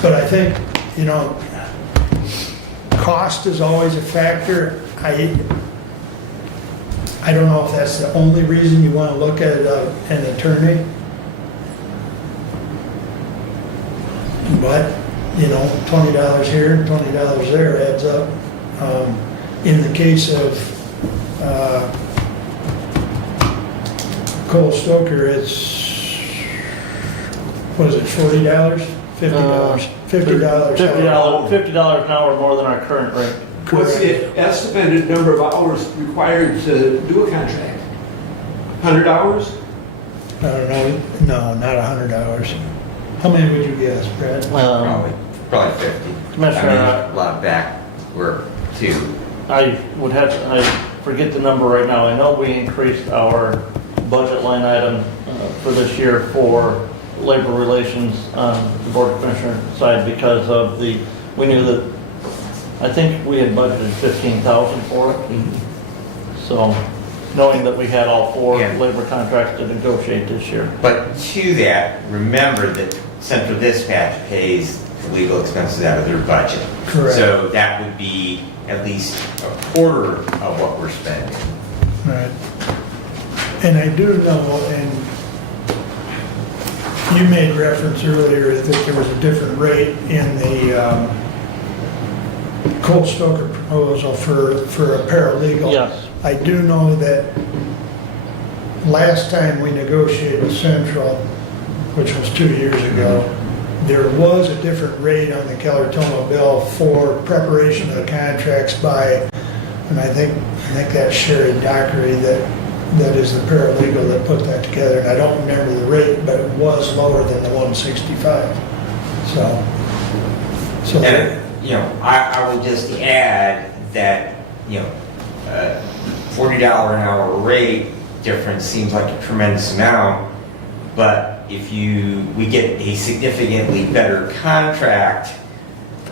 But I think, you know, cost is always a factor. I don't know if that's the only reason you want to look at an attorney. But, you know, $20 here and $20 there adds up. In the case of Cole Stoker, it's, what is it, $40? $50? $50. $50 an hour more than our current rate. What's the estimated number of hours required to do a contract? 100 hours? I don't know, no, not 100 hours. How many would you guess, Brad? Probably 50. Commissioner, I mean, a lot of back work too. I forget the number right now. I know we increased our budget line item for this year for labor relations on the Board of Commissioners side because of we knew that, I think we had budgeted $15,000 for it. So, knowing that we had all four labor contracts to negotiate this year. But to that, remember that Central Dispatch pays the legal expenses out of their budget. Correct. So that would be at least a quarter of what we're spending. Right. And I do know, and you made reference earlier that there was a different rate in the Cole Stoker proposal for a paralegal. Yes. I do know that last time we negotiated with Central, which was 2 years ago, there was a different rate on the Keller-Toma bill for preparation of the contracts by, and I think that's Sherry Dockery that is the paralegal that put that together. And I don't remember the rate, but it was lower than the 165. So. And, you know, I will just add that, you know, $40 an hour rate difference seems like a tremendous amount, but if we get a significantly better contract,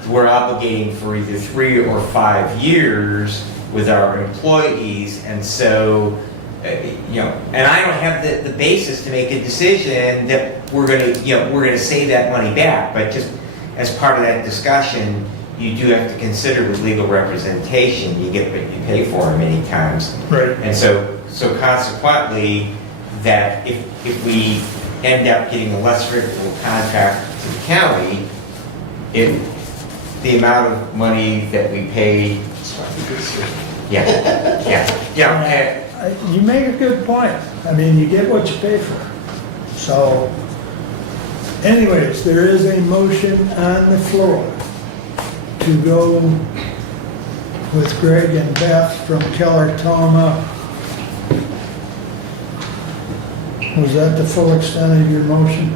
we're obligating for either 3 or 5 years with our employees, and so and I don't have the basis to make a decision that we're gonna save that money back, but just as part of that discussion, you do have to consider with legal representation, you get what you pay for many times. Right. And so consequently, that if we end up getting a less favorable contract to the county, if the amount of money that we pay, You make a good point. I mean, you get what you pay for. So, anyways, there is a motion on the floor to go with Greg and Beth from Keller Toma. Was that the full extent of your motion?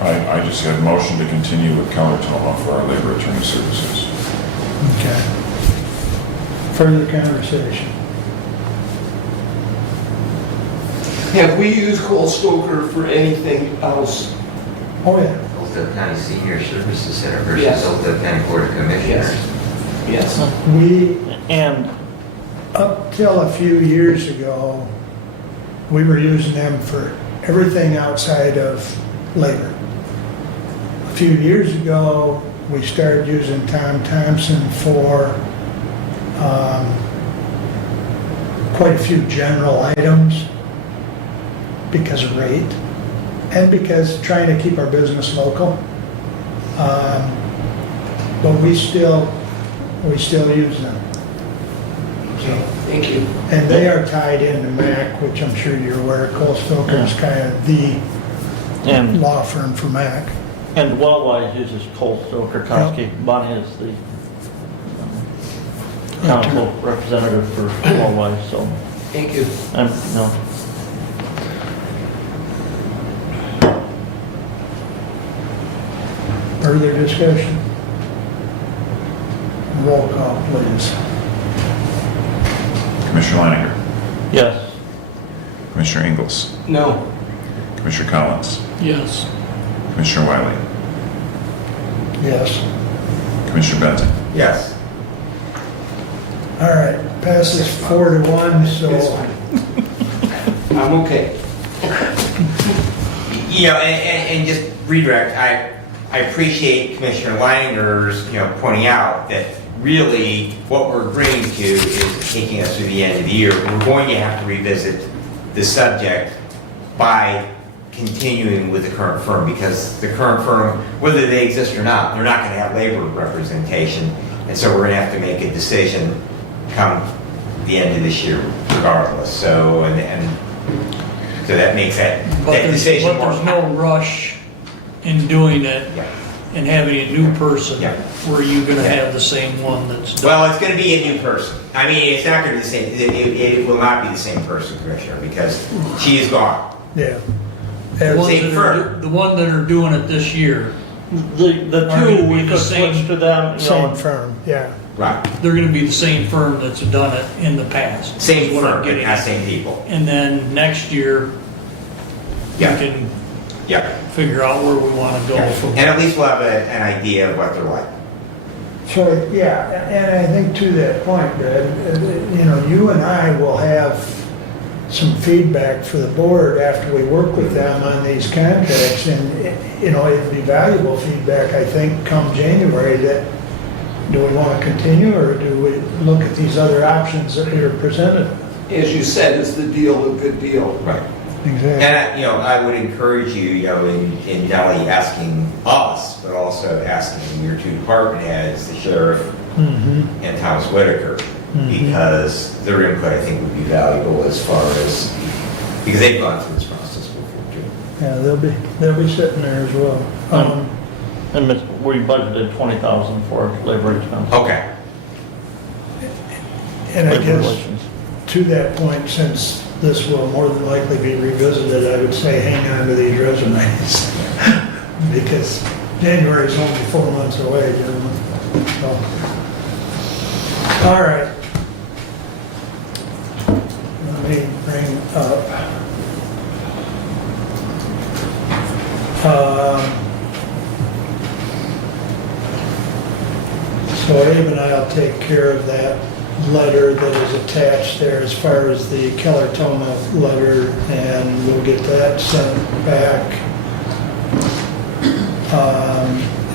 I just had a motion to continue with Keller Toma for our labor attorney services. Okay. Further conversation. Have we used Cole Stoker for anything else? Oh, yeah. Hillsdale County Senior Services Center versus Yes. Hillsdale County Board of Commissioners. Yes. We, And up till a few years ago, we were using them for everything outside of labor. A few years ago, we started using Tom Thompson for quite a few general items because of rate and because trying to keep our business local. But we still use them. Okay, thank you. And they are tied into MAC, which I'm sure you're aware, Cole Stoker is kind of the and law firm for MAC. Wellwise uses Cole Stoker. Bonnie is the council representative for Wellwise, so Thank you. no. Further discussion? Roll call, please. Commissioner Leininger, Yes. Commissioner Ingles, No. Commissioner Collins, Yes. Commissioner Wiley, Yes. Commissioner Benton. Yes. All right, passes 4-1, so It's fine. I'm okay. And just redirect, I appreciate Commissioner Leininger's, pointing out that really what we're agreeing to is taking us through the end of the year. We're going to have to revisit the subject by continuing with the current firm, because the current firm, whether they exist or not, they're not going to have labor representation. And so we're going to have to make a decision come the end of this year regardless. So, so that makes that decision more. But there's no rush in doing it Yeah. and having a new person. Yeah. Where you're gonna Yeah. have the same one that's done. Well, it's going to be a new person. I mean, it's not going to be the same, it will not be the same person, Commissioner, because she is gone. yeah. The And ones same that are firm. the one that are doing it this year, The Are two gonna be we the could same- switch to them, Same firm, yeah. Right. they're gonna be the same firm that's done it in the past. Same is what I'm firm, but getting not at. same people. And then next year, we Yeah. can Yeah. figure out where we wanna go Yeah. from. And at least we'll have an idea of what they're like. So, yeah, and I think to that point, Brad, you and I will have some feedback for the board after we work with them on these contracts, and, it'd be valuable feedback, I think, come January, that do we want to continue, or do we look at these other options that we are presented? As you said, is the deal a good deal? Right. Exactly. And, I would encourage you, in not only asking us, but also asking your two department heads, the sheriff Mhm. and Thomas Whitaker, because their input, I think, would be valuable as far as, because they've gone through this process before, too. Yeah, they'll be sitting there as well. and we budgeted 20,000 for labor expense. Okay. And I Labor guess, relations. to that point, since this will more than likely be revisited, I would say hang on to these resumes. Because January is only 4 months away, gentlemen. So, all right. Let me bring up. So Abe and I'll take care of that letter that is attached there as far as the Keller-Toma letter, and we'll get that sent back.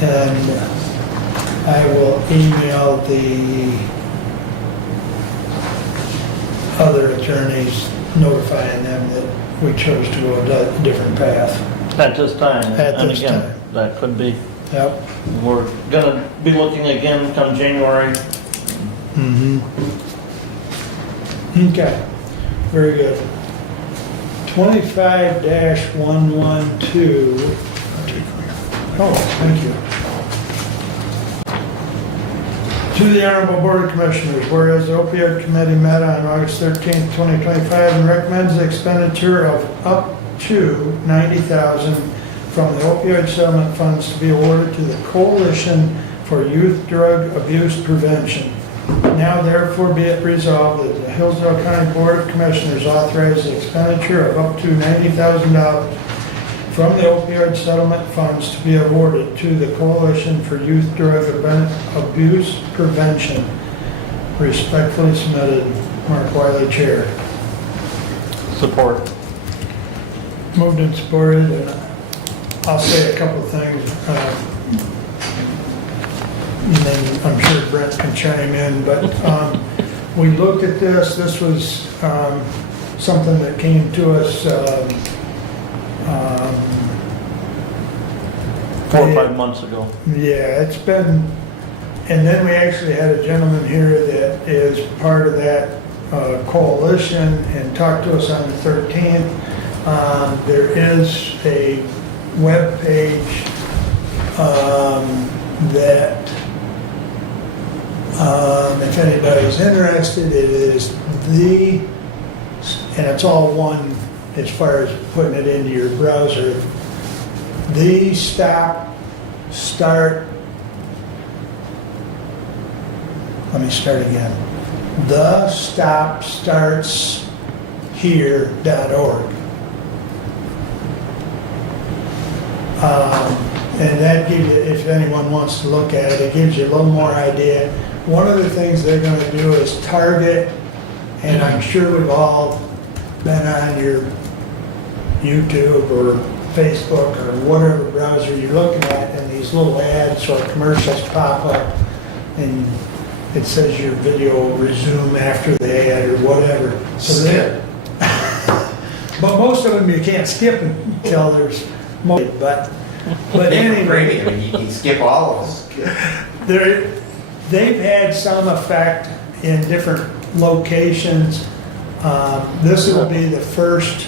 And I will email the other attorneys notifying them that we chose to go a different path. At this time. At And this again, time. that could be, Yep. we're gonna be looking again come January. Mm-hmm. Okay, very good. 25-112. Oh, thank you. To the Honorable Board of Commissioners, whereas the opioid committee met on August 13th, 2025 and recommends the expenditure of up to $90,000 from the opioid settlement funds to be awarded to the Coalition for Youth Drug Abuse Prevention. Now therefore be it resolved that the Hillsdale County Board of Commissioners authorize the expenditure of up to $90,000 from the opioid settlement funds to be awarded to the Coalition for Youth Drug Abuse Prevention. Respectfully submitted, Mark Wiley, Chair. Support. Moved and supported, and I'll say a couple of things. And then I'm sure Brent can chime in, but we looked at this. This was something that came to us 4 or 5 months ago. yeah, it's been, and then we actually had a gentleman here that is part of that coalition and talked to us on the 13th. There is a web page that if anybody's interested, it is and it's all one as far as putting it into your browser, let me start again. thestopstartshere.org. And that gives you, if anyone wants to look at it, it gives you a little more idea. One of the things they're going to do is target, and I'm sure we've all been on your YouTube or Facebook or whatever browser you're looking at, and these little ads or commercials pop up, and it says your video will resume after the ad or whatever. So but most of them you can't skip until there's more. But anyway, I mean, you can skip all of them. They've had some effect in different locations. This will be the first,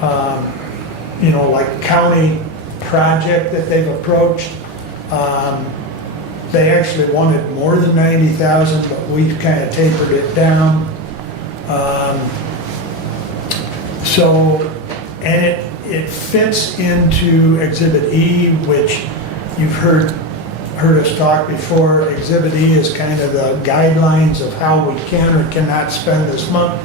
like county project that they've approached. They actually wanted more than 90,000, but we've kind of tapered it down. And it fits into Exhibit E, which you've heard us talk before. Exhibit E is kind of the guidelines of how we can or cannot spend this month.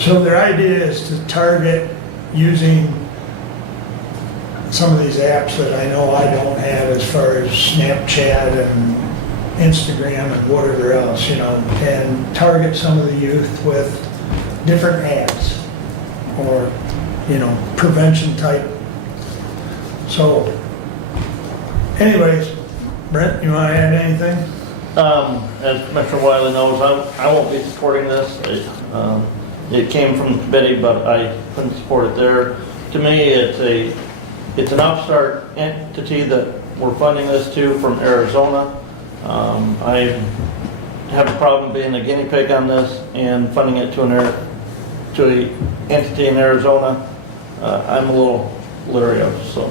So their idea is to target using some of these apps that I know I don't have, as far as Snapchat and Instagram and whatever else, and target some of the youth with different ads or, prevention type. So anyways, Brent, you want to add anything? As Commissioner Wiley knows, I won't be supporting this. It came from the committee, but I couldn't support it there. To me, it's an upstart entity that we're funding this to from Arizona. I have a problem being a guinea pig on this and funding it to an entity in Arizona. I'm a little leery of, so.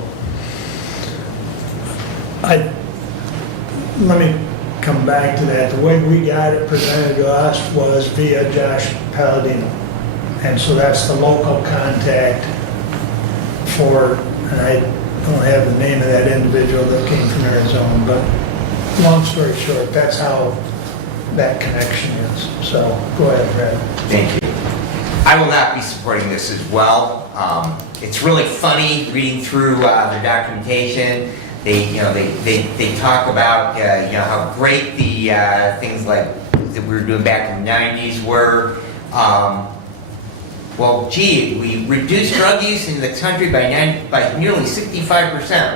Let me come back to that. The way we got it presented to us was via Josh Palladino. And so that's the local contact for, and I don't have the name of that individual that came from Arizona, but long story short, that's how that connection is. So go ahead, Brad. Thank you. I will not be supporting this as well. It's really funny reading through the documentation. they talk about, how great the things like that we were doing back in the 90s were. Well, gee, we reduced drug use in the country by nearly 65%.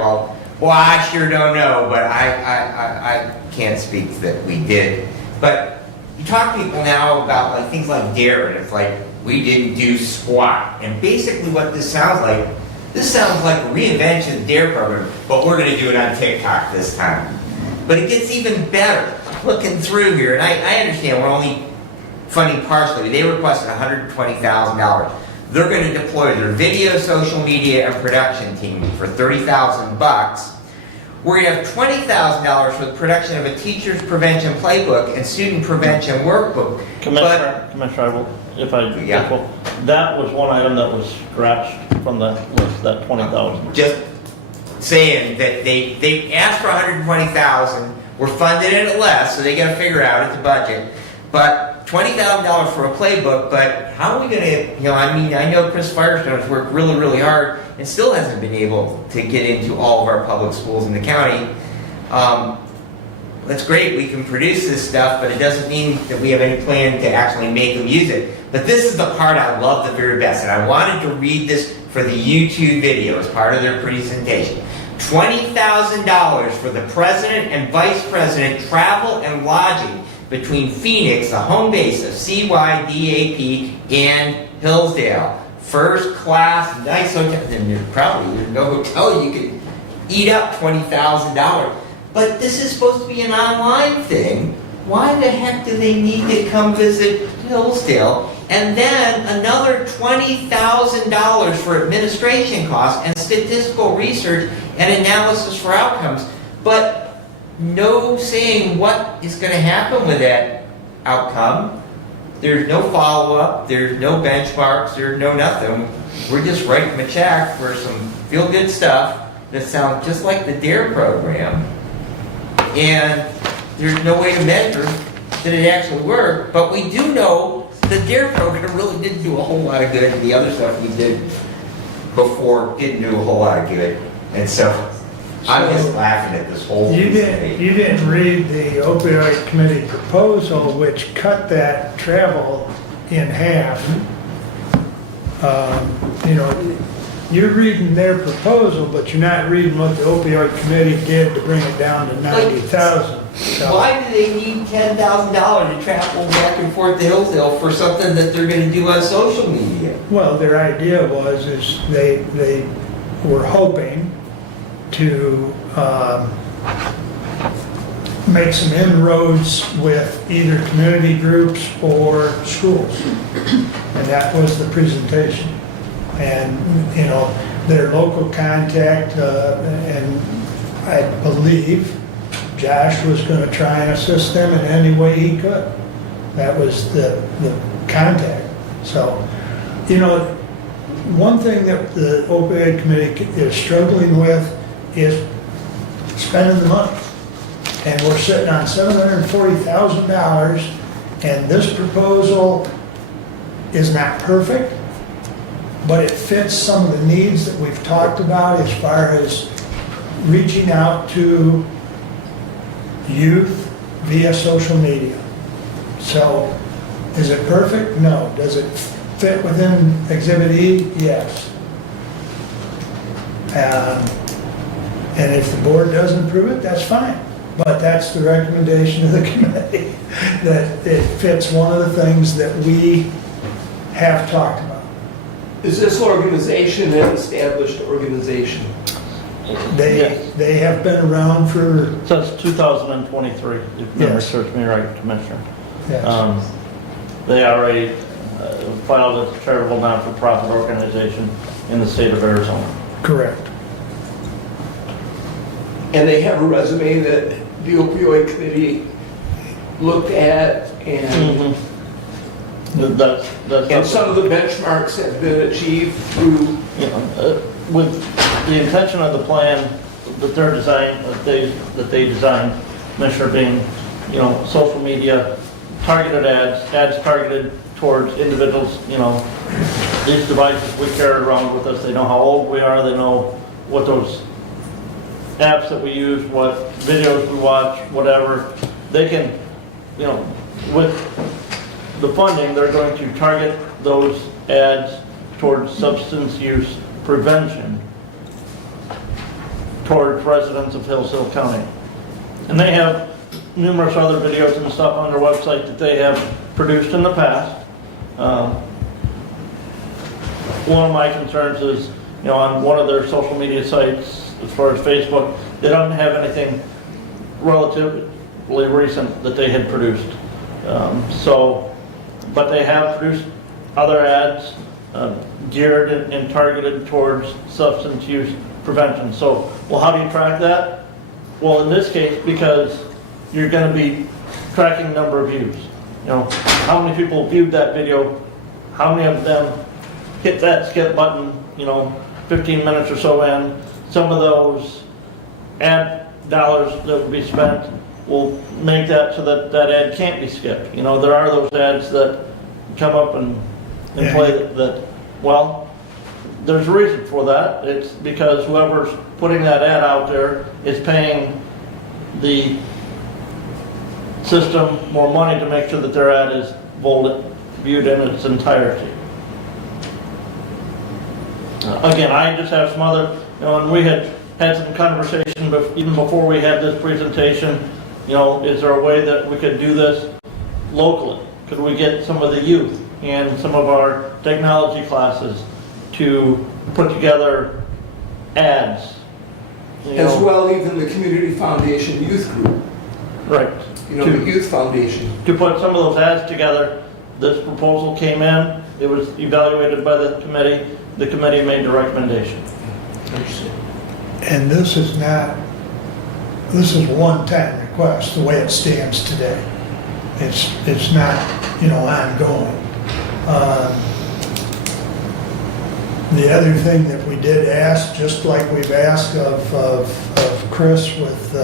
Well, I sure don't know, but I can't speak that we did. But you talk to people now about like things like DARE, and it's like, we didn't do squat. And basically what this sounds like a reinvention of the DARE program, but we're going to do it on TikTok this time. But it gets even better. Looking through here, and I understand we're only funding partially. They requested $120,000. They're going to deploy their video, social media, and production team for $30,000. We're going to have $20,000 for the production of a teacher's prevention playbook and student prevention workbook. Commissioner, if I that was one item that was scratched from the list, that 20,000. Just saying that they asked for $120,000. We're funding it at less, so they got to figure out it's a budget. But $20,000 for a playbook, but how are we going to, I know Chris Firestone's worked really, really hard and still hasn't been able to get into all of our public schools in the county. That's great, we can produce this stuff, but it doesn't mean that we have any plan to actually make them use it. But this is the part I love the very best, and I wanted to read this for the YouTube video as part of their presentation. $20,000 for the president and vice president travel and lodging between Phoenix, the home base of CYDAP, and Hillsdale. First class, nice hotel. And there's probably no hotel you could eat up $20,000. But this is supposed to be an online thing. Why the heck do they need to come visit Hillsdale? And then another $20,000 for administration costs and statistical research and analysis for outcomes. But no saying what is going to happen with that outcome. There's no follow-up, there's no benchmarks, there's no nothing. We're just writing them a check for some feel-good stuff that sounds just like the DARE program. And there's no way to measure that it actually worked, but we do know the DARE program really didn't do a whole lot of good, and the other stuff we did before didn't do a whole lot of good. And so I'm just laughing at this whole thing. You didn't read the opioid committee proposal, which cut that travel in half. You're reading their proposal, but you're not reading what the opioid committee did to bring it down to 90,000. Why do they need $10,000 to travel back and forth to Hillsdale for something that they're going to do on social media? Well, their idea was they were hoping to make some inroads with either community groups or schools. And that was the presentation. And, their local contact, and I believe Josh was going to try and assist them in any way he could. That was the contact. So, one thing that the opioid committee is struggling with is spending the money. And we're sitting on $740,000, and this proposal is not perfect, but it fits some of the needs that we've talked about as far as reaching out to youth via social media. So, is it perfect? No. Does it fit within Exhibit E? Yes. And if the board doesn't approve it, that's fine. But that's the recommendation of the committee, that it fits one of the things that we have talked about. Is this organization an established organization? They have been around for... Since 2023, if memory serves me right, Commissioner. Yes. They are filed as a charitable not-for-profit organization in the state of Arizona. Correct. And they have a resume that the opioid committee looked at, and and some of the benchmarks have been achieved through. With the intention of the plan that they're designed, that they designed, Commissioner, being, social media, targeted ads targeted towards individuals. These devices we carry around with us. They know how old we are. They know what those apps that we use, what videos we watch, whatever, they can, with the funding, they're going to target those ads towards substance use prevention towards residents of Hillsdale County. And they have numerous other videos and stuff on their website that they have produced in the past. One of my concerns is, on one of their social media sites, as far as Facebook, they don't have anything relatively recent that they had produced. But they have produced other ads geared and targeted towards substance use prevention. So, well, how do you track that? Well, in this case, because you're going to be tracking number of views. How many people viewed that video? How many of them hit that skip button, 15 minutes or so in? Some of those ad dollars that would be spent will make that so that that ad can't be skipped. There are those ads that come up and play that, well, there's a reason for that. It's because whoever's putting that ad out there is paying the system more money to make sure that their ad is viewed in its entirety. Again, I just have some other, and we had some conversation, but even before we had this presentation, is there a way that we could do this locally? Could we get some of the youth and some of our technology classes to put together ads? As well, even the Community Foundation Youth Group, Right. the Youth Foundation. To put some of those ads together. This proposal came in, it was evaluated by the committee made the recommendation. And this is a one-time request, the way it stands today. It's not, ongoing. The other thing that we did ask, just like we've asked of Chris with,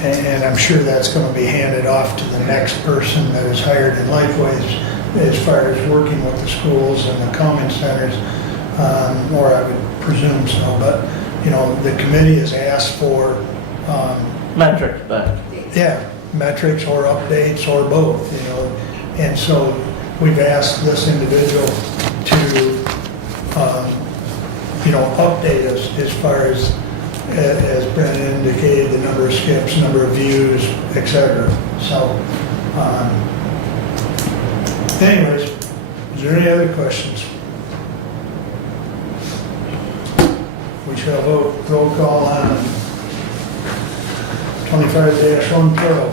and I'm sure that's going to be handed off to the next person that is hired in Lifeways as far as working with the schools and the common centers, or I would presume so, but, the committee has asked for Metrics back. yeah, metrics or updates or both, and so we've asked this individual to, update us as far as Brennan indicated, the number of skips, number of views, etc. So, anyways, is there any other questions? We shall vote roll call on 25-112.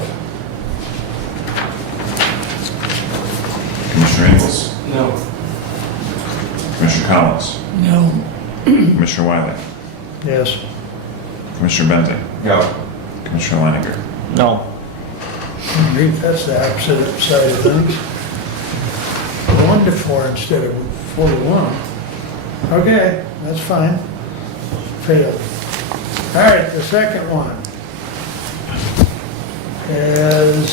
Commissioner Ingles? No. Commissioner Collins? No. Commissioner Wiley? Yes. Commissioner Benton? No. Commissioner Leininger? No. Grief, that's the opposite side of things. 1-4 instead of 4-1. Okay, that's fine. Failed. All right, the second one is,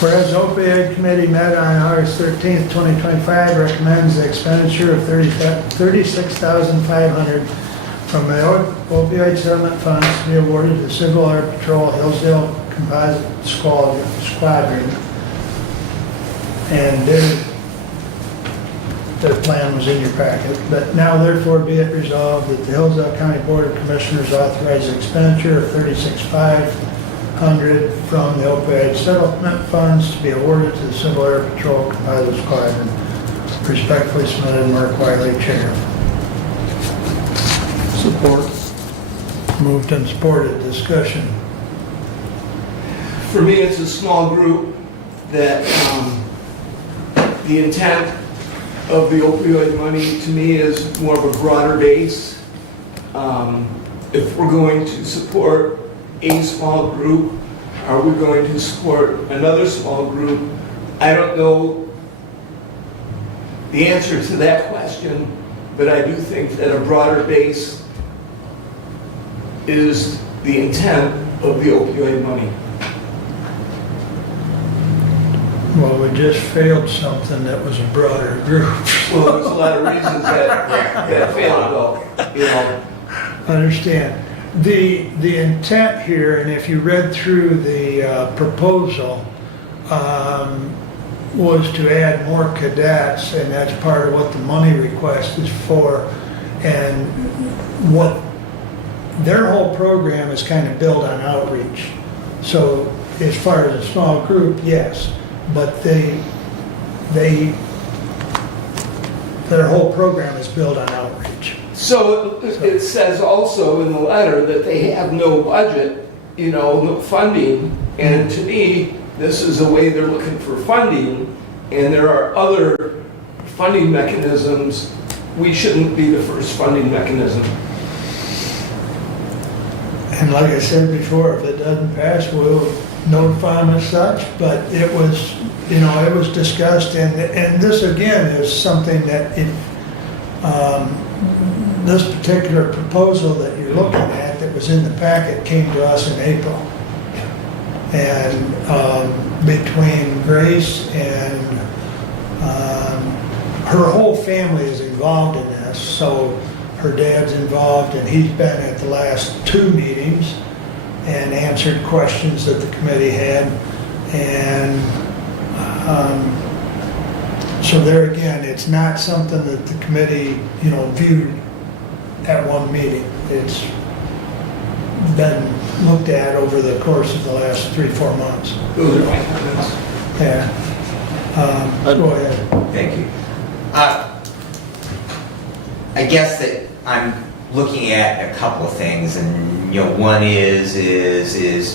whereas the opioid committee met on August 13th, 2025, recommends the expenditure of $36,500 from the opioid settlement funds to be awarded to Civil Air Patrol Hillsdale Composite Squadron. And their plan was in your packet. But now therefore be it resolved that the Hillsdale County Board of Commissioners authorize the expenditure of $36,500 from the opioid settlement funds to be awarded to the Civil Air Patrol Composite Squadron. Respectfully submitted, Mark Wiley, Chair. Support. Moved and supported. Discussion. For me, it's a small group that the intent of the opioid money to me is more of a broader base. If we're going to support a small group, are we going to support another small group? I don't know the answer to that question, but I do think that a broader base is the intent of the opioid money. Well, we just failed something that was a broader group. Well, there's a lot of reasons that failed though, Understand. The intent here, and if you read through the proposal, was to add more cadets, and that's part of what the money request is for. And what their whole program is kind of built on outreach. So as far as a small group, yes, but their whole program is built on outreach. So it says also in the letter that they have no budget, no funding, and to me, this is a way they're looking for funding, and there are other funding mechanisms. We shouldn't be the first funding mechanism. And like I said before, if it doesn't pass, we'll notify them as such, but it was, it was discussed, and this again is something that this particular proposal that you're looking at that was in the packet came to us in April. And between Grace and her whole family is involved in this, so her dad's involved, and he's been at the last 2 meetings and answered questions that the committee had. And so there again, it's not something that the committee, viewed at one meeting. It's been looked at over the course of the last 3-4 months. Those are my comments. Yeah. Go ahead. Thank you. I guess that I'm looking at a couple of things, and one is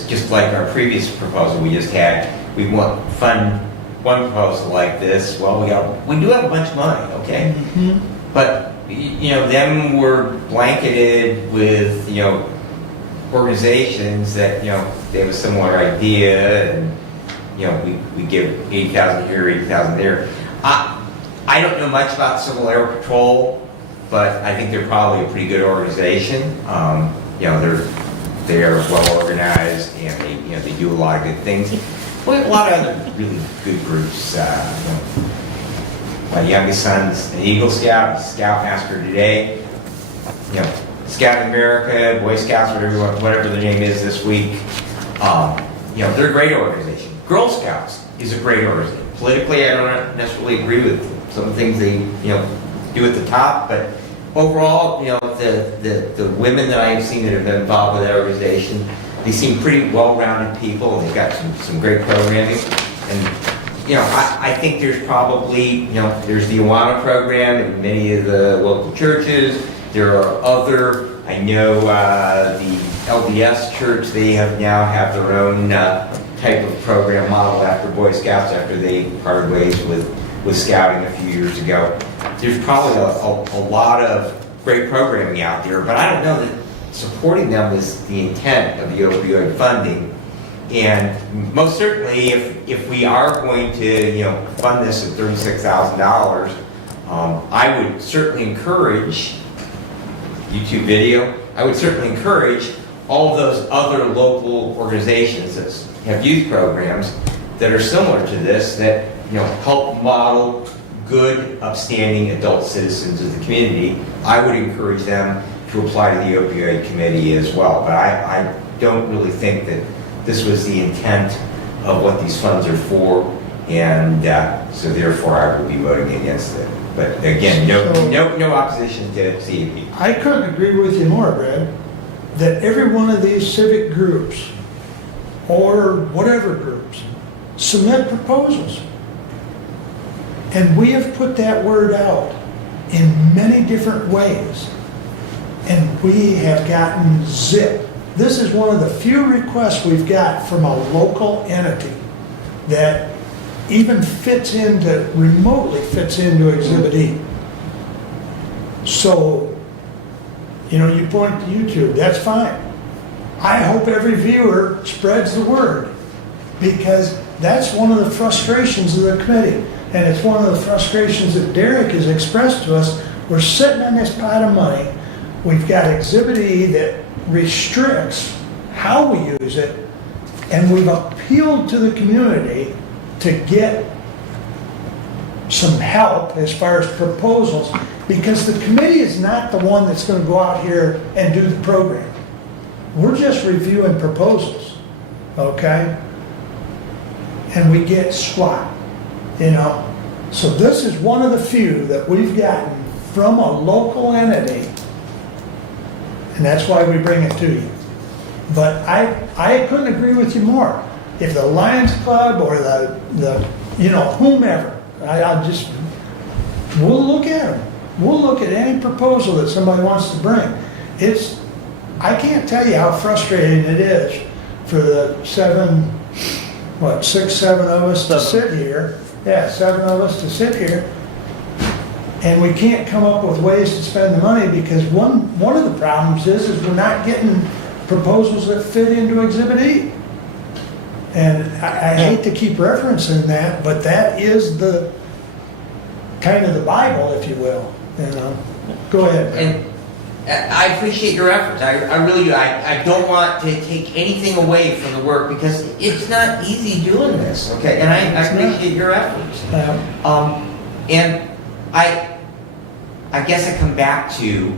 just like our previous proposal we just had. We want fund one proposal like this. Well, we do have a bunch of money, okay, but then we're blanketed with organizations that they have a similar idea, and we give 80,000 here, 80,000 there. I don't know much about Civil Air Patrol, but I think they're probably a pretty good organization. They're well organized, and they do a lot of good things. We have a lot of other really good groups. My youngest son's an Eagle Scout, he's a Scoutmaster today. Scout America, Boy Scouts, whatever the name is this week. They're a great organization. Girl Scouts is a great organization. Politically, I don't necessarily agree with some of the things they do at the top, but overall, the women that I've seen that have been involved with that organization, they seem pretty well-rounded people, and they've got some great programming. And I think there's probably there's the Awana program in many of the local churches. There are other. I know the LDS church, they now have their own type of program model after Boy Scouts, after they parted ways with Scouting a few years ago. There's probably a lot of great programming out there, but I don't know that supporting them is the intent of the opioid funding. And most certainly, if we are going to fund this at $36,000, I would certainly encourage YouTube video. I would certainly encourage all of those other local organizations that have youth programs that are similar to this, that help model good, upstanding adult citizens of the community. I would encourage them to apply to the opioid committee as well. But I don't really think that this was the intent of what these funds are for, and so therefore I will be voting against it. But again, no opposition to CEP. I couldn't agree with you more, Brad, that every one of these civic groups, or whatever groups, submit proposals. And we have put that word out in many different ways, and we have gotten zip. This is one of the few requests we've got from a local entity that even remotely fits into Exhibit E. So, you point to YouTube, that's fine. I hope every viewer spreads the word, because that's one of the frustrations of the committee. And it's one of the frustrations that Derek has expressed to us. We're sitting on this pot of money. We've got Exhibit E that restricts how we use it, and we've appealed to the community to get some help as far as proposals, because the committee is not the one that's gonna go out here and do the program. We're just reviewing proposals, okay? And we get squat, you know? So this is one of the few that we've gotten from a local entity, and that's why we bring it to you. But I couldn't agree with you more. If the Lions Club or the you know, whomever, we'll look at them. We'll look at any proposal that somebody wants to bring. I can't tell you how frustrating it is for the 6, 7 of us to sit here. Yeah, 7 of us to sit here, and we can't come up with ways to spend the money because one of the problems is we're not getting proposals that fit into Exhibit E. And I hate to keep referencing that, but that is the kind of the Bible, if you will. You know, go ahead. And I appreciate your efforts. I really do. I don't want to take anything away from the work because it's not easy doing this, okay? And I appreciate your efforts. And I guess I come back to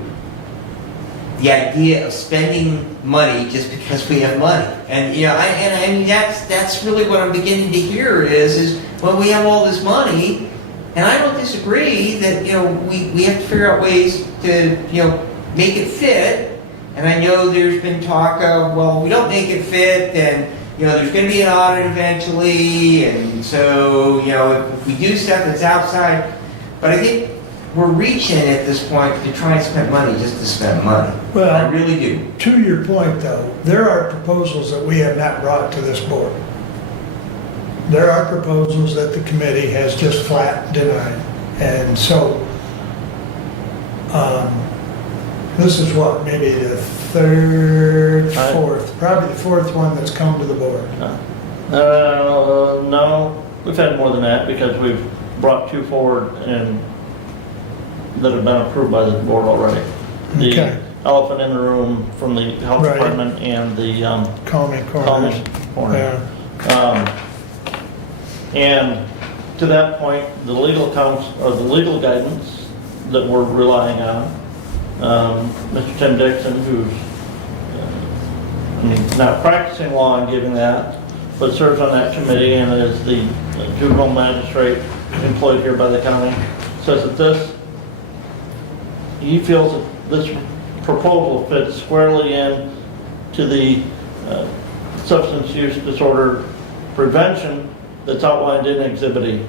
the idea of spending money just because we have money. And you know, I mean that's really what I'm beginning to hear is when we have all this money, and I don't disagree that, you know, we have to figure out ways to, you know, make it fit. And I know there's been talk of, well, we don't make it fit, then, you know, there's going to be an audit eventually, and so, you know, if we do stuff that's outside, but I think we're reaching at this point to try and spend money just to spend money. Well, I really do. To your point, though, there are proposals that we have not brought to this board. There are proposals that the committee has just flat denied. And so, this is what, maybe the probably the fourth one that's come to the board. No, we've had more than that because we've brought 2 forward and that have been approved by the board already. The Okay. elephant in the room from the health Right. department and the Calming corners. Calming corner. Yeah. And to that point, the legal counsel, or the legal guidance that we're relying on, Mr. Tim Dixon, who's not practicing law and giving that, but serves on that committee and is the juvenile magistrate employed here by the county, says that he feels that this proposal fits squarely in to the substance use disorder prevention that's outlined in Exhibit E.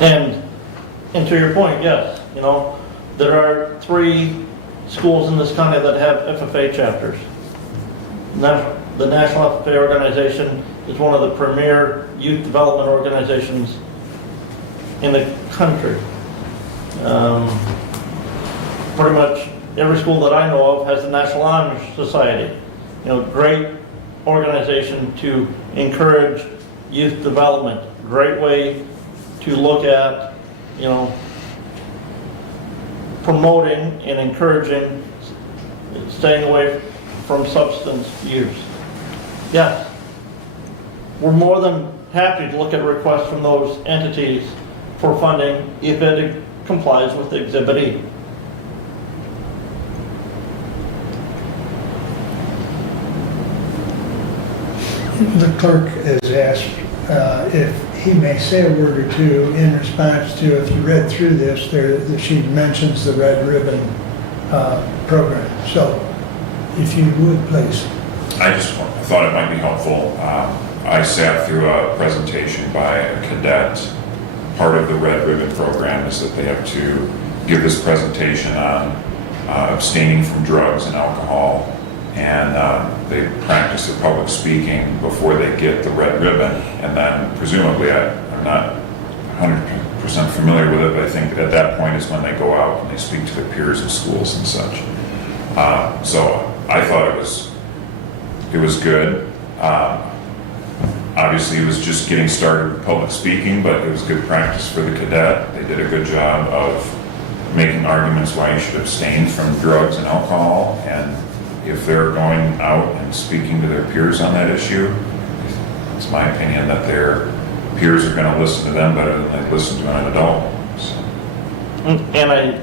And to your point, yes, you know, there are 3 schools in this county that have FFA chapters. The National FFA organization is one of the premier youth development organizations in the country. Pretty much every school that I know of has the National Honor Society. You know, great organization to encourage youth development. Great way to look at, you know, promoting and encouraging staying away from substance use. Yes, we're more than happy to look at requests from those entities for funding if it complies with Exhibit E. The clerk has asked if he may say a word or two in response to, if you read through this, she mentions the Red Ribbon program. So if you would, please. I just thought it might be helpful. I sat through a presentation by a cadet. Part of the Red Ribbon program is that they have to give this presentation on abstaining from drugs and alcohol, and they practice their public speaking before they get the Red Ribbon, and then presumably, I'm not 100% familiar with it, but I think at that point is when they go out and they speak to their peers in schools and such. So I thought it was good. Obviously, it was just getting started with public speaking, but it was good practice for the cadet. They did a good job of making arguments why you should abstain from drugs and alcohol, and if they're going out and speaking to their peers on that issue, it's my opinion that their peers are going to listen to them better than they listen to an adult. So. And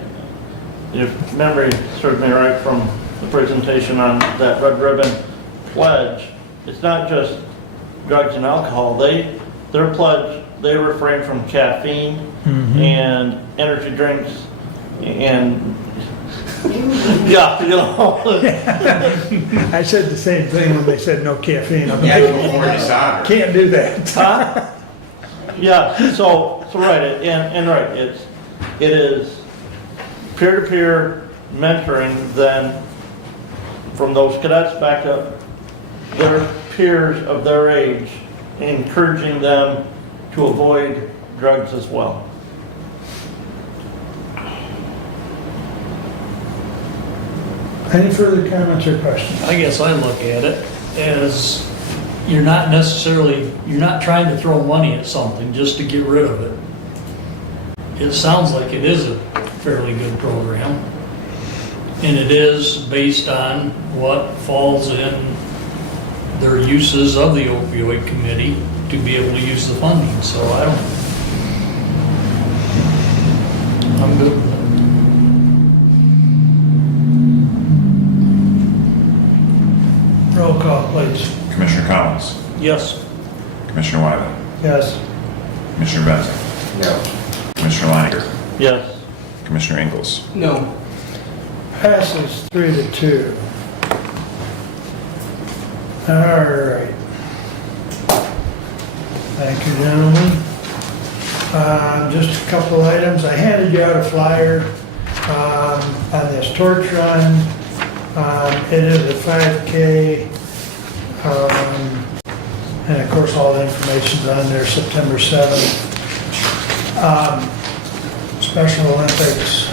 if memory serves me right from the presentation on that Red Ribbon pledge, it's not just drugs and alcohol. Their pledge, they refrain from caffeine and energy drinks and yeah, you know. I said the same thing when they said no caffeine. I'm Yeah, like, before dishonored. can't do that. Huh? Yeah, so right, and right, it is peer-to-peer mentoring then from those cadets back up their peers of their age, encouraging them to avoid drugs as well. Any further comments or questions? I guess I look at it as you're not trying to throw money at something just to get rid of it. It sounds like it is a fairly good program. And it is based on what falls in their uses of the opioid committee to be able to use the funding. So I'm good with it. Roll call, please. Commissioner Collins, Yes. Commissioner Wiley, Yes. Commissioner Benson, No. Commissioner Leininger, Yes. Commissioner Ingles. No. Passes 3-2. All right. Thank you, gentlemen. Just a couple items. I handed you out a flyer on this torch run. It is a 5K, and of course all the information's on there, September 7th. Special Olympics.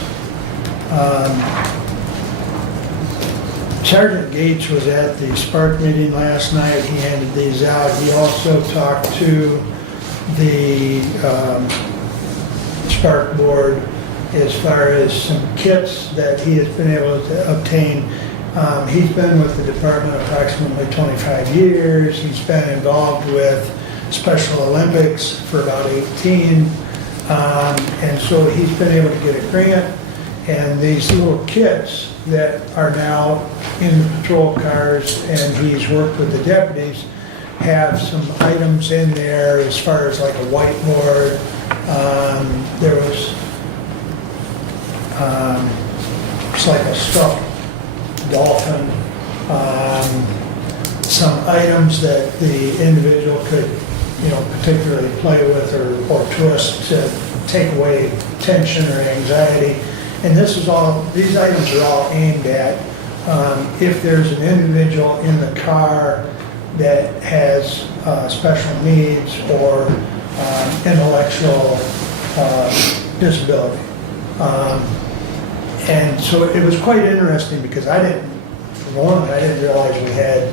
Sergeant Gates was at the Spark meeting last night. He handed these out. He also talked to the Spark board as far as some kits that he has been able to obtain. He's been with the department approximately 25 years. He's been involved with Special Olympics for about 18. And so he's been able to get a grant. And these little kits that are now in the patrol cars, and he's worked with the deputies, have some items in there as far as like a whiteboard. There was it's like a stuffed dolphin, some items that the individual could, particularly play with or twist to take away tension or anxiety. And these items are all aimed at if there's an individual in the car that has special needs or intellectual disability. And so it was quite interesting because I didn't realize we had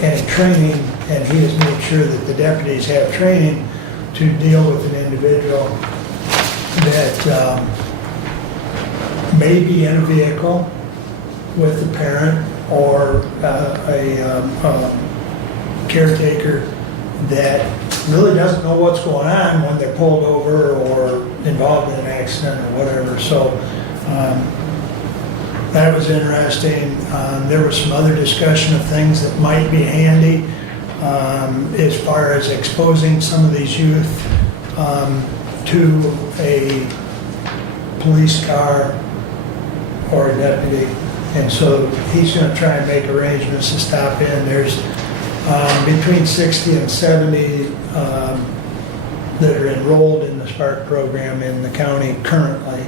any training, and he has made sure that the deputies have training to deal with an individual that may be in a vehicle with a parent or a caretaker that really doesn't know what's going on when they're pulled over or involved in an accident or whatever. So that was interesting. There was some other discussion of things that might be handy as far as exposing some of these youth to a police car or a deputy. And so he's going to try and make arrangements to stop in. There's between 60 and 70 that are enrolled in the Spark program in the county currently.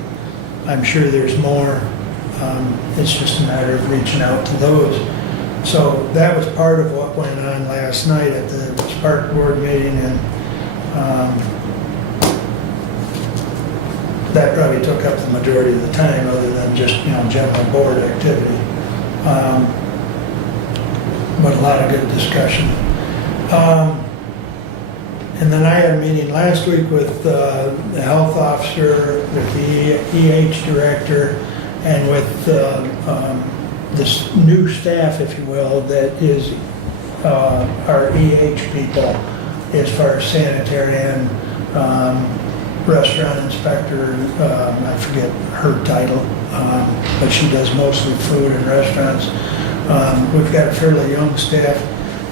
I'm sure there's more. It's just a matter of reaching out to those. So that was part of what went on last night at the Spark board meeting, and that probably took up the majority of the time, other than just general board activity. But a lot of good discussion. And then I had a meeting last week with the health officer, with the EH director, and with this new staff, if you will, that is our EH people as far as sanitarian, restaurant inspector, I forget her title, but she does mostly food and restaurants. We've got a fairly young staff,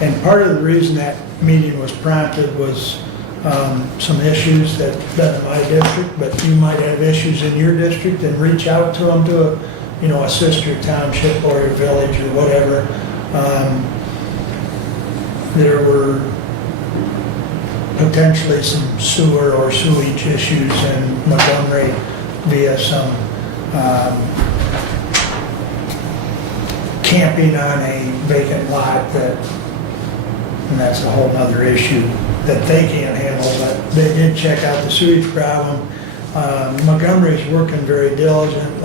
and part of the reason that meeting was prompted was some issues that been in my district, but you might have issues in your district, and reach out to them to a sister township or a village or whatever. There were potentially some sewer or sewage issues in Montgomery via some camping on a vacant lot and that's a whole other issue that they can't handle, but they did check out the sewage problem. Montgomery's working very diligent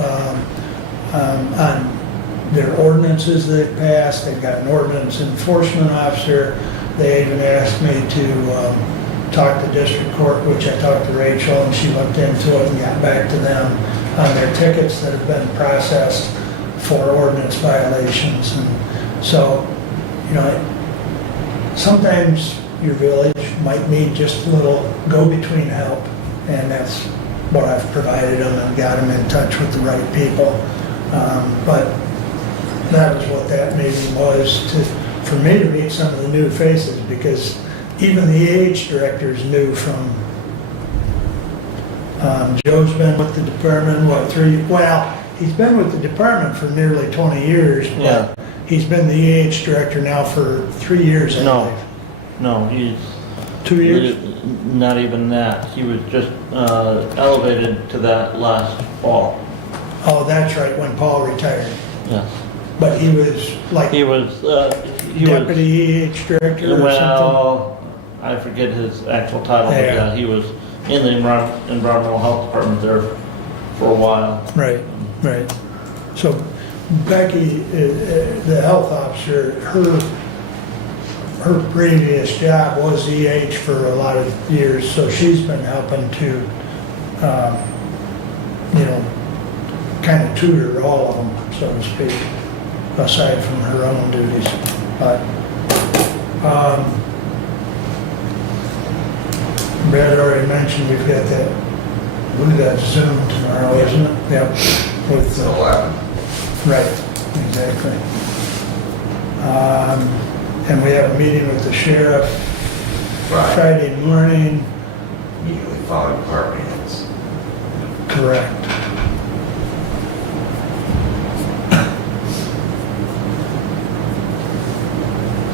on their ordinances they've passed. They've got an ordinance enforcement officer. They even asked me to talk to district court, which I talked to Rachel, and she looked into it and got back to them on their tickets that have been processed for ordinance violations. And so, sometimes your village might need just a little go-between help, and that's what I've provided them and got them in touch with the right people. But that was what that meeting was, for me to meet some of the new faces, because even the EH director is new from, Joe's been with the department, he's been with the department for nearly 20 years, but he's been the EH director now for 3 years, I believe. No, he's 2 years? not even that. He was just elevated to that last fall. Oh, that's right, when Paul retired. Yes. But he was like He was deputy EH director or something? Well, I forget his actual title, but Yeah. yeah, he was in the environmental health department there for a while. Right. So Becky, the health officer, her previous job was EH for a lot of years, so she's been helping to, kind of tutor all of them, so to speak, aside from her own duties. But Brad already mentioned we've got that Zoom tomorrow, isn't it? Yep. With 11. Right, exactly. And we have a meeting with the sheriff Friday morning. Usually following department heads. Correct.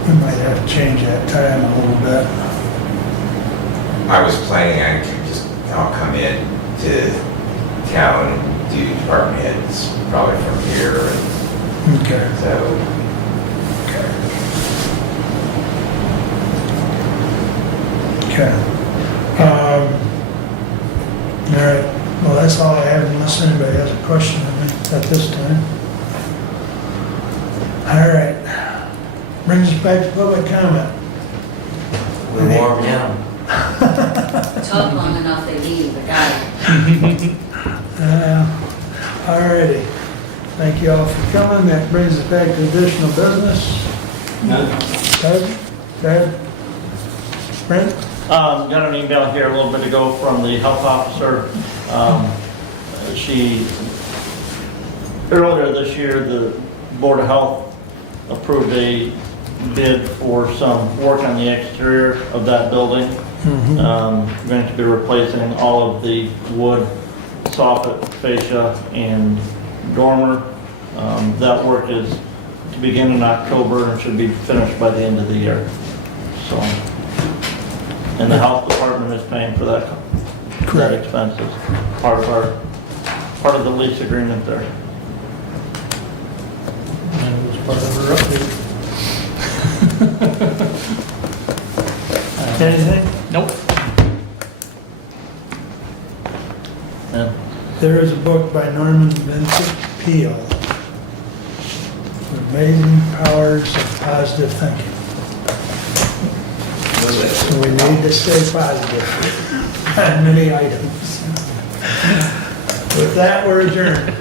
We might have to change that time a little bit. I was planning on I'll come in to town and do department heads, probably from here. Okay. So, Okay. All right. Well, that's all I have, unless anybody has a question of me at this time. All right. Brings us back to public comment. We're warm now. Talk long enough, they leave, the guy. All righty. Thank you all for coming. That brings us back to additional business. Ted? Brent? Got an email here a little bit ago from the health officer. Earlier this year, the Board of Health approved a bid for some work on the exterior of that building. We're going to be replacing all of the wood, soffit, fascia, and dormer. That work is to begin in October and should be finished by the end of the year. So, and the health department is paying for that expenses, part of the lease agreement there. And it was part of her update. Anything? Nope. Yeah. There is a book by Norman Vincent Peale, The Amazing Powers of Positive Thinking. So we need to stay positive on many items. With that, we're adjourned.